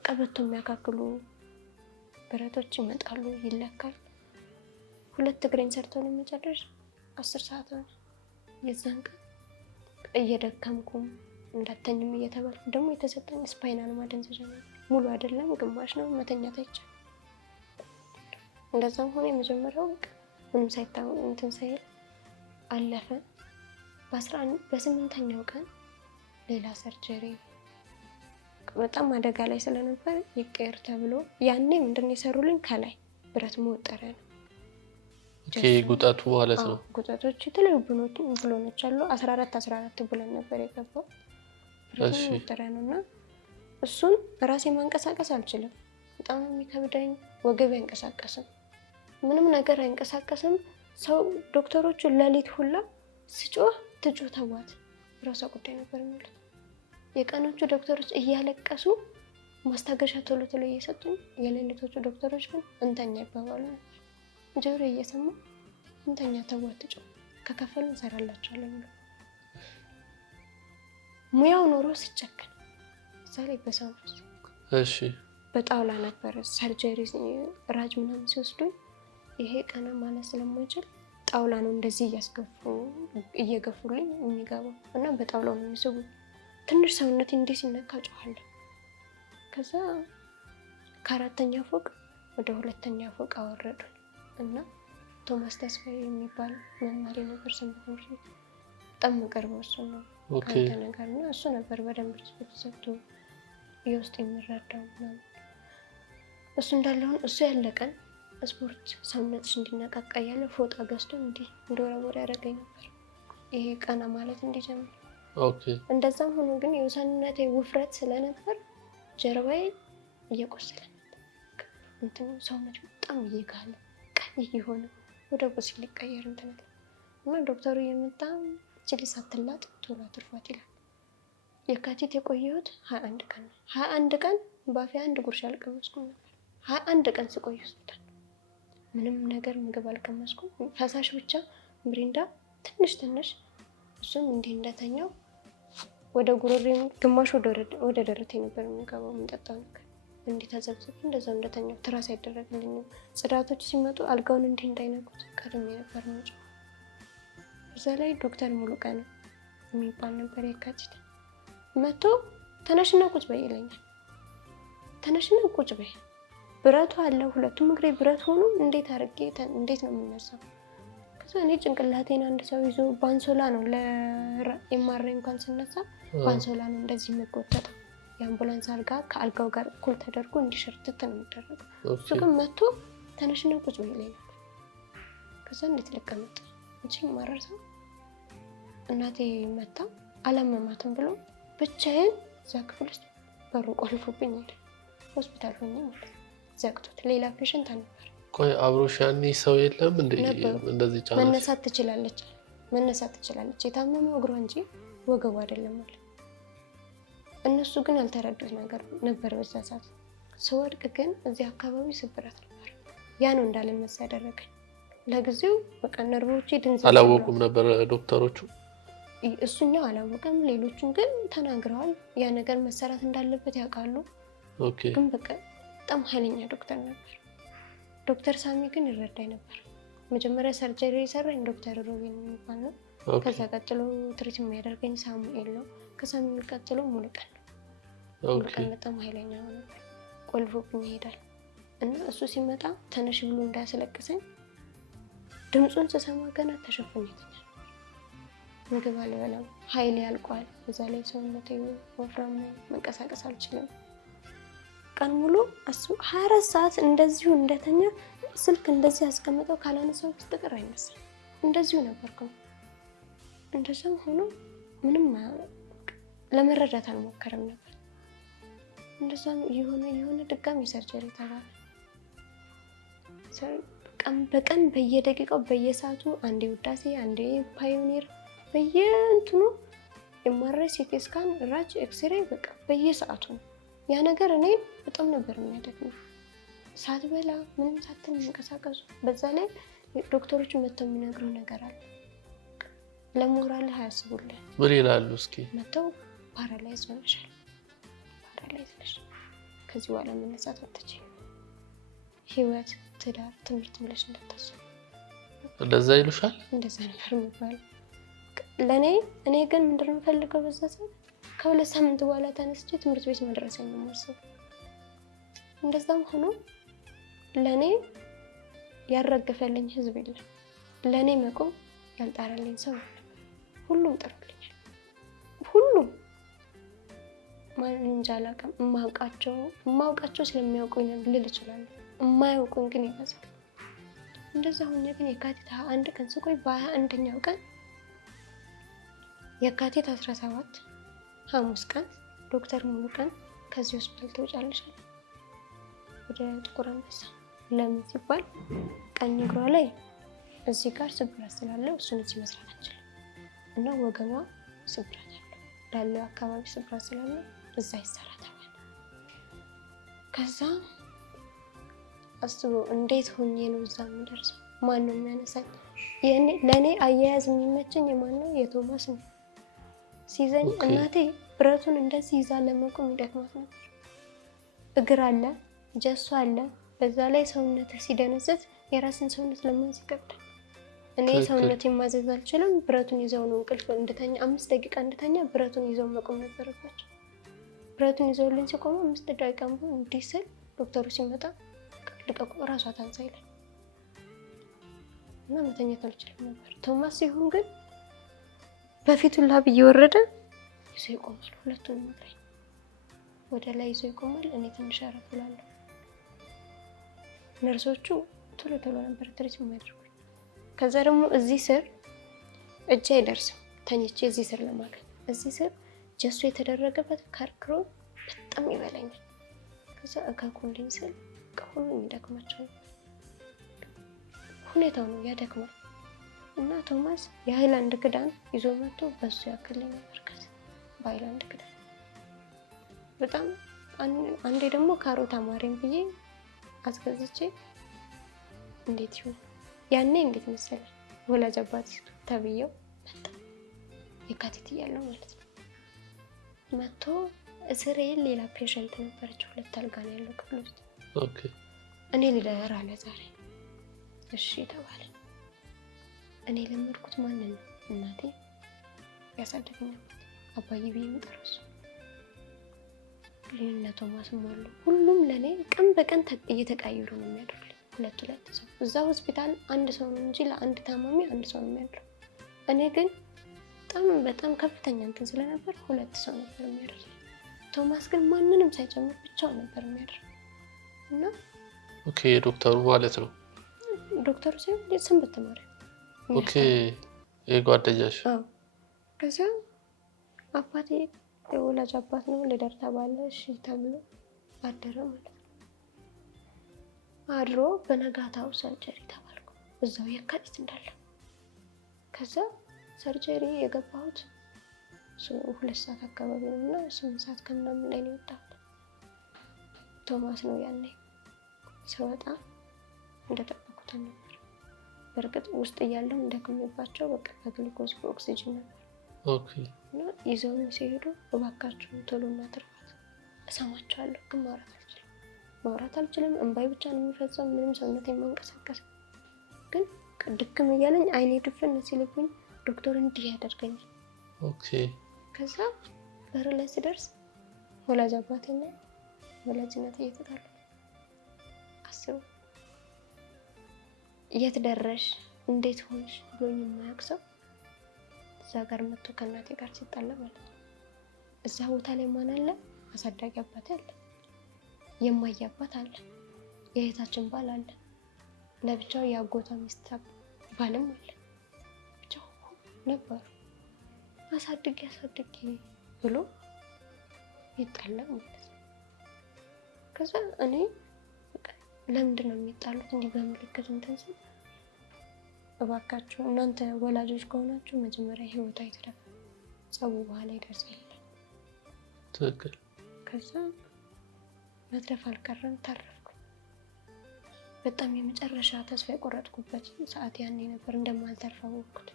ቀበቶ የሚያካክሉ ብረቶች ይመጣሉ፣ ይለካል። 2 እግሬን ሰርተው ለመጨረስ 10 ሰዓት ነው። የዛን ቀን እየደከምኩም እንዳተኝም እየተባልኩ ደግሞ የተሰጠኝ ስፓይናል ማደንዘዣ ነው። ሙሉ አይደለም ግማሽ ነው፣ መተኛት አይቻልም። እንደዛም ሆነ የመጀመሪያው ምንም ሳይታወቅ እንትን ሳይል አለፈ። በ8ኛው ቀን ሌላ ሰርጀሪ በጣም አደጋ ላይ ስለነበር ይቀር ተብሎ ያኔ ምንድነው የሰሩልኝ? ከላይ ብረት መወጠሪያ ነው። ጉጠቱ ማለት ነው። ጉጠቶች የተለያዩ ብሎኖች አሉ። 14 ብሎን ነበር የገባው። ብረት መወጠሪያ ነው እና እሱን ራሴ ማንቀሳቀስ አልችልም። በጣም የሚከብደኝ። ወገብ አይንቀሳቀስም፣ ምንም ነገር አይንቀሳቀስም። ሰው ዶክተሮቹ ሌሊት ሁላ ስጮህ ትጮህ ተዋት ራሷ ጉዳይ ነበር የሚሉት። የቀኖቹ ዶክተሮች እያለቀሱ ማስታገሻ ቶሎ እየሰጡኝ፣ የሌሊቶቹ ዶክተሮች ግን እንተኛ ይባባሉ ነበር። ጆሮ እየሰማ እንተኛ ተዋት ትጮህ፣ ከከፈሉ እንሰራላቸዋለን ብሎ ሙያው ኖሮ ሲጨክን እዛ ላይ በሰው ነፍስ። እሺ በጣውላ ነበር ሰርጀሪ ራጅ ምናምን ሲወስዱኝ ይሄ ቀና ማለት ስለማይችል ጣውላ ነው እንደዚህ እየገፉልኝ የሚገባው እና በጣውላው ነው የሚስቡኝ። ትንሽ ሰውነቴ እንዲህ ሲነካ ጮኻለሁ። ከዛ ከ4ኛ ፎቅ ወደ 2ኛ ፎቅ አወረዱኝ እና ቶማስ ተስፋዬ የሚባል መማሪ ነበር ትምህርት ቤት። በጣም የምቀርበው እሱ ነው ከአንተ ነገር እና እሱ ነበር በደንብ ሪስፔክት ሰጥቶ የውስጥ የሚረዳው ምናምን። እሱ እንዳለውን እሱ ያለቀን ስፖርት ሰውነትሽ እንዲነቃቃ እያለ ፎጣ ገዝቶ እንዲህ እንደወረወር ያደረገኝ ነበር፣ ይሄ ቀና ማለት እንዲጀምር። እንደዛም ሆኖ ግን የሰውነቴ ውፍረት ስለነበር ጀርባዬ እየቆሰለ ነበር። እንትን ሰውነቴ በጣም እየጋለ ቀይ እየሆነ ወደ ቁስል ሊቀየር እንትን አለ እና ዶክተሩ እየመጣ ችሊ ሳትላጥ ቶሎ አትርፏት ይላል። የካቲት የቆየሁት 21 ቀን ነው። 21 ቀን ባፌ 1 ጉርሻ አልቀመስኩም ነበር። 21 ቀን ስቆይ ሆስፒታል ምንም ነገር ምግብ አልቀመስኩም። ፈሳሽ ብቻ ምሪንዳ ትንሽ እሱም እንዲህ እንደተኛው ወደ ጉሮሬም ግማሽ ወደ ደረቴ ነበር የሚገባው የምጠጣው ነገር እንዲህ ተዘብዝብ እንደዛው እንደተኛው ትራስ አይደረግልኝም። ጽዳቶች ሲመጡ አልጋውን እንዲህ እንዳይነኩት ቀድሜ ነበር እንጂ። እዛ ላይ ዶክተር ሙሉቀን የሚባል ነበር የካቲት መቶ ተነሽና ቁጭ በይ ይለኛል። ተነሽና ቁጭ በይ ብረቱ አለ፣ 2ቱም እግሬ ብረት ሆኖ እንዴት አድርጌ እንዴት ነው የምነሳው? ከዛ እኔ ጭንቅላቴን አንድ ሰው ይዞ ባንሶላ ነው ለኤምአርአይ እንኳን ስነሳ ባንሶላ ነው እንደዚህ የምጎተተው። የአምቡላንስ አልጋ ከአልጋው ጋር እኩል ተደርጎ እንዲሸርትት ነው የሚደረገው። እሱ ግን መቶ ተነሽና ቁጭ በይ ይለኛል። ከዛ እንዴት ልቀመጥ እንጂ ማረሰው እናቴ መታ አላመማትም ብሎ ብቻዬን እዛ ክፍል ውስጥ በሩ ቆልፎብኝ ሄደ። ሆስፒታል ሆኜ ማለት ዘግቶት ሌላ ፔሸንት ነበር። ቆይ አብሮሽ ያኔ ሰው የለም እንደዚህ ጫና? መነሳት ትችላለች የታመመው እግሯ እንጂ ወገቡ አይደለም አለ። እነሱ ግን ያልተረዱት ነገር ነበር። በዛ ሰዓት ስወድቅ ግን እዚህ አካባቢ ስብራት ነበር። ያ ነው እንዳልነሳ ያደረገኝ። ለጊዜው በቃ ነርቮቼ ድንዝ አላወቁም ነበር ዶክተሮቹ። እሱኛው አላወቀም፣ ሌሎቹም ግን ተናግረዋል። ያ ነገር መሰራት እንዳለበት ያውቃሉ። ግን በቃ በጣም ኃይለኛ ዶክተር ነበር። ዶክተር ሳሚ ግን ይረዳኝ ነበር። መጀመሪያ ሰርጀሪ የሰራኝ ዶክተር ሮቢን የሚባል ነው። ከዛ ቀጥሎ ትሪት የሚያደርገኝ ሳሙኤል ነው። ከሳሙኤል ቀጥሎ ሙሉቀን ነው። ሙሉቀን በጣም ኃይለኛ ነበር። ቆልፎብኝ ይሄዳል እና እሱ ሲመጣ ተነሽ ብሎ እንዳያስለቅሰኝ ድምፁን ስሰማ ገና ተሸፍኜ ተኛል። ምግብ አልበላም፣ ኃይሌ ያልቋል። በዛ ላይ ሰውነቴ ወፍራም ነው፣ መንቀሳቀስ አልችልም። በቃ ቀን ሙሉ 24 ሰዓት እንደዚሁ እንደተኛ ስልክ እንደዚህ አስቀምጠው ካላነሳው በስተቀር አይነሳም። እንደዚሁ ነበርኩ። እንደዛም ሆኖ ምንም ለመረዳት አልሞከረም ነበር። እንደዛም የሆነ ድጋሚ ሰርጀሪ ተባለ። ቀን በቀን በየደቂቃው በየሰዓቱ አንዴ ውዳሴ አንዴ ፓዮኒር በየእንትኑ ኤምአርአይ ሲቲ ስካን ራጅ ኤክስሬ በቃ በየሰዓቱ ነው። ያ ነገር እኔን በጣም ነበር የሚያደክመው። ሳትበላ ምንም ሳትል መንቀሳቀሱ። በዛ ላይ ዶክተሮች መተው የሚነግሩ ነገር አለ። ለሞራልህ አያስቡልህ። ምን ይላሉ? እስኪ መተው ፓራላይዝ ሆነሻል፣ ፓራላይዝ ነሽ፣ ከዚህ በኋላ መነሳት አትችይም፣ ህይወት፣ ትዳር፣ ትምህርት ብለሽ እንዳታስብ። እንደዛ ይሉሻል? እንደዛ ነበር የሚባለው ለኔ። እኔ ግን ምንድን ነው የምፈልገው በዛ ሰዓት ከ2 ሳምንት በኋላ ተነስቼ ትምህርት ቤት መድረስ ነው የማስበው። እንደዛም ሆኖ ለኔ ያረገፈልኝ ህዝብ የለም። ለኔ መቆም ያልጣራልኝ ሰው የለም። ሁሉም ጥሩልኛል። ሁሉም ማን እንጃ አላውቅም። የማውቃቸው ስለሚያውቁኝ ልል እችላለሁ። የማያውቁኝ ግን ይበዛል። እንደዛ ሆኜ ግን የካቲት 21 ቀን ስቆይ በ21ኛው ቀን የካቲት 17 ሐሙስ ቀን ዶክተር ሙሉ ቀን ከዚህ ሆስፒታል ትወጫለሽ ወደ ጥቁር አንበሳ። ለምን ሲባል ቀኝ እግሯ ላይ እዚህ ጋር ስብራት ስላለው እሱን እዚህ መስራት አንችልም እና ወገቧ ስብራት አለው ላለው አካባቢ ስብራት ስላለው እዛ ይሰራታል። ከዛ አስቡ እንዴት ሆኜ ነው እዛ የምደርሰው? ማን ነው የሚያነሳኝ? ለእኔ አያያዝ የሚመቸኝ የማን ነው? የቶማስ ነው። ሲዘኝ እናቴ ብረቱን እንደዚህ ይዛ ለመቆም ይደክማት ነበር። እግር አለ፣ ጀሶ አለ። በዛ ላይ ሰውነት ሲደነዘዝ የራስን ሰውነት ለማዘዝ ይከብዳል። እኔ ሰውነቴን ማዘዝ አልችልም። ብረቱን ይዘው ነው እንቅልፍ እንድተኛ 5 ደቂቃ እንድተኛ ብረቱን ይዘው መቆም ነበረባቸው። ብረቱን ይዘውልኝ ሲቆሙ 5 ደቂቃ እንዲህ ስል ዶክተሩ ሲመጣ ልቀቁ እራሷ ታንሳ ይላል እና መተኛት አልችልም ነበር። ቶማስ ሲሆን ግን በፊቱ ላብ እየወረደ ይዞ ይቆማል። ሁለቱንም ላይ ወደ ላይ ይዞ ይቆማል። እኔ ትንሽ አረፍ እላለሁ። ነርሶቹ ቶሎ ነበር ትሪት የሚያደርጉት። ከዛ ደግሞ እዚህ ስር እጄ አይደርስም ተኝቼ እዚህ ስር ለማለት እዚህ ስር ጀሶ የተደረገበት ከርክሮ በጣም ይበላኛል። ከዛ እካኩልኝ ስል ሁሉም ይደክማቸው። ሁኔታው ነው ያደክማል። እና ቶማስ የሃይላንድ ክዳን ይዞ መጥቶ በሱ ያክልኝ ነበር። ከዛ በሃይላንድ ክዳን በጣም አንዴ ደግሞ ካሮት አማረኝ ብዬ አስገዝቼ እንዴት ይሁን ያኔ እንዴት መሰለኝ ወላጅ አባት ተብዬው መጣ። የካቲት እያለሁ ማለት ነው። መጥቶ እስሬ ሌላ ፔሸንት ነበረች። 2 አልጋ ነው ያለው ክፍል ውስጥ። ኦኬ እኔ ልደር አለ ዛሬ። እሺ ተባለ። እኔ ለመድኩት ማንን ነው? እናቴ ያሳደገኝ አባዬ ብዬ የምጠራው እሱ። እነ ቶማስም አሉ። ሁሉም ለኔ ቀን በቀን እየተቀያየሩ ነው የሚያደርጉልኝ። 2 ሰው እዛ ሆስፒታል አንድ ሰው ነው እንጂ ለአንድ ታማሚ አንድ ሰው ነው የሚያድረው። እኔ ግን በጣም ከፍተኛ እንትን ስለነበር 2 ሰው ነበር የሚያደርጉልኝ። ቶማስ ግን ማንንም ሳይጨምር ብቻውን ነበር የሚያደርገው እና ኦኬ ዶክተሩ ማለት ነው። ዶክተሩ ሳይሆን ሰንበት ተማሪ። ኦኬ የጓደኛሽ? አዎ። ከዛ አባቴ የወላጅ አባት ነው። ልደር ተባለ። እሺ ተብሎ አደረ ማለት ነው። አድሮ በነጋታው ሰርጀሪ ተባልኩ እዛው የካቲት እንዳለ። ከዛ ሰርጀሪ የገባሁት 2 ሰዓት አካባቢ ነው እና 8 ሰዓት ከምናምን ላይ ነው የወጣሁት። ቶማስ ነው ያኔ ስወጣ እንደጠበኩት ነበር። በእርግጥ ውስጥ እያለሁ እንደከመባቸው በቃ በግሉኮዝ በኦክሲጅን ነበር። ኦኬ እና ይዘውኝ ሲሄዱ እባካችሁ ቶሎ እናትርፋት፣ እሰማቸዋለሁ ግን ማውራት አልችልም። እንባይ ብቻ ነው የሚፈጸም። ምንም ሰውነት የማንቀሳቀስ ግን ድክም እያለኝ አይኔ ድፍን ሲልብኝ ዶክተር እንዲህ ያደርገኛል። ኦኬ ከዛ በር ላይ ስደርስ ወላጅ አባቴና ወላጅ እናቴ እየተጣሉ አስቡ። የት ደረሽ እንዴት ሆንሽ ብሎኝ የማያውቅ ሰው እዛ ጋር መጥቶ ከእናቴ ጋር ሲጣላ ማለት ነው። እዛ ቦታ ላይ ማን አለ? አሳዳጊ አባቴ አለ። የማያባት አለ፣ የእህታችን ባል አለ፣ ለብቻው የአጎቷ ሚስት ባልም አለ። ብቻው ነበሩ። አሳድጌ ብሎ ይጣላል ማለት ነው። ከዛ እኔ ለምንድን ነው የሚጣሉት እንዲህ በምልክት እንትን ስል እባካችሁ እናንተ ወላጆች ከሆናችሁ መጀመሪያ ህይወቷ ይትረፍ፣ ጸቡ በኋላ ይደርሳል። ትክክል። ከዛ መትረፍ አልቀረም፣ ተረፍኩ። በጣም የመጨረሻ ተስፋ የቆረጥኩበት ሰዓት ያኔ ነበር። እንደማልተርፍ አወቅኩት፣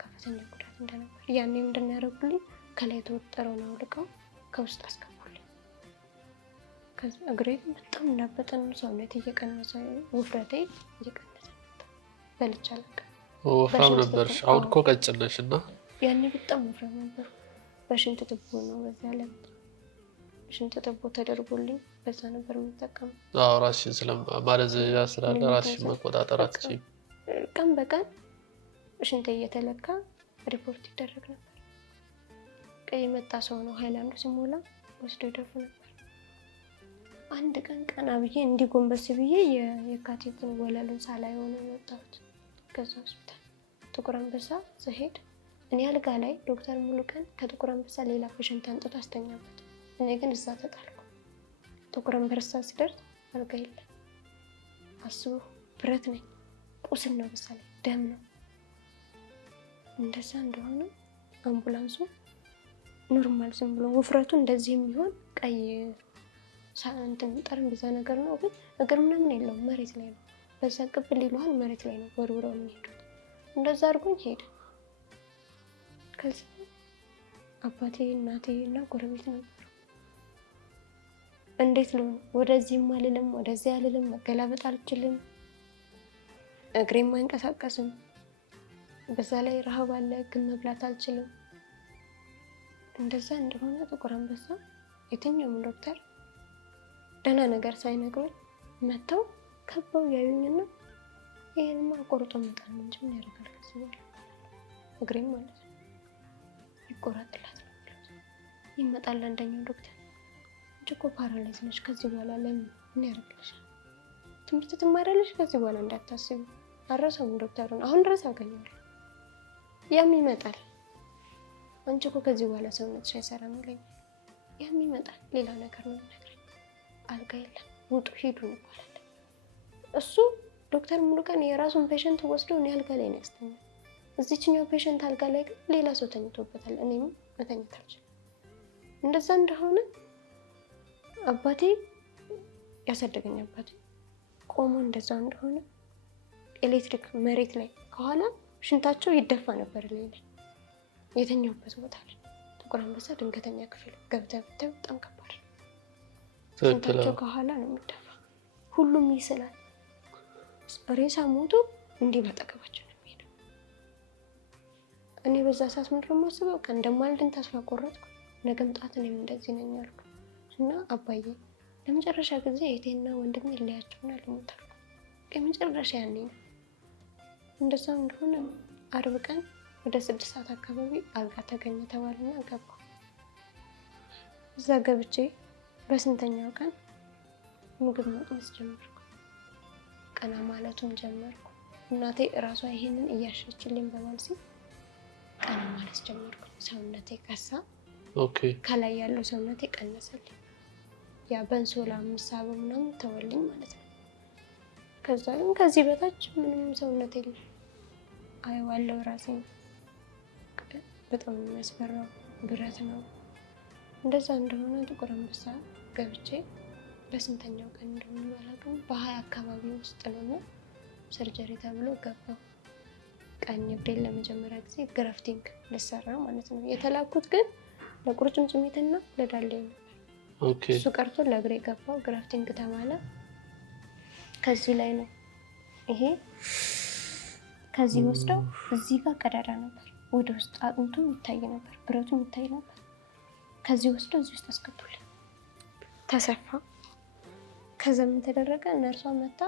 ከፍተኛ ጉዳት እንደነበር። ያኔ ምንድን ነው ያደረጉልኝ? ከላይ የተወጠረውን አውልቀው ከውስጥ አስገቡልኝ። ከዛ እግሬ በጣም እንዳበጠን፣ ሰውነት እየቀነሰ፣ ውፍረቴ እየቀነሰ መጣ። በልቼ አላውቅም። ወፍራም ነበርሽ? አሁን እኮ ቀጭን ነሽ እና ያኔ በጣም ወፍራም ነበር። በሽንት ትቦ ነው በዛ ላይ ሽንት ትቦ ተደርጎልኝ በዛ ነበር የምጠቀመው። አዎ ራስሽን ስለማለዘያ ስላለ ራስሽን መቆጣጠር አትችይም። ቀን በቀን ሽንት እየተለካ ሪፖርት ይደረግ ነበር። ቀይ የመጣ ሰው ነው ሃይላንዱ ሲሞላ ወስዶ ይደፉ ነበር። አንድ ቀን ቀና ብዬ እንዲጎንበስ ብዬ የካቴትን ወለሉን ሳላይ ሆነ የወጣሁት። ከዛ ሆስፒታል ጥቁር አንበሳ ስሄድ እኔ አልጋ ላይ ዶክተር ሙሉቀን ከጥቁር አንበሳ ሌላ ፔሸንት አንጥቶ አስተኛበት። እኔ ግን እዛ ተጣልኩ። ጥቁር አንበሳ ሲደርስ አልጋ የለም። አስቡ፣ ብረት ነኝ፣ ቁስል ነው፣ በዛ ላይ ደም ነው። እንደዛ እንደሆነ አምቡላንሱ ኖርማል ዝም ብሎ ውፍረቱ እንደዚህ የሚሆን ቀይ እንትን ጠረጴዛ ነገር ነው፣ ግን እግር ምናምን የለውም፣ መሬት ላይ ነው። በዛ ቅብል ይለዋል፣ መሬት ላይ ነው ወርውረው የሚሄዱት። እንደዛ አድርጎኝ ሄደ። ከዛ አባቴ እናቴ እና ጎረቤት ነበሩ። እንዴት ልሆን? ወደዚህም አልልም ወደዚህ አልልም፣ መገላበጥ አልችልም፣ እግሬም አይንቀሳቀስም። በዛ ላይ ረሃብ አለ፣ ግን መብላት አልችልም። እንደዛ እንደሆነ ጥቁር አንበሳ የትኛውም ዶክተር ደህና ነገር ሳይነግሩኝ መጥተው ከበው ያዩኝና ይሄንማ ቆርጦ መጣል እንጂ ምን ያደርጋል ከዚህ በኋላ እግሬም ማለት ነው ይቆረጥላት ነው ይመጣል። አንደኛው ዶክተር እንጂ እኮ ፓራላይዝ ነሽ፣ ከዚህ በኋላ ለምን ምን ያደርግልሻል? ትምህርት ትማሪያለሽ፣ ከዚህ በኋላ እንዳታስቢ። አረሰውም ዶክተሩን አሁን ድረስ አገኘዋለሁ። ያም ይመጣል፣ አንቺ እኮ ከዚህ በኋላ ሰውነትሽ አይሰራም ይለኛል። ያም ይመጣል፣ ሌላ ነገር ነው የሚነግረኝ። አልጋ የለም፣ ውጡ ሂዱ እንባላለን። እሱ ዶክተር ሙሉቀን የራሱን ፔሸንት ወስዶ እኔ አልጋ ላይ ነው ያስተኛል። እዚችኛው ፔሸንት አልጋ ላይ ግን ሌላ ሰው ተኝቶበታል። እኔም መተኛት አልችልም። እንደዛ እንደሆነ አባቴ ያሳደገኝ አባቴ ቆሞ እንደዛ እንደሆነ ኤሌክትሪክ መሬት ላይ ከኋላ ሽንታቸው ይደፋ ነበር። ሌላ የተኛውበት ቦታ ላይ ጥቁር አንበሳ ድንገተኛ ክፍል ገብተህ ብታይ በጣም ከባድ ነው። ሽንታቸው ከኋላ ነው የሚደፋ። ሁሉም ይስላል። ሬሳ ሞቶ እንዲህ በጠገባቸው ነው የሚሄደው። እኔ በዛ ሰዓት ምንድን ነው የማስበው? ቀን እንደማልድን ተስፋ ቆረጥኩ። ነገም ጣት እኔም እንደዚህ ነኝ አልኩ እና አባዬ ለመጨረሻ ጊዜ እህቴና ወንድሜ ይለያቸውና ልሞት አልኩ። የመጨረሻ ያኔ ነው። እንደዛ እንደሆነ አርብ ቀን ወደ 6 ሰዓት አካባቢ አልጋ ተገኘ ተባልና ገባ። እዛ ገብቼ በስንተኛው ቀን ምግብ መቅመስ ጀመርኩ። ቀና ማለቱን ጀመርኩ። እናቴ እራሷ ይሄንን እያሸችልኝ በማለት ቀና ማለት ጀመርኩ። ሰውነቴ ከሳ። ኦኬ። ከላይ ያለው ሰውነቴ ቀነሰልኝ። ያ በንሶላ ምሳበው ምናምን ተወልኝ ማለት ነው። ከዛ ግን ከዚህ በታች ምንም ሰውነቴ የለም። አየዋለሁ ራሴን። በጣም የሚያስፈራው ብረት ነው። እንደዛ እንደሆነ ጥቁር አንበሳ ገብቼ በስንተኛው ቀን እንደሆነ ባላውቅም በ20 አካባቢ ውስጥ ነው ሰርጀሪ ተብሎ ገባሁ። ቀኝ እግሬን ለመጀመሪያ ጊዜ ግራፍቲንግ ልሰራ ማለት ነው። የተላኩት ግን ለቁርጭምጭሚትና ለዳሌ ነው። ኦኬ። እሱ ቀርቶ ለእግሬ ገባው። ግራፍቲንግ ተባለ። ከዚህ ላይ ነው ይሄ ከዚህ ወስደው እዚህ ጋር ቀዳዳ ነበር። ወደ ውስጥ አጥንቱ ይታይ ነበር፣ ብረቱ ይታይ ነበር። ከዚህ ወስደው እዚህ ውስጥ አስገቡልኝ። ተሰፋ። ከዛ ምን ተደረገ? ነርሷ መታ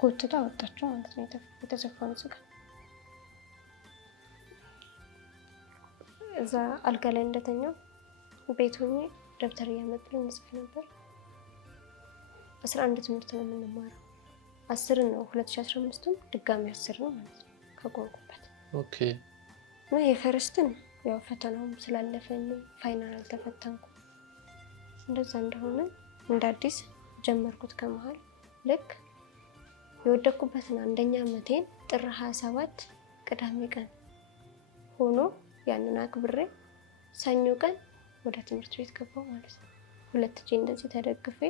ጎትታ አወጣቸው ማለት ነው የተሰፋውን ስጋ። እዛ አልጋ ላይ እንደተኛው ቤት ሆኜ ደብተር እያመጡልኝ እጽፍ ነበር። 11 ትምህርት ነው የምንማረው። 10 ነው 2015ም ድጋሚ 10 ነው ማለት ነው ከቆምኩበት። ኦኬ። እና የፈርስትን ያው ፈተናውም ስላለፈኝ ፋይናል አልተፈተንኩም። እንደዛ እንደሆነ እንደ አዲስ ጀመርኩት ከመሃል። ልክ የወደኩበትን አንደኛ ዓመቴን ጥር 27 ቅዳሜ ቀን ሆኖ ያንን አክብሬ ሰኞ ቀን ወደ ትምህርት ቤት ገባሁ ማለት ነው። 2 እጄ እንደዚህ ተደግፌ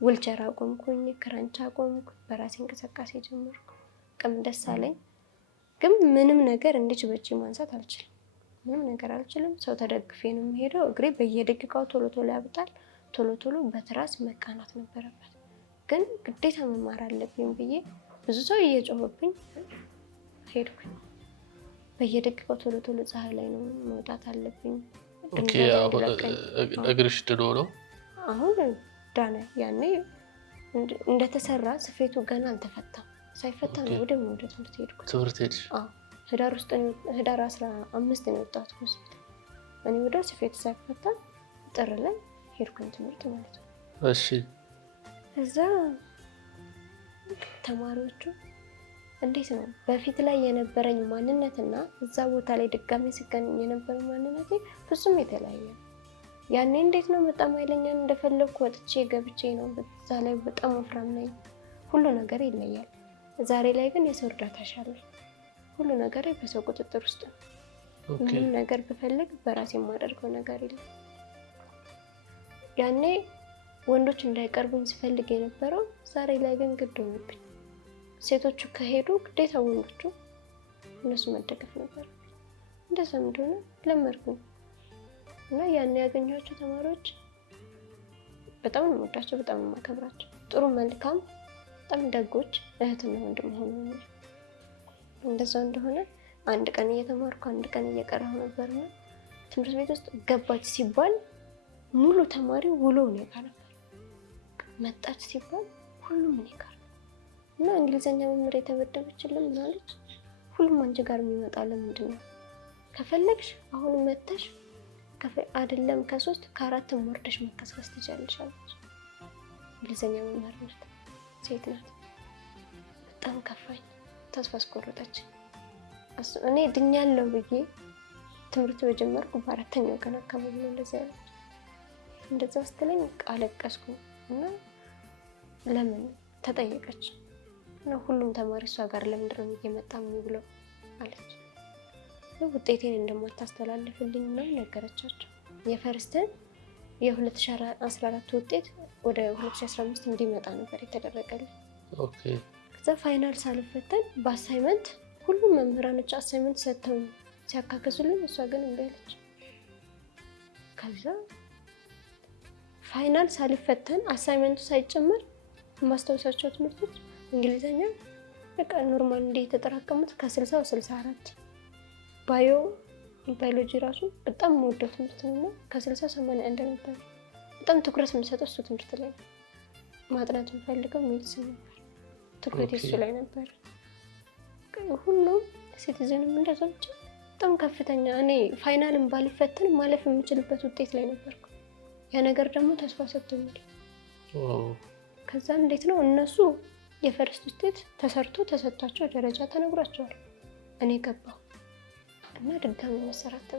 ዊልቸር አቆምኩኝ፣ ክራንች አቆምኩ፣ በራሴ እንቅስቃሴ ጀመርኩ። ቀም ደስ አለኝ። ግን ምንም ነገር እንዲች በእጄ ማንሳት አልችልም። ምንም ነገር አልችልም። ሰው ተደግፌ ነው የምሄደው። እግሬ በየደቂቃው ቶሎ ቶሎ ያብጣል። ቶሎ ቶሎ በትራስ መቃናት ነበረበት። ግን ግዴታ መማር አለብኝ ብዬ ብዙ ሰው እየጮህብኝ ሄድኩኝ። በየደቂቃው ቶሎ ቶሎ ፀሐይ ላይ ነው መውጣት አለብኝ። ኦኬ። እግርሽ ድኖ ነው? አሁን ዳነ። ያኔ እንደተሰራ ስፌቱ ገና አልተፈታም። ሳይፈታ ነው ወደ ትምህርት ሄድኩት። ትምህርት ሄድሽ? አዎ። ህዳር 15 ነው የወጣሁት ሆስፒታል። እኔ ወደ ስፌቱ ሳይፈታ ጥር ላይ ሄድኩኝ ትምህርት ማለት ነው። እሺ። እዛ ተማሪዎቹ እንዴት ነው በፊት ላይ የነበረኝ ማንነትና እዛ ቦታ ላይ ድጋሚ ሲገናኝ የነበረው ማንነቴ ፍጹም የተለያየ ነው። ያኔ እንዴት ነው በጣም ኃይለኛ እንደፈለግኩ ወጥቼ ገብቼ ነው። በዛ ላይ በጣም ወፍራም ነኝ። ሁሉ ነገር ይለያል። ዛሬ ላይ ግን የሰው እርዳታ ሻለኝ። ሁሉ ነገር በሰው ቁጥጥር ውስጥ ነው። ምንም ነገር ብፈልግ በራሴ የማደርገው ነገር የለም። ያኔ ወንዶች እንዳይቀርቡኝ ስፈልግ የነበረው ዛሬ ላይ ግን ግድ ሆነብኝ። ሴቶቹ ከሄዱ ግዴታ ወንዶቹ እነሱ መደገፍ ነበር። እንደዛም እንደሆነ ለመድኩኝ እና ያኔ ያገኘኋቸው ተማሪዎች በጣም ነው የምወዳቸው፣ በጣም ነው የማከብራቸው። ጥሩ፣ መልካም፣ በጣም ደጎች እህትና ወንድም ሆኑ። እንደዛው እንደሆነ አንድ ቀን እየተማርኩ አንድ ቀን እየቀረሁ ነበርና ትምህርት ቤት ውስጥ ገባች ሲባል ሙሉ ተማሪ ውሎ ነው ጋር ነበር። መጣች ሲባል ሁሉም እኔ ጋር እና እንግሊዘኛ መምህር የተመደበችልን ምን አለች? ሁሉም አንቺ ጋር የሚመጣ ለምንድን ነው? ከፈለግሽ አሁን መተሽ አይደለም ከ3 ከ4 ወርደሽ መከስከስ ትችያለሽ አለች። እንግሊዘኛ መምህር ናት፣ ሴት ናት። በጣም ከፋኝ፣ ተስፋ አስቆረጠች። እኔ ድኛለሁ ብዬ ትምህርት በጀመርኩ በ4ኛው ቀን አካባቢ ነው እንደዛ ያለች። እንደዛ ስትለኝ አለቀስኩ እና ለምን ተጠየቀች እና ሁሉም ተማሪ እሷ ጋር ለምንድን ነው እየመጣ የሚውለው አለች። ውጤቴን እንደማታስተላልፍልኝ ነው ነገረቻቸው። የፈርስትን የ2014 ውጤት ወደ 2015 እንዲመጣ ነበር የተደረገልኝ። ኦኬ። ከዛ ፋይናል ሳልፈተን በአሳይመንት ሁሉም መምህራኖች አሳይመንት ሰጥተው ሲያካክሱልኝ እሷ ግን እምቢ አለች። ከዛ ፋይናል ሳልፈተን አሳይመንቱ ሳይጨመር የማስታወሳቸው ትምህርቶች እንግሊዘኛ በቃ ኖርማል እንደ የተጠራቀሙት ከ60 64፣ ባዮሎጂ ራሱ በጣም የምወደው ትምህርት ነው። ከ60 81 ነበር። በጣም ትኩረት የምሰጠው እሱ ትምህርት ላይ ነው። ማጥናት የምፈልገው ሜዲሲን ነበር። ትኩረት እሱ ላይ ነበር። ሁሉም ሲቲዝንም እንደዛ ብቻ በጣም ከፍተኛ። እኔ ፋይናልን ባልፈተን ማለፍ የምችልበት ውጤት ላይ ነበርኩ። ያ ነገር ደግሞ ተስፋ ሰጥቶኛል። ከዛ እንዴት ነው እነሱ የፈርስት ውጤት ተሰርቶ ተሰጥቷቸው ደረጃ ተነግሯቸዋል። እኔ ገባሁ እና ድጋሚ መሰራት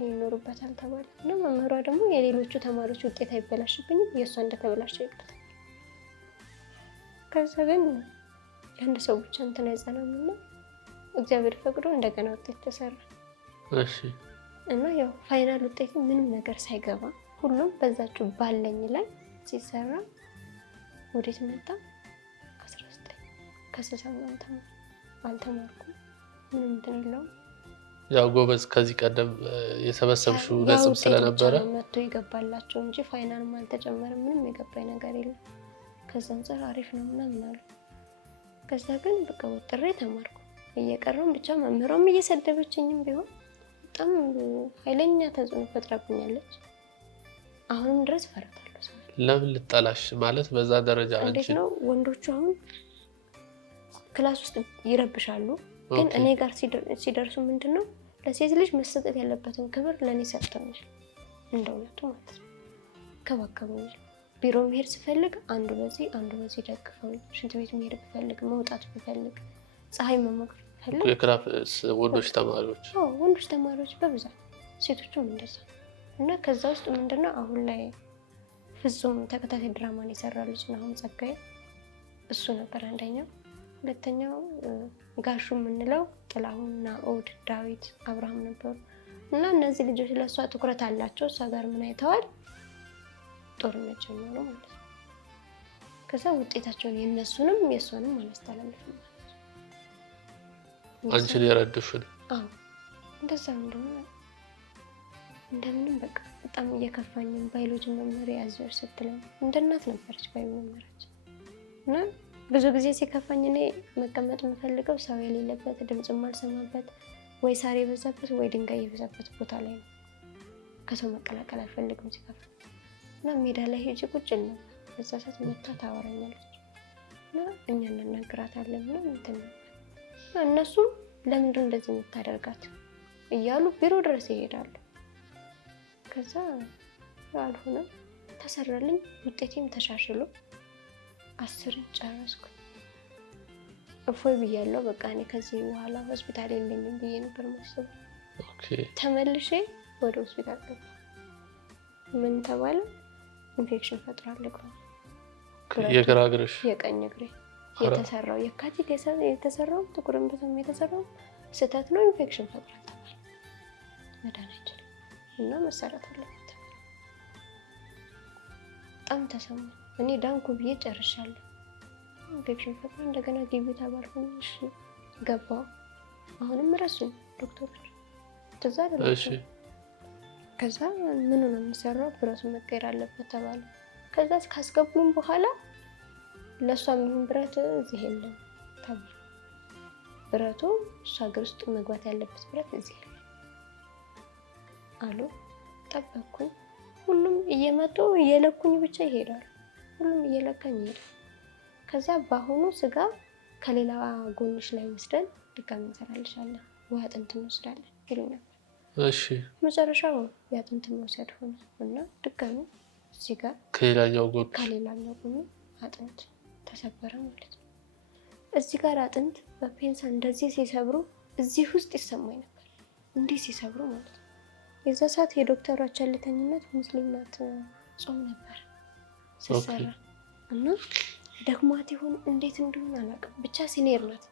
ይኖርበታል ተባለ እና መምህሯ ደግሞ የሌሎቹ ተማሪዎች ውጤት አይበላሽብኝም፣ የእሷ እንደተበላሸ ይቀጥላል። ከዛ ግን የአንድ ሰው ብቻ እንትን አይጸናም እና እግዚአብሔር ፈቅዶ እንደገና ውጤት ተሰራ። እሺ። እና ያው ፋይናል ውጤት ምንም ነገር ሳይገባ ሁሉም በዛችሁ ባለኝ ላይ ሲሰራ ወዴት መጣ? 19 ከ60 ምናምን አልተማርኩም። ምንም እንትን የለውም። ያው ጎበዝ ከዚህ ቀደም የሰበሰብሽው ነጥብ ስለነበረ መጥቶ ይገባላቸው እንጂ ፋይናልም አልተጨመረም። ምንም የገባኝ ነገር የለም። ከዛ አንፃር አሪፍ ነው ምናምን አሉ። ከዛ ግን በቃ ወጥሬ ተማርኩ። እየቀረውን ብቻ መምህሯም እየሰደበችኝም ቢሆን በጣም ኃይለኛ ተጽዕኖ ፈጥራብኛለች። አሁንም ድረስ ፈርታለሁ። ለምን ልጠላሽ ማለት በዛ ደረጃ አንቺ እንዴት ነው ወንዶቹ አሁን ክላስ ውስጥ ይረብሻሉ፣ ግን እኔ ጋር ሲደርሱ ምንድነው ለሴት ልጅ መሰጠት ያለበትን ክብር ለኔ ሰጥተውኛል። እንደውነቱ ማለት ነው ከባከቡኛል። ቢሮ መሄድ ስፈልግ አንዱ በዚህ ደግፈው፣ ሽንት ቤት መሄድ ብፈልግ፣ መውጣት ብፈልግ፣ ፀሐይ መሞቅ ብፈልግ የክላስ ወንዶች ተማሪዎች በብዛት ሴቶቹም እንደዛ እና ከዛ ውስጥ ምንድነው አሁን ላይ ፍጹም ተከታታይ ድራማን የሰራ ልጅ ነው አሁን ጸጋዬ፣ እሱ ነበር አንደኛው። ሁለተኛው ጋሹ የምንለው ጥላሁን፣ ናኦድ፣ ዳዊት፣ አብርሃም ነበሩ እና እነዚህ ልጆች ለእሷ ትኩረት አላቸው። እሷ ጋር ምን አይተዋል? ጦርነት ጀመሩ ማለት ነው። ከዛ ውጤታቸውን የእነሱንም የእሷንም አላስተላለፍም ማለት ነው። አንቺን የረዱሽን? አዎ እንደዛ እንደሆነ እንደምንም በቃ በጣም እየከፋኝም ባዮሎጂ መምህር ያዘር ስትለኝ እንደ እናት ነበረች ባዮመምህራችን እና ብዙ ጊዜ ሲከፋኝ እኔ መቀመጥ የምፈልገው ሰው የሌለበት ድምፅ የማልሰማበት ወይ ሳር የበዛበት ወይ ድንጋይ የበዛበት ቦታ ላይ ነው። ከሰው መቀላቀል አልፈልግም ሲከፋኝ እና ሜዳ ላይ ሄጄ ቁጭ ነበር። በዛ ሰዓት መታ ታወራኛለች እና እኛ እናናግራታለን እና እንትን እና እነሱም ለምንድን እንደዚህ የምታደርጋት እያሉ ቢሮ ድረስ ይሄዳሉ። ከዛ አልሆነም ተሰራልኝ። ውጤቴም ተሻሽሎ 10 ጨረስኩ። እፎይ ብያለሁ። በቃ እኔ ከዚህ በኋላ ሆስፒታል የለኝም ብዬ ነበር ማስበው። ተመልሼ ወደ ሆስፒታል ገባ። ምን ተባለ? ኢንፌክሽን ፈጥሯል እግሯ። የግራ እግርሽ? የቀኝ እግሬ የተሰራው የካቲት የተሰራው ጥቁር አንበሳም የተሰራው ስህተት ነው፣ ኢንፌክሽን ፈጥሯል ተባለ። መዳን አይችልም እና መሰራት አለበት። በጣም ተሰማ። እኔ ዳንኩ ብዬ ጨርሻለሁ። ኢንፌክሽን ፈጥሯል እንደገና ግቢ ተባልኩኝ። እሺ ገባሁ። አሁንም ረሱኝ ዶክተሮች ትዝ አይደለም። ከዛ ምን ነው የሚሰራው? ብረቱ መቀየር አለበት ተባለ። ከዛ ካስገቡኝ በኋላ ለሷ የሚሆን ብረት እዚህ የለም ተባለ። ብረቱ እሷ እግር ውስጥ መግባት ያለበት ብረት እዚህ የለም አሉ። ጠበቅኩኝ። ሁሉም እየመጡ እየለኩኝ ብቻ ይሄዳሉ። ሁሉም እየለካኝ ይሄዳል። ከዛ በአሁኑ ስጋ ከሌላ ጎንሽ ላይ ወስደን ድጋሚ እንሰራልሻለን፣ ወይ አጥንት እንወስዳለን ይሉኛል። እሺ መጨረሻው የአጥንት መውሰድ ሆነ እና ድጋሚ እዚህ ጋር ከሌላኛው ጎን አጥንት ተሰበረ ማለት ነው። እዚህ ጋር አጥንት በፔንሳ እንደዚህ ሲሰብሩ እዚህ ውስጥ ይሰማኝ ነበር፣ እንዲህ ሲሰብሩ ማለት ነው። የዛ ሰዓት የዶክተሯ ቸልተኝነት ሙስሊም ናት፣ ጾም ነበር ስትሰራ እና ደግማት ይሁን እንዴት እንደሆነ አላውቅም፣ ብቻ ሲኒየር ናት።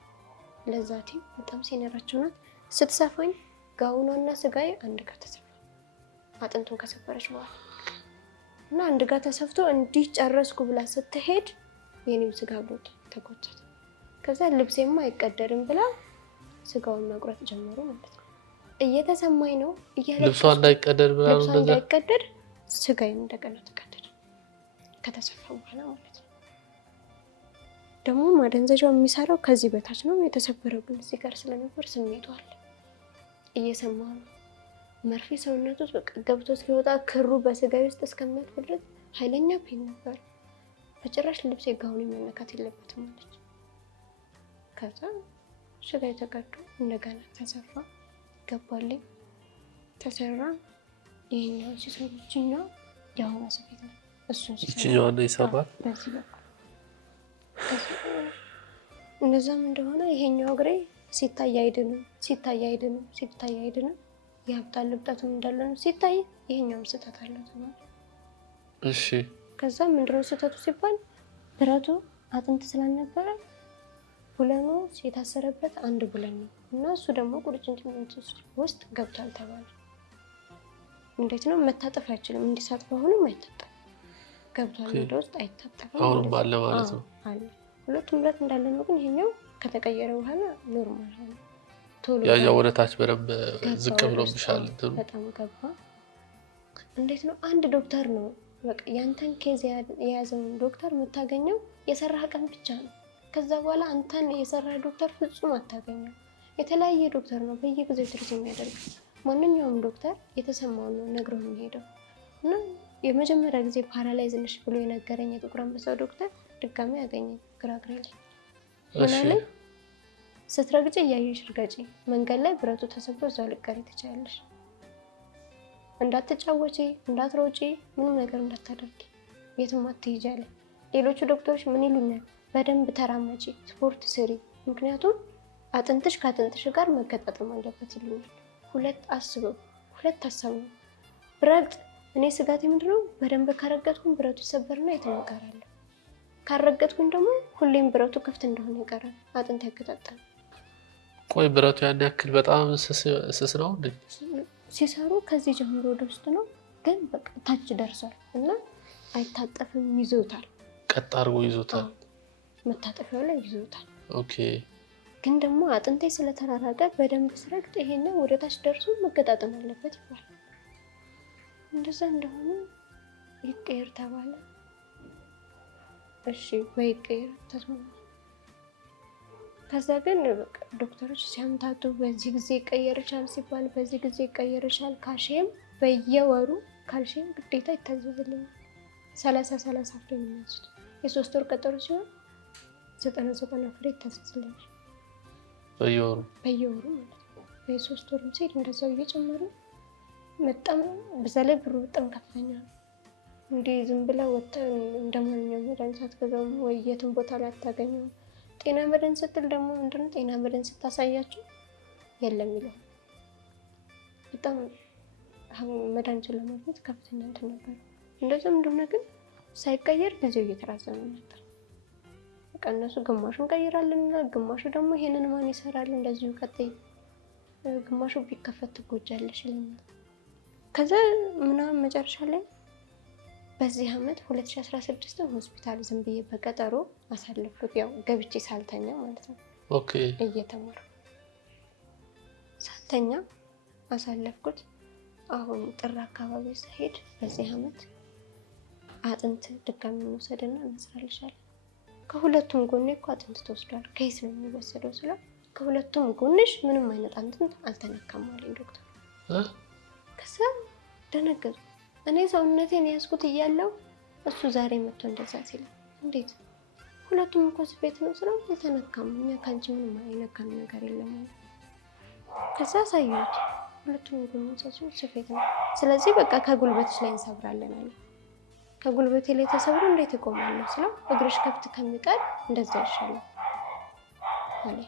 ለዛቲ በጣም ሲኒየራቸው ናት። ስትሰፋኝ ጋውኗና ስጋዬ አንድ ጋር ተሰፋ፣ አጥንቱን ከሰበረች በኋላ እና አንድ ጋር ተሰፍቶ እንዲህ ጨረስኩ ብላ ስትሄድ የኔም ስጋ ብሎት ተጎተተ። ከዛ ልብሴማ አይቀደድም ብላ ስጋውን መቁረጥ ጀመሩ ማለት ነው። እየተሰማኝ ነው ልብሷ እንዳይቀደድ ብላ ነው። ልብሷ እንዳይቀደድ ስጋዬም እንደገና ተቀደደ ከተሰፋ በኋላ ማለት ነው። ደግሞ ማደንዘዣው የሚሰራው ከዚህ በታች ነው። የተሰበረው ግን እዚህ ጋር ስለነበር ስሜቱ አለ። እየሰማሁ ነው። መርፌ ሰውነት ውስጥ በቃ ገብቶ ሲወጣ ክሩ በስጋዬ ውስጥ እስከሚያልፍ ድረስ ኃይለኛ ፔን ነበር። በጭራሽ ልብሴ ጋውን መነካት የለበትም ማለት። ከዛ ስጋዬ ተቀዶ እንደገና ተሰፋ፣ ገባልኝ፣ ተሰራ። ይሄኛው ሲሰሩችኛ የአሁኑ ስፌት ነው። እሱን ሲሰራ ነው ይሰራል በዚህ በኩል። እንደዛም እንደሆነ ይሄኛው እግሬ ሲታይ አይድንም፣ ሲታይ አይድንም፣ ሲታይ አይድንም። ያብጣል ልብጣቱም እንዳለ ነው ሲታይ። ይሄኛውም ስህተት አለው ተባለ። እሺ ከዛ ምንድነው ስህተቱ ሲባል ብረቱ አጥንት ስላልነበረ ቡለኑ የታሰረበት አንድ ቡለን ነው እና እሱ ደግሞ ቁርጭምጭሚት ውስጥ ገብቷል ተባለ። እንዴት ነው መታጠፍ አይችልም፣ እንዲሳጥፍ አሁንም አይታጠፍም። ገብቷል ወደ ውስጥ አይታጠፍም። አሁንም አለ ማለት ነው። አለ ሁለቱም ብረት እንዳለ ነው። ግን ይሄኛው ከተቀየረ በኋላ ኖርማል ሆነ። ቶሎ ያው ወደ ታች በደንብ ዝቅ ብሎብሻል እንትኑ በጣም ገባ። እንዴት ነው አንድ ዶክተር ነው በቃ ያንተን ኬዝ የያዘውን ዶክተር የምታገኘው የሰራህ ቀን ብቻ ነው። ከዛ በኋላ አንተን የሰራህ ዶክተር ፍጹም አታገኘው። የተለያየ ዶክተር ነው በየጊዜው ትሪት የሚያደርገው። ማንኛውም ዶክተር የተሰማውን ነው ነግረው የሚሄደው እና የመጀመሪያ ጊዜ ፓራላይዝ ነሽ ብሎ የነገረኝ የጥቁር አንበሳው ዶክተር ድጋሚ ያገኘኝ ግራግሬ ላይ ምን አለኝ? ስትረግጪ እያየሽ እርገጪ፣ መንገድ ላይ ብረቱ ተሰብሮ እዛው ልትቀሪ ትችያለሽ። እንዳትጫወቺ፣ እንዳትሮጪ፣ ምንም ነገር እንዳታደርጊ። የትም አትሄጂ አለ። ሌሎቹ ዶክተሮች ምን ይሉኛል? በደንብ ተራመጂ፣ ስፖርት ስሪ፣ ምክንያቱም አጥንትሽ ከአጥንትሽ ጋር መገጣጠም አለበት ይሉኛል። ሁለት ሀሳብ ነው ብረግጥ። እኔ ስጋቴ ምንድነው? በደንብ ካረገጥኩኝ ብረቱ ይሰበርና የትም እቀራለሁ። ካረገጥኩኝ ደግሞ ሁሌም ብረቱ ክፍት እንደሆነ ይቀራል፣ አጥንት ያገጣጠም። ቆይ ብረቱ ያን ያክል በጣም ስስ ነው እንዴ? ሲሰሩ ከዚህ ጀምሮ ወደ ውስጥ ነው፣ ግን በቃ ታች ደርሷል እና አይታጠፍም፣ ይዞታል። ቀጥ አድርጎ ይዞታል፣ መታጠፊያው ላይ ይዞታል። ኦኬ። ግን ደግሞ አጥንቴ ስለተራራቀ በደንብ ስረግጥ ይሄንን ወደ ታች ደርሶ መገጣጠም አለበት ይባላል። እንደዛ እንደሆነ ይቀየር ተባለ። እሺ በይቀየር ተስማማ። ከዛ ግን ዶክተሮች ሲያምታቱ በዚህ ጊዜ ይቀየርሻል ሲባል በዚህ ጊዜ ይቀየርሻል። ካልሽየም በየወሩ ካልሽየም ግዴታ ይታዘዝልኛል። 30 ፍሬ ነው የሚያዙት። የ3 ወር ቀጠሮ ሲሆን 90 ፍሬ ይታዘዝልኛል በየወሩ ማለት ነው። የ3 ወር ሲሄድ እንደዛው እየጨመረ በጣም በዛ ላይ ብሩ በጣም ከፍተኛ ነው። እንዲህ ዝም ብላ ወጥተን እንደማንኛውም መድኃኒት አትገዛም ወይ የትም ቦታ ላይ አታገኘውም። ጤና መድን ስትል ደግሞ ምንድነው ጤና መድን ስታሳያቸው የለም ይላል። በጣም መድኃኒቱን ለማግኘት ከፍተኛ እንትን ነበር። እንደዛም እንደሆነ ግን ሳይቀየር ጊዜው እየተራዘመ ነበር። በቃ እነሱ ግማሹን ቀይራለን እና ግማሹ ደግሞ ይሄንን ማን ይሰራል እንደዚሁ ቀጥይ፣ ግማሹ ቢከፈት ትጎጃለሽ ይለኛል። ከዛ ምናምን መጨረሻ ላይ በዚህ አመት 2016 ሆስፒታል ዝም ብዬ በቀጠሮ አሳለፍኩት። ያው ገብቼ ሳልተኛ ማለት ነው። ኦኬ። እየተማሩ ሳልተኛ አሳለፍኩት። አሁን ጥር አካባቢ ስሄድ በዚህ አመት አጥንት ድጋሚ እንውሰድና እንስራልሻለን። ከሁለቱም ጎኔ እኮ አጥንት ተወስዷል። ከየት ነው የሚወሰደው ስለ ከሁለቱም ጎንሽ ምንም አይነት አጥንት አልተነካም አለኝ ዶክተር። ከዛ ደነገጡ። እኔ ሰውነቴን ያዝኩት እያለው እሱ ዛሬ መጥቶ እንደዛ ሲል እንዴት ሁለቱም እኮ ስፌት ነው ስለው አልተነካም፣ እኛ ካንቺ ምንም አይነካም ነገር የለም። ከዛ ሳይዩት ሁለቱም ጎኖቻችን ስፌት ነው፣ ስለዚህ በቃ ከጉልበትሽ ላይ እንሰብራለን አለ። ከጉልበቴ ላይ ተሰብሮ እንዴት እቆማለሁ ስለው እግርሽ ከብት ከሚቀር እንደዛ ይሻላል አለ።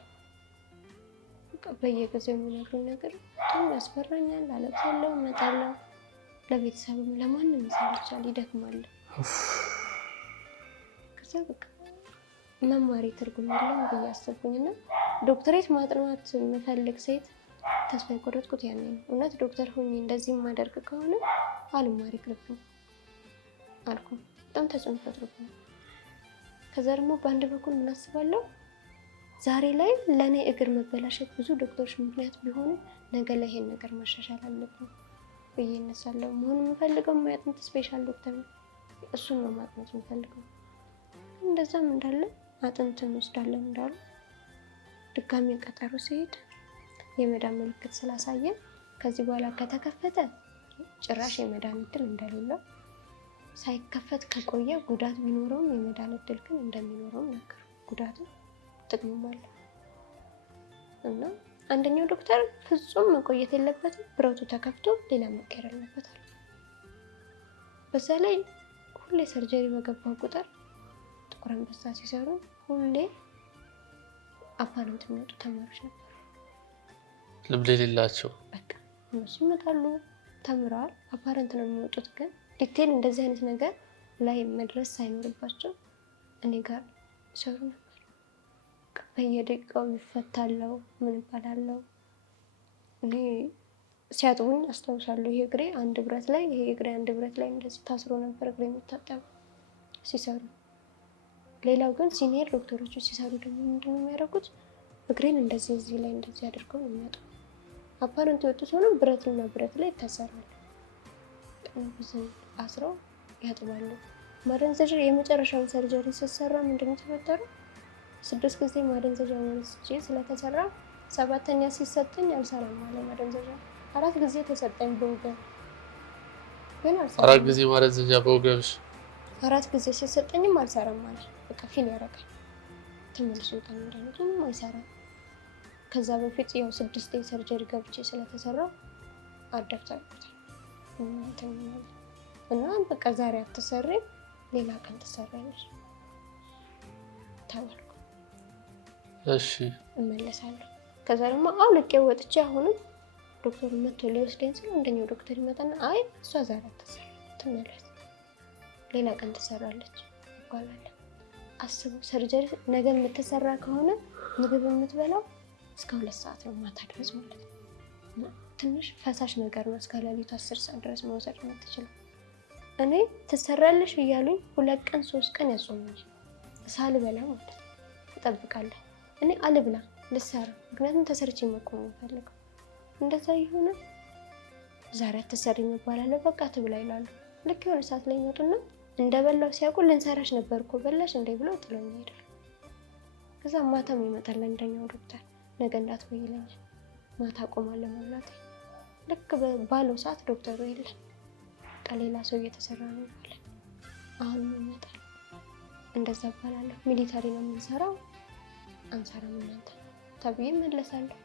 በየጊዜው የሚነግሩኝ ነገር በጣም ያስፈራኛል። አለቅሳለሁ፣ እመጣለሁ። ለቤተሰብም ለማንም ይሰለቻል፣ ይደክማል። ከዛ በቃ መማሪ ትርጉም የለም ብዬ አሰብኩኝና ዶክተሬት ማጥናት የምፈልግ ሴት ተስፋ የቆረጥኩት ያኔ ነው። እውነት ዶክተር ሆኜ እንደዚህ የማደርግ ከሆነ አልማር ይቅርብኝ አልኩ። በጣም ተጽዕኖ ፈጥሮብኛል። ከዛ ደግሞ በአንድ በኩል ምን አስባለሁ፣ ዛሬ ላይ ለእኔ እግር መበላሸት ብዙ ዶክተሮች ምክንያት ቢሆኑ ነገ ላይ ይሄን ነገር ማሻሻል አለብን ብዬ እነሳለሁ። መሆን የምፈልገው የአጥንት ስፔሻል ዶክተር ነው። እሱን ነው ማጥናት የምፈልገው። እንደዛም እንዳለ አጥንት እንወስዳለን እንዳሉ ድጋሚ ቀጠሮ ሲሄድ የመዳን ምልክት ስላሳየን ከዚህ በኋላ ከተከፈተ ጭራሽ የመዳን እድል እንደሌለው፣ ሳይከፈት ከቆየ ጉዳት ቢኖረውም የመዳን እድል ግን እንደሚኖረው ነገር ጉዳቱ ጥቅምም አለ እና አንደኛው ዶክተር ፍጹም መቆየት የለበትም፣ ብረቱ ተከፍቶ ሌላ መቀየር አለበታል። በዛ ላይ ሁሌ ሰርጀሪ በገባው ቁጥር ጥቁር አንበሳ ሲሰሩ ሁሌ አፓረንት የሚወጡ ተማሪዎች ነበሩ፣ ልምድ የሌላቸው። በቃ እነሱ ይመጣሉ ተምረዋል፣ አፓረንት ነው የሚወጡት። ግን ዲቴል እንደዚህ አይነት ነገር ላይ መድረስ ሳይኖርባቸው እኔ ጋር ይሰሩ ነበር። በየደቂቃው ይፈታለው ምን ይባላለው። እኔ ሲያጥቡኝ አስታውሳለሁ። ይሄ እግሬ አንድ ብረት ላይ እንደዚህ ታስሮ ነበር እግሬ የሚታጠበው ሲሰሩ። ሌላው ግን ሲኒየር ዶክተሮቹ ሲሰሩ ደግሞ ምንድነው የሚያደርጉት? እግሬን እንደዚህ እዚህ ላይ እንደዚህ አድርገው ነው የሚያጥቡ። አፓረንት የወጡት ሆነው ብረትና ብረት ላይ ይታሰራሉ። ብዙ አስረው ያጥባሉ። ማደንዘዣ የመጨረሻውን ሰርጀሪ ስትሰራ ምንድነው የተፈጠረው? 6 ጊዜ ማደንዘዣ ወስጄ ስለተሰራ 7ኛ ሲሰጠኝ አልሰራም አለ ማደንዘዣ። 4 ጊዜ ተሰጠኝ በወገብ ግን አልሰራም። 4 ጊዜ ማደንዘዣ በወገብሽ? 4 ጊዜ ሲሰጠኝም አልሰራም አለ። በቃ ፊል ያደርጋል ተመልሶ ተመረጡም አይሰራም። ከዛ በፊት ያው 6 ሰርጀሪ ገብቼ ስለተሰራ አዳፕት አድርጎታል እና በቃ ዛሬ አትሰሪ ሌላ ቀን ትሰራለች ተባልኩ። እሺ እመለሳለሁ። ከዛ ደግሞ አውልቄው ወጥቼ አሁንም ዶክተሩ መጥቶ ሊወስደኝ ሲል አንደኛው ዶክተር ይመጣና አይ እሷ ዛሬ አትሰራም ትመለስ፣ ሌላ ቀን ትሰራለች ይባላል። አስቡ፣ ሰርጀሪ ነገ የምትሰራ ከሆነ ምግብ የምትበላው እስከ 2 ሰዓት ነው ማታ ድረስ ማለት ነው። ትንሽ ፈሳሽ ነገር ነው እስከ ሌሊቱ 10 ሰዓት ድረስ መውሰድ የምትችለው። እኔ ትሰራለሽ እያሉኝ 2 ቀን 3 ቀን ያጾሙኝ ሳልበላ ማለት ነው። እጠብቃለሁ እኔ አልብላ ልሰራ፣ ምክንያቱም ተሰርቼ መቆም የምፈልገው። እንደዛ ይሆነ ዛሬ አትሰሪም ይባላል፣ በቃ ትብላ ይላሉ። ልክ የሆነ ሰዓት ላይ ይመጡና እንደበላው ሲያውቁ ልንሰራሽ ነበር እኮ በላሽ እንደ ብለው ጥሎኝ ይሄዳሉ። ከዛ ማታም ይመጣል አንደኛው ዶክተር ነገ እንዳትበይ ይለኛል። ማታ አቆማለሁ መብላት። ልክ ባለው ሰዓት ዶክተሩ የለም፣ ሌላ ሰው እየተሰራ ነው ይባላል። አሁን ይመጣል፣ እንደዛ እባላለሁ። ሚሊታሪ ነው የምንሰራው አንሰራም እናንተ ተብዬ እመለሳለሁ።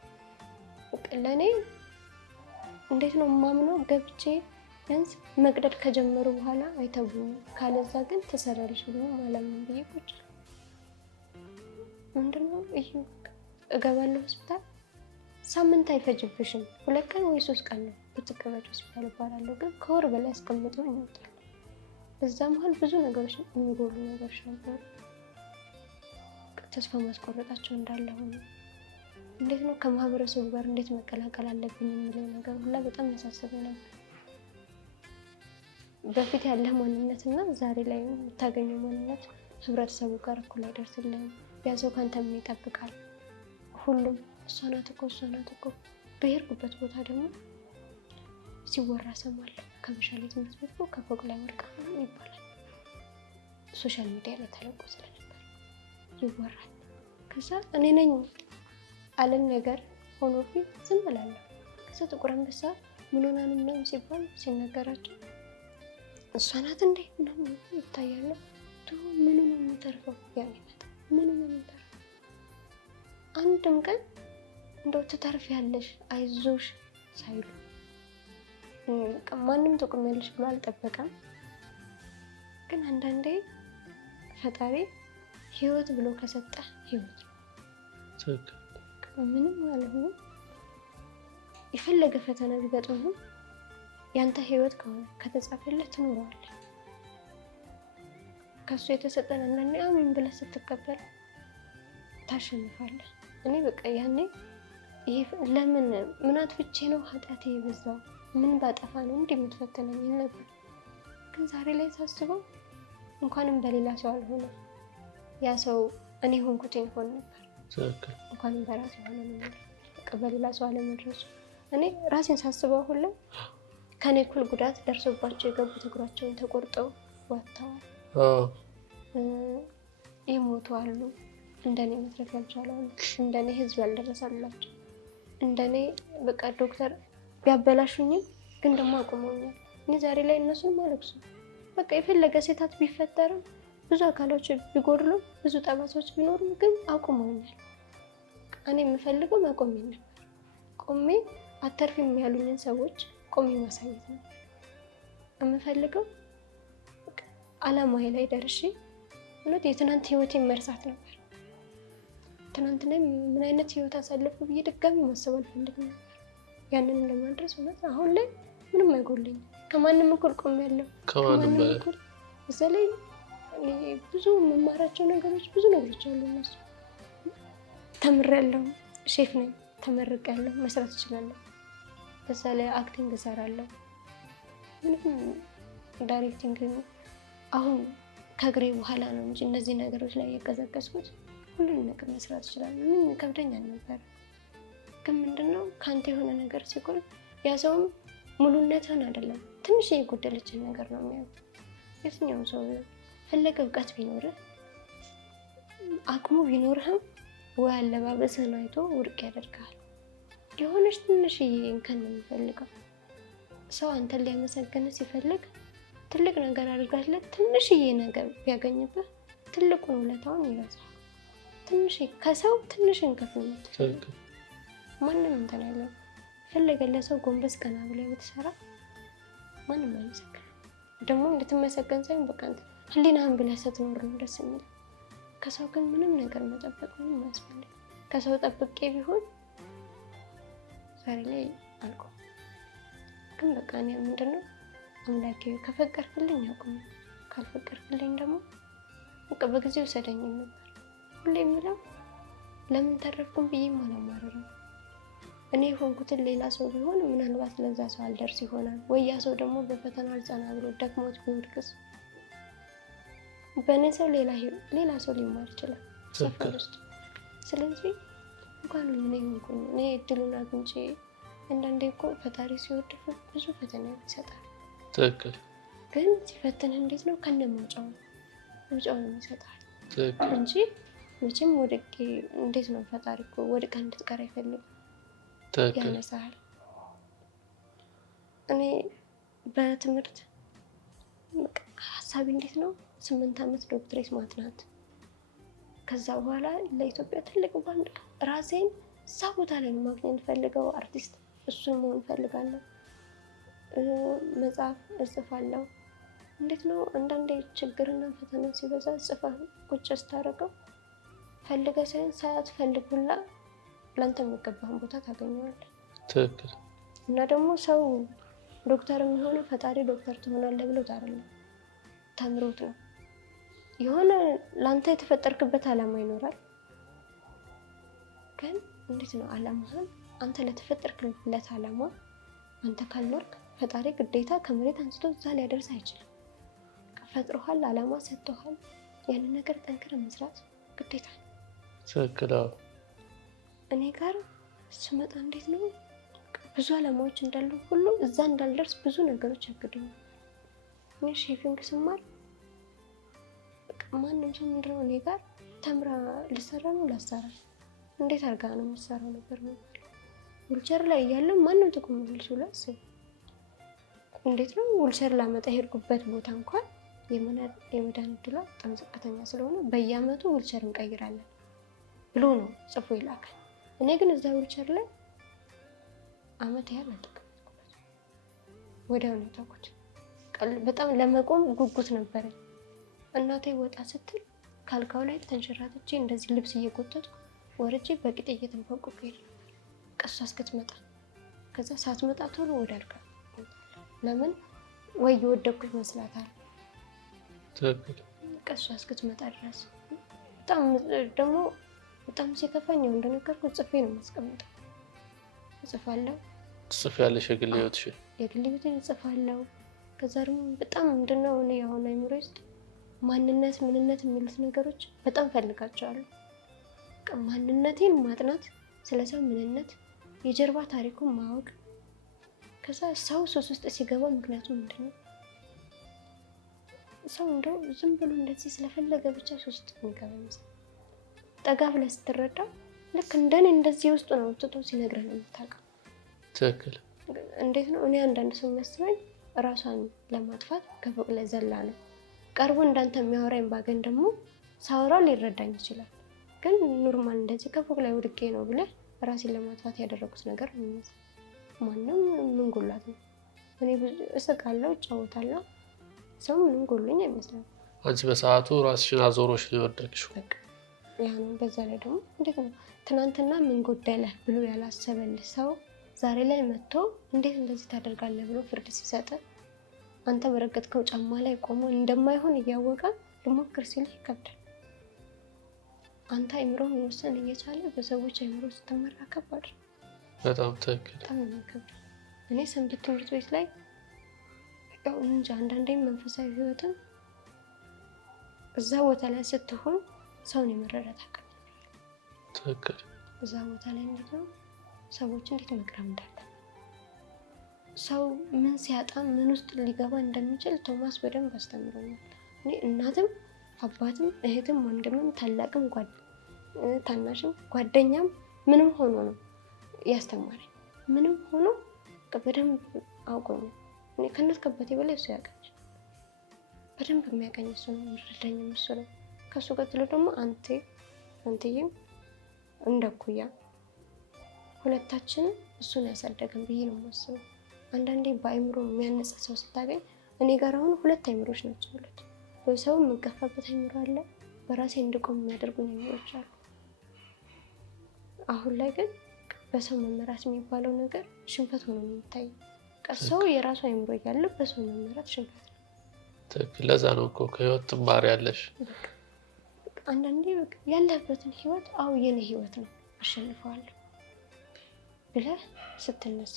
ለእኔ እንዴት ነው የማምነው? ገብቼ ቢያንስ መቅደድ ከጀመሩ በኋላ አይተውኝም፣ ካለዛ ግን ትሰራለች ብሎ አላምንም ብዬ ቁጭ ምንድነው ይሄ እገባለሁ ሆስፒታል። ሳምንት አይፈጅብሽም 2 ቀን ወይ 3 ቀን ነው ብትቀመጭ ሆስፒታል እባላለሁ። ግን ከወር በላይ አስቀምጠው ይወጣል። በዛ መሀል ብዙ ነገሮች የሚጎሉ ነገሮች ነበሩ። ተስፋ ማስቆረጣቸው እንዳለ ሆኖ እንዴት ነው ከማህበረሰቡ ጋር እንዴት መቀላቀል አለብኝ የሚለው ነገር ሁላ በጣም ያሳስበኝ ነበር። በፊት ያለ ማንነት እና ዛሬ ላይ የምታገኘው ማንነት ህብረተሰቡ ጋር እኩል አይደርስልህም። ያ ሰው ካንተ ምን ይጠብቃል? ሁሉም እሷ ናት እኮ በሄድኩበት ቦታ ደግሞ ሲወራ ሰማለሁ። ከመሻሌ ትምህርት ቤት ከፎቅ ላይ ወድቃ ይባላል። ሶሻል ሚዲያ ላይ ተለቆ ስለነበር ይወራል። ከዛ እኔ ነኝ አለን ነገር ሆኖብኝ ዝም እላለሁ። ከዛ ጥቁር አንበሳ ምን ሆና ነው ምናምን ሲባል ሲነገራቸው እሷ ናት እንዴ ምናምን ይታያል። ምኑ ነው የሚተርፈው? ያ ይመጣ ምኑ ነው የሚተርፈው? አንድም ቀን እንደው ትተርፊያለሽ አይዞሽ ሳይሉ ማንም ትቆሚያለሽ ብሎ አልጠበቀም። ግን አንዳንዴ ፈጣሪ ህይወት ብሎ ከሰጠ ህይወት ምንም አልሆነ የፈለገ ፈተና ቢገጥምህ ያንተ ህይወት ከሆነ ከተጻፈለት ትኖረዋለህ። ከሱ የተሰጠን አንዳንዴ አሜን ብለህ ስትቀበል ታሸንፋለህ። እኔ በቃ ያኔ ይሄ ለምን ምን አጥፍቼ ነው ኃጢአቴ የበዛው? ምን ባጠፋ ነው እንዲህ የምትፈተነኝ ነበር። ግን ዛሬ ላይ ሳስበው እንኳንም በሌላ ሰው አልሆነ ያ ሰው እኔ ሆንኩት ይሆን ነበር። እንኳንም በራሴ ሆነ ነው በቃ በሌላ ሰው አለመድረሱ። እኔ ራሴን ሳስበው ሁሉ ከኔ እኩል ጉዳት ደርሶባቸው የገቡት እግራቸውን ተቆርጠው ወጥተዋል። ይሞቱ አሉ። እንደኔ መትረፍ ያልቻሉ አሉ። እንደኔ ህዝብ ያልደረሰላቸው እንደኔ በቃ ዶክተር ቢያበላሹኝም ግን ደግሞ አቁመውኛል። እኔ ዛሬ ላይ እነሱን ማለቅሱ በቃ የፈለገ ስህተት ቢፈጠርም ብዙ አካሎች ቢጎድሉ ብዙ ጠባሳዎች ቢኖሩ ግን አቁመውኛል። እኔ የምፈልገው ማቆም ነበር። ቆሜ አተርፊም ያሉኝን ሰዎች ቆሜ ማሳየት ነው የምፈልገው። አላማዬ ላይ ደርሼ እውነት የትናንት ህይወቴን መርሳት ነበር። ትናንት ላይ ምን አይነት ህይወት አሳለፉ ብዬ ድጋሚ ማሰብ አልፈልግም ነበር። ያንን ለማድረስ እውነት አሁን ላይ ምንም አይጎልኝም። ከማንም እኩል ቆሜያለሁ። ከማንም እኩል እዛ ላይ ብዙ መማራቸው ነገሮች ብዙ ነገሮች አሉ። እነሱ ተምሬያለሁ፣ ሼፍ ነኝ፣ ተመርቄያለሁ፣ መስራት እችላለሁ። በዛ ላይ አክቲንግ እሰራለሁ። ምንም ዳይሬክቲንግ አሁን ከእግሬ በኋላ ነው እንጂ እነዚህ ነገሮች ላይ የቀዘቀዝኩት ሁሉንም ነገር መስራት እችላለሁ። ምንም ከብደኛ ነበር። ግን ምንድነው ከአንተ የሆነ ነገር ሲጎል ያ ሰውም ሙሉነትን አይደለም ትንሽ የጎደለችን ነገር ነው የሚያየው። የትኛውም ሰው ፈለገ እውቀት ቢኖርህ አቅሙ ቢኖርህም ወይ አለባበስህን አይቶ ውድቅ ያደርጋል። የሆነች ትንሽዬ እንከን ነው የሚፈልገው። ሰው አንተን ሊያመሰግንህ ሲፈልግ ትልቅ ነገር አድርጋለት ትንሽዬ ነገር ቢያገኝብህ ትልቁን ውለታውን ይረሳል። ትንሽ ከሰው ትንሽ እንከፍ ነው የምትፈልገው። ማንም እንትን ያለው ፈለገ ለሰው ጎንበስ ቀና ብለህ ብትሰራ ማንም አይመሰግንም። ደግሞ እንድትመሰገን ሳይሆን በቃ ህሊናህን ብለህ ስትኖር ነው ደስ የሚል። ከሰው ግን ምንም ነገር መጠበቅ ምንም አያስፈልግም። ከሰው ጠብቄ ቢሆን ዛሬ ላይ አልቆ ግን በቃ እኔ ምንድነው አምላኬ ከፈቀድክልኝ አቁም፣ ካልፈቀድክልኝ ደግሞ በቃ በጊዜው ሰደኝ ነበር ሁሌ የምለው። ለምን ተረፍኩም ብዬ አላማረርም። እኔ የሆንኩትን ሌላ ሰው ቢሆን ምናልባት ለዛ ሰው አልደርስ ይሆናል ወይ ያ ሰው ደግሞ በፈተና አልጸና ብሎ ደክሞት ቢወድቅስ በእኔ ሰው ሌላ ሰው ሊማር ይችላል ሰፈር ውስጥ። ስለዚህ እንኳን ምን ይሆንኩኝ እኔ እድሉን አግኝቼ አንዳንዴ እኮ ፈጣሪ ሲወድ ብዙ ፈተና ይሰጣል። ትክክል። ግን ሲፈትንህ እንዴት ነው ከነመውጫው ነው ይሰጣል እንጂ መቼም ወድቄ እንዴት ነው ፈጣሪ እኮ ወድቀህ እንድትቀር አይፈልግም። ያነሳል። እኔ በትምህርት ሀሳቢ እንዴት ነው 8 ዓመት ዶክትሬት ማጥናት፣ ከዛ በኋላ ለኢትዮጵያ ትልቅ ባንድ ራሴን እዛ ቦታ ላይ ማግኘት ፈልገው አርቲስት እሱን መሆን ፈልጋለሁ። መጽሐፍ እጽፋለሁ። እንዴት ነው አንዳንዴ ችግርና ፈተና ሲበዛ ጽፈህ ቁጭ ስታደርገው ፈልገህ ሳትፈልግ ሁላ ለአንተ የሚገባህን ቦታ ታገኘዋለህ። ትክክል። እና ደግሞ ሰው ዶክተር የሚሆነው ፈጣሪ ዶክተር ትሆናለህ ብሎት አይደለም፣ ተምሮት ነው። የሆነ ለአንተ የተፈጠርክበት ዓላማ ይኖራል። ግን እንዴት ነው ዓላማህን አንተ ለተፈጠርክለት ዓላማ አንተ ካልኖርክ ፈጣሪ ግዴታ ከመሬት አንስቶ እዛ ሊያደርስ አይችልም። ፈጥሮሃል፣ ዓላማ ሰጥቶሃል። ያንን ነገር ጠንክረህ መስራት ግዴታ ነው። ትክክል። እኔ ጋር ስመጣ እንዴት ነው ብዙ ዓላማዎች እንዳሉ ሁሉ እዛ እንዳልደርስ ብዙ ነገሮች ያግዱኛል። እኔ ሼፊንግ ስማር ማንም ሰው ምንድነው እኔ ጋር ተምራ ልሰራ ነው ላሰራ እንዴት አድርጋ ነው የምትሰራው ነበር ማለት ዊልቸር ላይ እያለን ማንም ጥቁም ልጅ ሁላስ እንዴት ነው ዊልቸር ላመጣ ሄድኩበት ቦታ እንኳን የመዳን ዕድሏ በጣም ዝቅተኛ ስለሆነ በየአመቱ ዊልቸር እንቀይራለን ብሎ ነው ጽፎ ይላካል። እኔ ግን እዛ ዊልቸር ላይ አመት ያህል አልተቀመጥኩበት፣ ወዲያው ነው ተውኩት። በጣም ለመቆም ጉጉት ነበረኝ። እናቴ ወጣ ስትል ካልካው ላይ ተንሸራትቼ እንደዚህ ልብስ እየጎተትኩ ወርጄ በቂጥ እየተንፈቁ ሄድ ነበር ቀሷ እስክትመጣ። ከዛ ሳትመጣ ቶሎ ወደ አልጋ ለምን ወይ የወደኩ ይመስላታል። ትክክል። ቀሷ እስክትመጣ ድረስ በጣም ደግሞ በጣም ሲከፋኝ እንደነገርኩት ጽፌ ነው የማስቀምጠው። እጽፋለሁ። ትጽፊያለሽ? የግል ህይወትሽን? የግል ህይወቴን እጽፋለሁ። ከዛ ደግሞ በጣም ምንድነው እኔ አሁን አይምሮ ውስጥ ማንነት ምንነት የሚሉት ነገሮች በጣም ፈልጋቸዋለሁ። ማንነቴን ማጥናት፣ ስለሰው ምንነት የጀርባ ታሪኩን ማወቅ። ከዛ ሰው ሱስ ውስጥ ሲገባ ምክንያቱ ምንድነው? ሰው እንደው ዝም ብሎ እንደዚህ ስለፈለገ ብቻ ሱስ ውስጥ የሚገባ ይመስላል። ጠጋ ብለህ ስትረዳው ልክ እንደኔ እንደዚህ ውስጥ ነው ትቶ ሲነግረህ ነው የምታውቀው። ትክክል። እንዴት ነው እኔ አንዳንድ ሰው የሚያስበኝ ራሷን ለማጥፋት ከፎቅ ላይ ዘላ ነው። ቀርቦ እንዳንተ የሚያወራኝ ባገኝ ደግሞ ሳወራው ሊረዳኝ ይችላል። ግን ኖርማል እንደዚህ ከፎቅ ላይ ወድቄ ነው ብለህ ራሴን ለማጥፋት ያደረጉት ነገር ነው የሚመስለው። ማንም ምን ጎላት ነው? እኔ እስቃለሁ፣ እጫወታለሁ። ሰው ምንም ጎሎኝ አይመስልም። አንቺ በሰዓቱ ራስሽን አዞሮሽ ሊወደቅሽው ያ ነው። በዛ ላይ ደግሞ እንዴት ነው ትናንትና ምን ጎደለህ ብሎ ያላሰበልህ ሰው ዛሬ ላይ መጥቶ እንዴት እንደዚህ ታደርጋለህ ብሎ ፍርድ ሲሰጥ አንተ በረገጥከው ጫማ ላይ ቆሞ እንደማይሆን እያወቀ ልሞክር ሲል ይከብዳል። አንተ አይምሮን መወሰን እየቻለ በሰዎች አይምሮ ስትመራ ከባድ ነው። በጣም ትክክል። በጣም ይከብዳል። እኔ ሰንበት ትምህርት ቤት ላይ ያው እንጃ አንዳንዴ መንፈሳዊ ህይወትን እዛ ቦታ ላይ ስትሆን ሰውን የመረዳት አቅም ትክክል። እዛ ቦታ ላይ እንዴት ነው ሰዎች እንዴት መቅረብ እንዳለ ሰው ምን ሲያጣ ምን ውስጥ ሊገባ እንደሚችል ቶማስ በደንብ አስተምሮኛል። እኔ እናትም አባትም እህትም ወንድምም ታላቅም ታናሽም ጓደኛም ምንም ሆኖ ነው ያስተማረኝ። ምንም ሆኖ በደንብ አውቆኛል። እኔ ከእናት ከአባቴ በላይ እሱ ያውቃል። በደንብ የሚያውቀኝ እሱ ነው፣ የሚረዳኝም እሱ ነው። ከሱ ቀጥሎ ደግሞ አንተዬም እንደኩያ ሁለታችን እሱን ያሳደገን ብዬ ነው የማስበው። አንዳንዴ በአይምሮ የሚያነጻ ሰው ስታገኝ እኔ ጋር አሁን 2 አይምሮች ናቸው ሁለት። በሰው የምገፋበት አይምሮ አለ፣ በራሴ እንድቆም የሚያደርጉኝ አይምሮች አሉ። አሁን ላይ ግን በሰው መመራት የሚባለው ነገር ሽንፈት ሆኖ ነው የሚታየው። ሰው የራሱ አይምሮ እያለ በሰው መመራት ሽንፈት ነው። ትክክል። ለዛ ነው እኮ ከህይወት ትማሪያለሽ። አንዳንዴ ያለህበትን ህይወት የኔ ህይወት ነው አሸንፈዋለሁ ብለህ ስትነሳ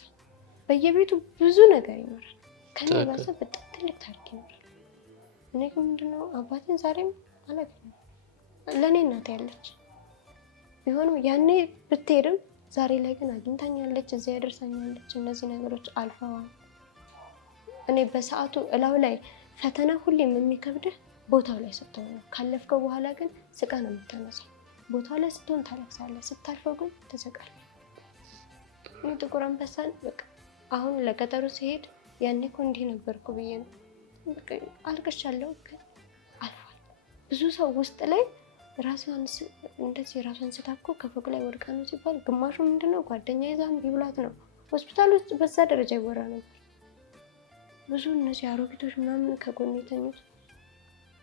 በየቤቱ ብዙ ነገር ይኖራል። ከኔ ባሰ በጣም ትልቅ ታሪክ ይኖራል። እኔ ግን ምንድነው አባቴን ዛሬም አላገኘሁም። ለእኔ እናቴ ያለች ቢሆንም ያኔ ብትሄድም ዛሬ ላይ ግን አግኝታኛለች፣ እዚያ ያደርሳኛለች። እነዚህ ነገሮች አልፈዋል። እኔ በሰዓቱ እላው ላይ ፈተና ሁሌም የሚከብድህ ቦታው ላይ ስትሆን ነው። ካለፍከው በኋላ ግን ስቃ ነው የምታነሳው። ቦታው ላይ ስትሆን ታለቅሳለህ፣ ስታልፈው ግን ትስቃለህ። ጥቁር አንበሳን በቃ አሁን ለቀጠሩ ሲሄድ ያኔ እኮ እንዲህ ነበርኩ ብዬ ነው በቃ አልቅሻለሁ፣ ግን አልፏል። ብዙ ሰው ውስጥ ላይ ራሷን ስታ እኮ ከፎቅ ላይ ወድቃ ነው ሲባል ግማሹ ምንድነው ጓደኛ ይዛም ቢብላት ነው። ሆስፒታል ውስጥ በዛ ደረጃ ይወራ ነበር። ብዙ እነዚህ አሮጊቶች ምናምን ከጎን የተኙት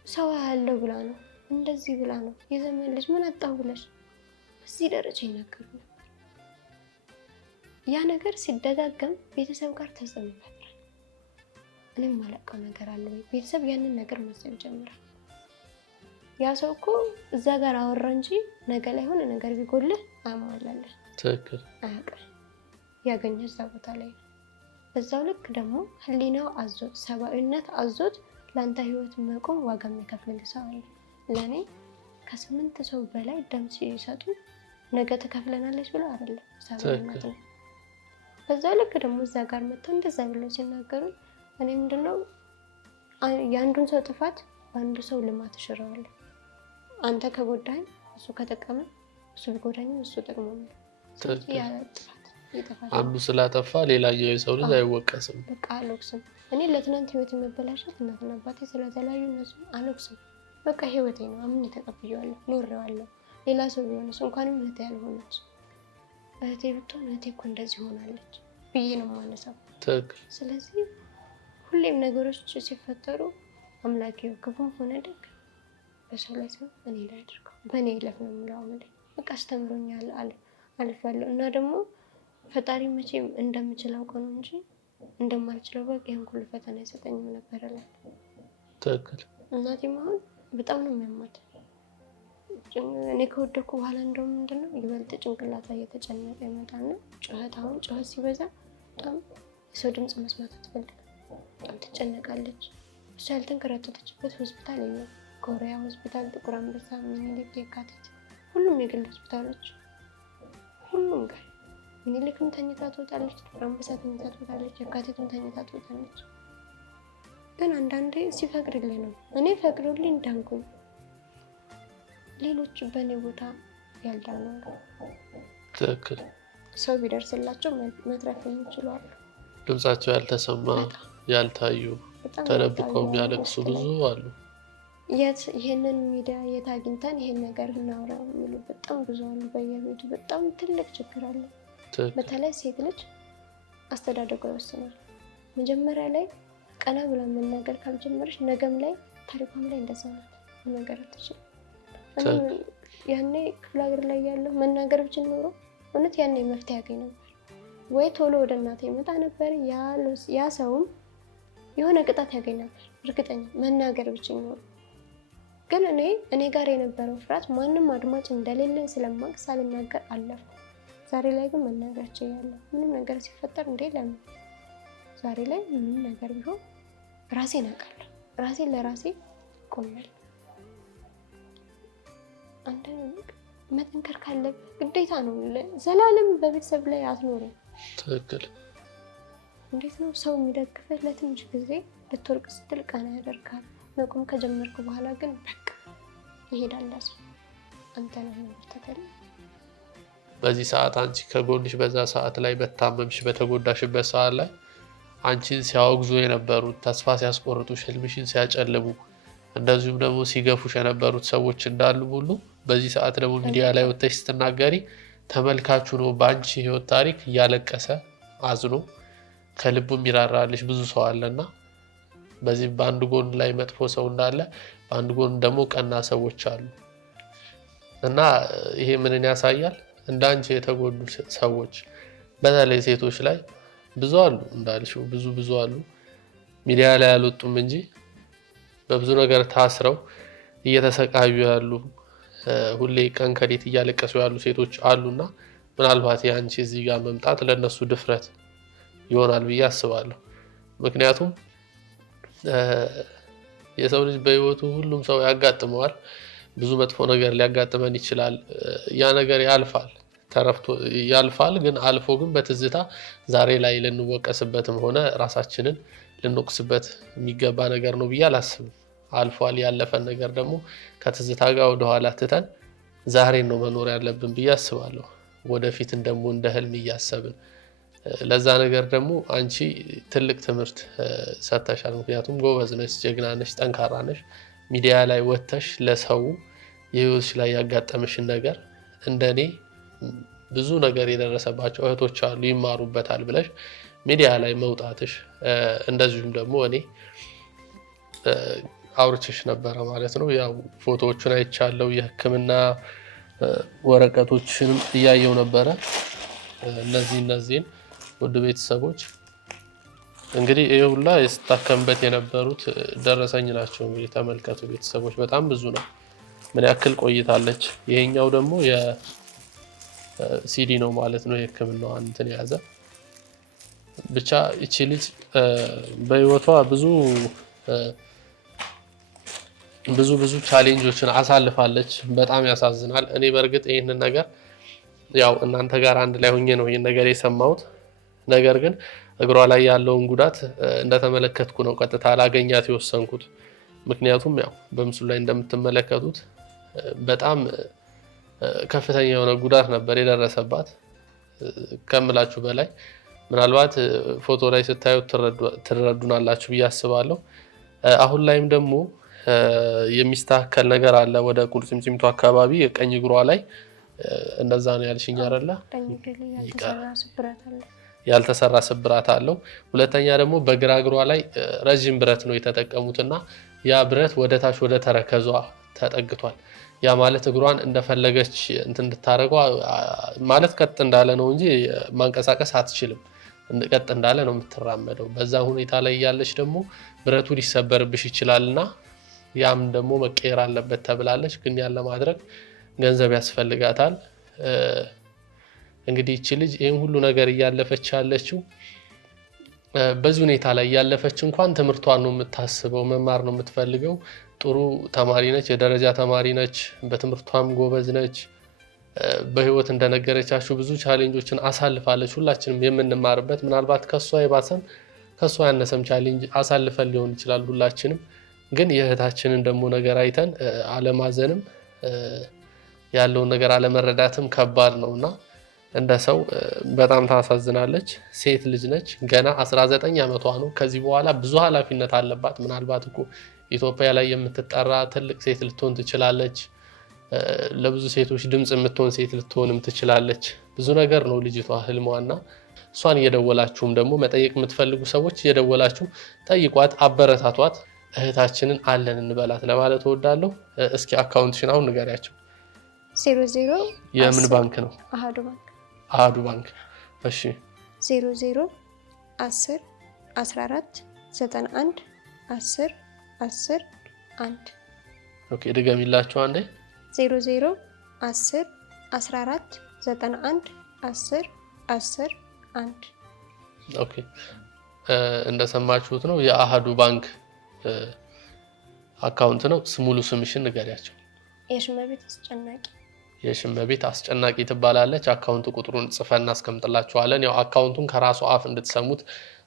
ሰው ያለው ብላ ነው፣ እንደዚህ ብላ ነው፣ የዘመን ልጅ ምን አጣሁ ብለሽ በዚህ ደረጃ ይናገሩ ነበር። ያ ነገር ሲደጋገም ቤተሰብ ጋር ተጽዕኖ ይፈጥራል። እኔም ማለቀው ነገር አለ ወይ ቤተሰብ ያንን ነገር ማሰብ ጀምራል። ያ ሰው እኮ እዛ ጋር አወራ እንጂ ነገ ላይ ሆነ ነገር ቢጎልህ አያሟላለህ። ትክክል። አያውቅም። ያገኘ እዛ ቦታ ላይ ነው። በዛው ልክ ደግሞ ህሊናው አዞት፣ ሰብአዊነት አዞት ለአንተ ህይወት መቆም ዋጋ የሚከፍልልህ ሰው አለ። ለእኔ ከ8 ሰው በላይ ደም ሲሰጡ ነገ ትከፍለናለች ብለው አይደለም፣ ሰብአዊነት ነው። በዛው ልክ ደግሞ እዛ ጋር መጥተው እንደዛ ብለው ሲናገሩ እኔ ምንድነው የአንዱን ሰው ጥፋት በአንዱ ሰው ልማት እሽረዋለሁ። አንተ ከጎዳኝ እሱ ከጠቀመ፣ እሱ ቢጎዳኝም እሱ ጠቅሞ ነው። አንዱ ስላጠፋ ሌላኛው የሰው ልጅ አይወቀስም። በቃ አልወቅስም። እኔ ለትናንት ህይወት የመበላሸት እናትና አባቴ ስለተለያዩ እነሱ አልወቅስም። በቃ ህይወቴ ነው፣ አምኜ ተቀብዬዋለሁ፣ ኖሬዋለሁ። ሌላ ሰው ቢሆንስ እንኳንም እህቴ ያልሆነች እህቴ ብትሆን እህቴ እኮ እንደዚህ ሆናለች ብዬ ነው የማነሳው። ስለዚህ ሁሌም ነገሮች ሲፈጠሩ አምላኬ ክፉም ሆነ ደግ በሰው ላይ ሰው እኔ ላይ አድርገው በእኔ ይለፍ ነው የምለው። አሁን በቃ አስተምሮኛል፣ አልፌያለሁ። እና ደግሞ ፈጣሪ መቼም እንደምችል አውቀው ነው እንጂ እንደማልችለው በቃ ይሄን ሁሉ ፈተና አይሰጠኝም ነበር እላለሁ። ትክክል። እናቴም አሁን በጣም ነው የሚያማት። እኔ ከወደኩ በኋላ እንደውም ምንድነው ይበልጥ ጭንቅላቷ እየተጨነቀ ይመጣና ጩኸት ሲበዛ በጣም የሰው ድምፅ መስማት አትፈልግም፣ በጣም ትጨነቃለች። እሷ ያልተንከራተተችበት ሆስፒታል የለም። ኮሪያ ሆስፒታል፣ ጥቁር አንበሳ፣ ሚኒሊክ፣ የካቲት፣ ሁሉም የግል ሆስፒታሎች ሁሉም ጋር ሚኒሊክም ተኝታ ትወጣለች፣ ጥቁር አንበሳ ተኝታ ትወጣለች፣ የካቲትም ተኝታ ትወጣለች። ግን አንዳንዴ ሲፈቅድልኝ ነው። እኔ ፈቅዶልኝ እንዳንኩኝ ሌሎች በእኔ ቦታ ያልዳኑ ትክክል ሰው ቢደርስላቸው መትረፍ የሚችሉ አሉ። ድምጻቸው ያልተሰማ ያልታዩ ተደብቀው የሚያለቅሱ ብዙ አሉ። ይሄንን ሚዲያ የት አግኝተን ይሄን ነገር እናውራ የሚሉ በጣም ብዙ አሉ። በየቤቱ በጣም ትልቅ ችግር አለ። በተለይ ሴት ልጅ አስተዳደጓ ይወስናል። መጀመሪያ ላይ ቀና ብላ መናገር ካልጀመረች ነገም ላይ ታሪኳም ላይ እንደዛ ናት። መናገር አትችልም። ያኔ ክፍለ ሀገር ላይ ያለው መናገር ብችል ኖሮ እውነት ያኔ መፍትሄ ያገኝ ነበር ወይ ቶሎ ወደ እናቴ ይመጣ ነበር። ያ ሰውም የሆነ ቅጣት ያገኝ ነበር እርግጠኛ መናገር ብችል ኖሮ። ግን እኔ ጋር የነበረው ፍርሃት ማንም አድማጭ እንደሌለኝ ስለማውቅ ሳልናገር አለፍኩ። ዛሬ ላይ ግን መናገር ችያለሁ። ምንም ነገር ሲፈጠር ለምን ዛሬ ላይ ምንም ነገር ቢሆን ራሴን አውቃለሁ። ራሴን ለራሴ ቆሜያለሁ። አንዳንድ መጠንከር ካለብህ ግዴታ ነው። ዘላለም በቤተሰብ ላይ አትኖርም። ትክክል። እንዴት ነው ሰው የሚደግፍህ? ለትንሽ ጊዜ ልትወርቅ ስትል ቀና ያደርጋል። መቆም ከጀመርኩ በኋላ ግን በቃ ይሄዳል። አንተ ነህ ተከለ። በዚህ ሰዓት አንቺ ከጎንሽ በዛ ሰዓት ላይ በታመምሽ በተጎዳሽበት ሰዓት ላይ አንቺን ሲያወግዙ የነበሩት ተስፋ ሲያስቆርጡሽ፣ ህልምሽን ሲያጨልሙ፣ እንደዚሁም ደግሞ ሲገፉሽ የነበሩት ሰዎች እንዳሉ ሁሉ በዚህ ሰዓት ደግሞ ሚዲያ ላይ ወጥተሽ ስትናገሪ ተመልካቹ ነው በአንቺ ህይወት ታሪክ እያለቀሰ አዝኖ ከልቡ የሚራራልሽ ብዙ ሰው አለና በዚህ በአንድ ጎን ላይ መጥፎ ሰው እንዳለ በአንድ ጎን ደግሞ ቀና ሰዎች አሉ እና ይሄ ምንን ያሳያል? እንዳንቺ የተጎዱ ሰዎች በተለይ ሴቶች ላይ ብዙ አሉ፣ እንዳልሽው ብዙ አሉ። ሚዲያ ላይ አልወጡም እንጂ በብዙ ነገር ታስረው እየተሰቃዩ ያሉ ሁሌ ቀን ከሌት እያለቀሱ ያሉ ሴቶች አሉና ምናልባት ያንቺ እዚህ ጋር መምጣት ለነሱ ድፍረት ይሆናል ብዬ አስባለሁ። ምክንያቱም የሰው ልጅ በህይወቱ ሁሉም ሰው ያጋጥመዋል። ብዙ መጥፎ ነገር ሊያጋጥመን ይችላል። ያ ነገር ያልፋል፣ ተረፍቶ ያልፋል። ግን አልፎ ግን በትዝታ ዛሬ ላይ ልንወቀስበትም ሆነ ራሳችንን ልንወቅስበት የሚገባ ነገር ነው ብዬ አላስብም። አልፏል። ያለፈን ነገር ደግሞ ከትዝታ ጋር ወደኋላ ትተን ዛሬን ነው መኖር ያለብን ብዬ አስባለሁ። ወደፊትን ደግሞ እንደ ህልም እያሰብን ለዛ ነገር ደግሞ አንቺ ትልቅ ትምህርት ሰጥተሻል። ምክንያቱም ጎበዝ ነሽ፣ ጀግና ነሽ፣ ጠንካራ ነሽ። ሚዲያ ላይ ወጥተሽ ለሰው የህይወትሽ ላይ ያጋጠምሽን ነገር እንደኔ ብዙ ነገር የደረሰባቸው እህቶች አሉ ይማሩበታል ብለሽ ሚዲያ ላይ መውጣትሽ፣ እንደዚሁም ደግሞ እኔ አውርቼሽ ነበረ ማለት ነው። ያው ፎቶዎቹን አይቻለሁ፣ የህክምና ወረቀቶችንም እያየው ነበረ። እነዚህን ውድ ቤተሰቦች እንግዲህ ይሄ ሁላ የስታከምበት የነበሩት ደረሰኝ ናቸው። እንግዲህ ተመልከቱ ቤተሰቦች፣ በጣም ብዙ ነው። ምን ያክል ቆይታለች። ይሄኛው ደግሞ የሲዲ ነው ማለት ነው፣ የህክምናዋን እንትን የያዘ ብቻ። እቺ ልጅ በህይወቷ ብዙ ቻሌንጆችን አሳልፋለች። በጣም ያሳዝናል። እኔ በእርግጥ ይህንን ነገር ያው እናንተ ጋር አንድ ላይ ሆኜ ነው ይህን ነገር የሰማሁት። ነገር ግን እግሯ ላይ ያለውን ጉዳት እንደተመለከትኩ ነው ቀጥታ ላገኛት የወሰንኩት። ምክንያቱም ያው በምስሉ ላይ እንደምትመለከቱት በጣም ከፍተኛ የሆነ ጉዳት ነበር የደረሰባት ከምላችሁ በላይ። ምናልባት ፎቶ ላይ ስታዩት ትረዱናላችሁ ብዬ አስባለሁ። አሁን ላይም ደግሞ የሚስተካከል ነገር አለ። ወደ ቁርጭምጭሚቱ አካባቢ የቀኝ እግሯ ላይ እንደዛ ነው ያልሽኝ አይደለ? ያልተሰራ ስብራት አለው። ሁለተኛ ደግሞ በግራ እግሯ ላይ ረዥም ብረት ነው የተጠቀሙትና ያ ብረት ወደ ታች ወደ ተረከዟ ተጠግቷል። ያ ማለት እግሯን እንደፈለገች እንድታረገው ማለት ቀጥ እንዳለ ነው እንጂ ማንቀሳቀስ አትችልም። ቀጥ እንዳለ ነው የምትራመደው። በዛ ሁኔታ ላይ ያለች ደግሞ ብረቱ ሊሰበርብሽ ይችላልና ያም ደግሞ መቀየር አለበት ተብላለች። ግን ያለ ማድረግ ገንዘብ ያስፈልጋታል። እንግዲህ እቺ ልጅ ይህን ሁሉ ነገር እያለፈች ያለችው በዚህ ሁኔታ ላይ እያለፈች እንኳን ትምህርቷን ነው የምታስበው፣ መማር ነው የምትፈልገው። ጥሩ ተማሪ ነች፣ የደረጃ ተማሪ ነች፣ በትምህርቷም ጎበዝ ነች። በህይወት እንደነገረቻችሁ ብዙ ቻሌንጆችን አሳልፋለች። ሁላችንም የምንማርበት ምናልባት ከሷ የባሰም ከሷ ያነሰም ቻሌንጅ አሳልፈን ሊሆን ይችላል ሁላችንም። ግን የእህታችንን ደግሞ ነገር አይተን አለማዘንም ያለውን ነገር አለመረዳትም ከባድ ነውና እንደ ሰው በጣም ታሳዝናለች። ሴት ልጅ ነች፣ ገና 19 ዓመቷ ነው። ከዚህ በኋላ ብዙ ኃላፊነት አለባት። ምናልባት እኮ ኢትዮጵያ ላይ የምትጠራ ትልቅ ሴት ልትሆን ትችላለች። ለብዙ ሴቶች ድምፅ የምትሆን ሴት ልትሆንም ትችላለች። ብዙ ነገር ነው ልጅቷ ህልሟና እሷን እየደወላችሁም ደግሞ መጠየቅ የምትፈልጉ ሰዎች እየደወላችሁ ጠይቋት፣ አበረታቷት። እህታችንን አለን እንበላት ለማለት እወዳለሁ። እስኪ አካውንትሽን አሁን ንገሪያቸው። 00 የምን ባንክ ነው? አሃዱ ባንክ። አሃዱ ባንክ። እሺ 00 10 14 91 10 10 1። ኦኬ ድገሚላችሁ አንዴ። 00 10 14 91 10 10 1። ኦኬ እንደሰማችሁት ነው የአሃዱ ባንክ አካውንት ነው። ሙሉ ስምሽን ንገሪያቸው። የሽመቤት አስጨናቂ። የሽመቤት አስጨናቂ ትባላለች። አካውንት ቁጥሩን ጽፈን እናስቀምጥላችኋለን። ያው አካውንቱን ከራሱ አፍ እንድትሰሙት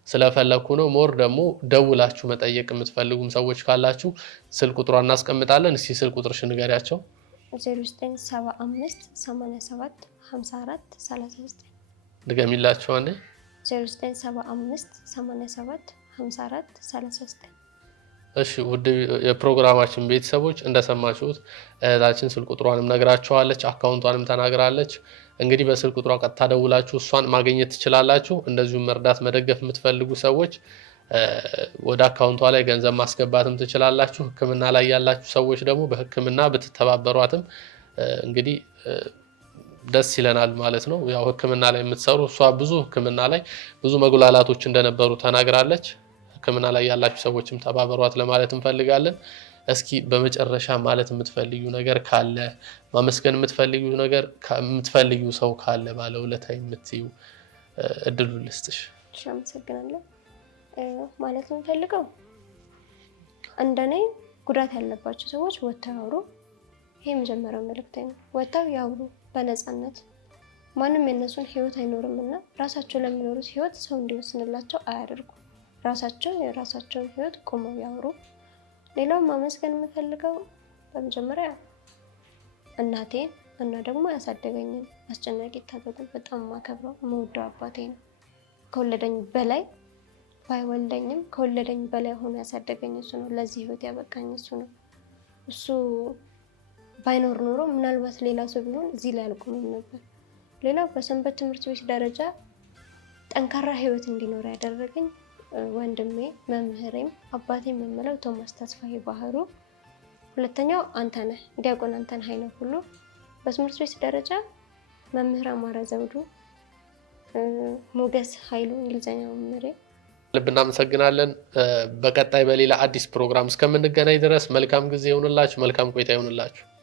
ስለፈለኩ ነው። ሞር ደግሞ ደውላችሁ መጠየቅ የምትፈልጉም ሰዎች ካላችሁ ስልክ ቁጥሯን እናስቀምጣለን። እስኪ ስልክ ቁጥርሽን ንገሪያቸው። 0975 87 54 39። ድገሚላችሁ አንዴ። 0975 87 54 39። እሺ ውድ የፕሮግራማችን ቤተሰቦች እንደሰማችሁት እህታችን ስልክ ቁጥሯንም ነግራችኋለች፣ አካውንቷንም ተናግራለች። እንግዲህ በስልክ ቁጥሯ ቀጥታ ደውላችሁ እሷን ማግኘት ትችላላችሁ። እንደዚሁም መርዳት መደገፍ የምትፈልጉ ሰዎች ወደ አካውንቷ ላይ ገንዘብ ማስገባትም ትችላላችሁ። ሕክምና ላይ ያላችሁ ሰዎች ደግሞ በሕክምና ብትተባበሯትም እንግዲህ ደስ ይለናል ማለት ነው። ያው ሕክምና ላይ የምትሰሩ እሷ ብዙ ሕክምና ላይ ብዙ መጉላላቶች እንደነበሩ ተናግራለች። ሕክምና ላይ ያላችሁ ሰዎችም ተባበሯት ለማለት እንፈልጋለን። እስኪ በመጨረሻ ማለት የምትፈልዩ ነገር ካለ ማመስገን የምትፈልዩ ሰው ካለ ባለውለታ የምትዩ እድሉ ልስጥሽ። አመሰግናለሁ። ማለት የምፈልገው እንደኔ ጉዳት ያለባቸው ሰዎች ወጥተው ያውሩ። ይሄ የመጀመሪያው መልእክቴ ነው። ወጥተው ያውሩ በነፃነት። ማንም የነሱን ህይወት አይኖርም እና ራሳቸው ለሚኖሩት ህይወት ሰው እንዲወስንላቸው አያደርጉ። ራሳቸው የራሳቸውን ህይወት ቆመው ያውሩ። ሌላው ማመስገን የምፈልገው በመጀመሪያ እናቴ እና ደግሞ ያሳደገኝን አስጨናቂ ታደጉ በጣም ማከብረው የምወደው አባቴ ነው። ከወለደኝ በላይ ባይወልደኝም ከወለደኝ በላይ ሆኖ ያሳደገኝ እሱ ነው። ለዚህ ህይወት ያበቃኝ እሱ ነው። እሱ ባይኖር ኖሮ ምናልባት ሌላ ሰው ቢሆን እዚህ ላይ አልቆምም ነበር። ሌላው በሰንበት ትምህርት ቤት ደረጃ ጠንካራ ህይወት እንዲኖር ያደረገኝ ወንድሜ መምህሬም አባቴም የምለው ቶማስ ተስፋዬ ባህሩ፣ ሁለተኛው አንተነህ ዲያቆን አንተነህ አይነ ሁሉ፣ በትምህርት ቤት ደረጃ መምህር አማረ ዘውዱ፣ ሞገስ ኃይሉ እንግሊዘኛ መምህሬ። ልብ እናመሰግናለን። በቀጣይ በሌላ አዲስ ፕሮግራም እስከምንገናኝ ድረስ መልካም ጊዜ ይሁንላችሁ፣ መልካም ቆይታ ይሁንላችሁ።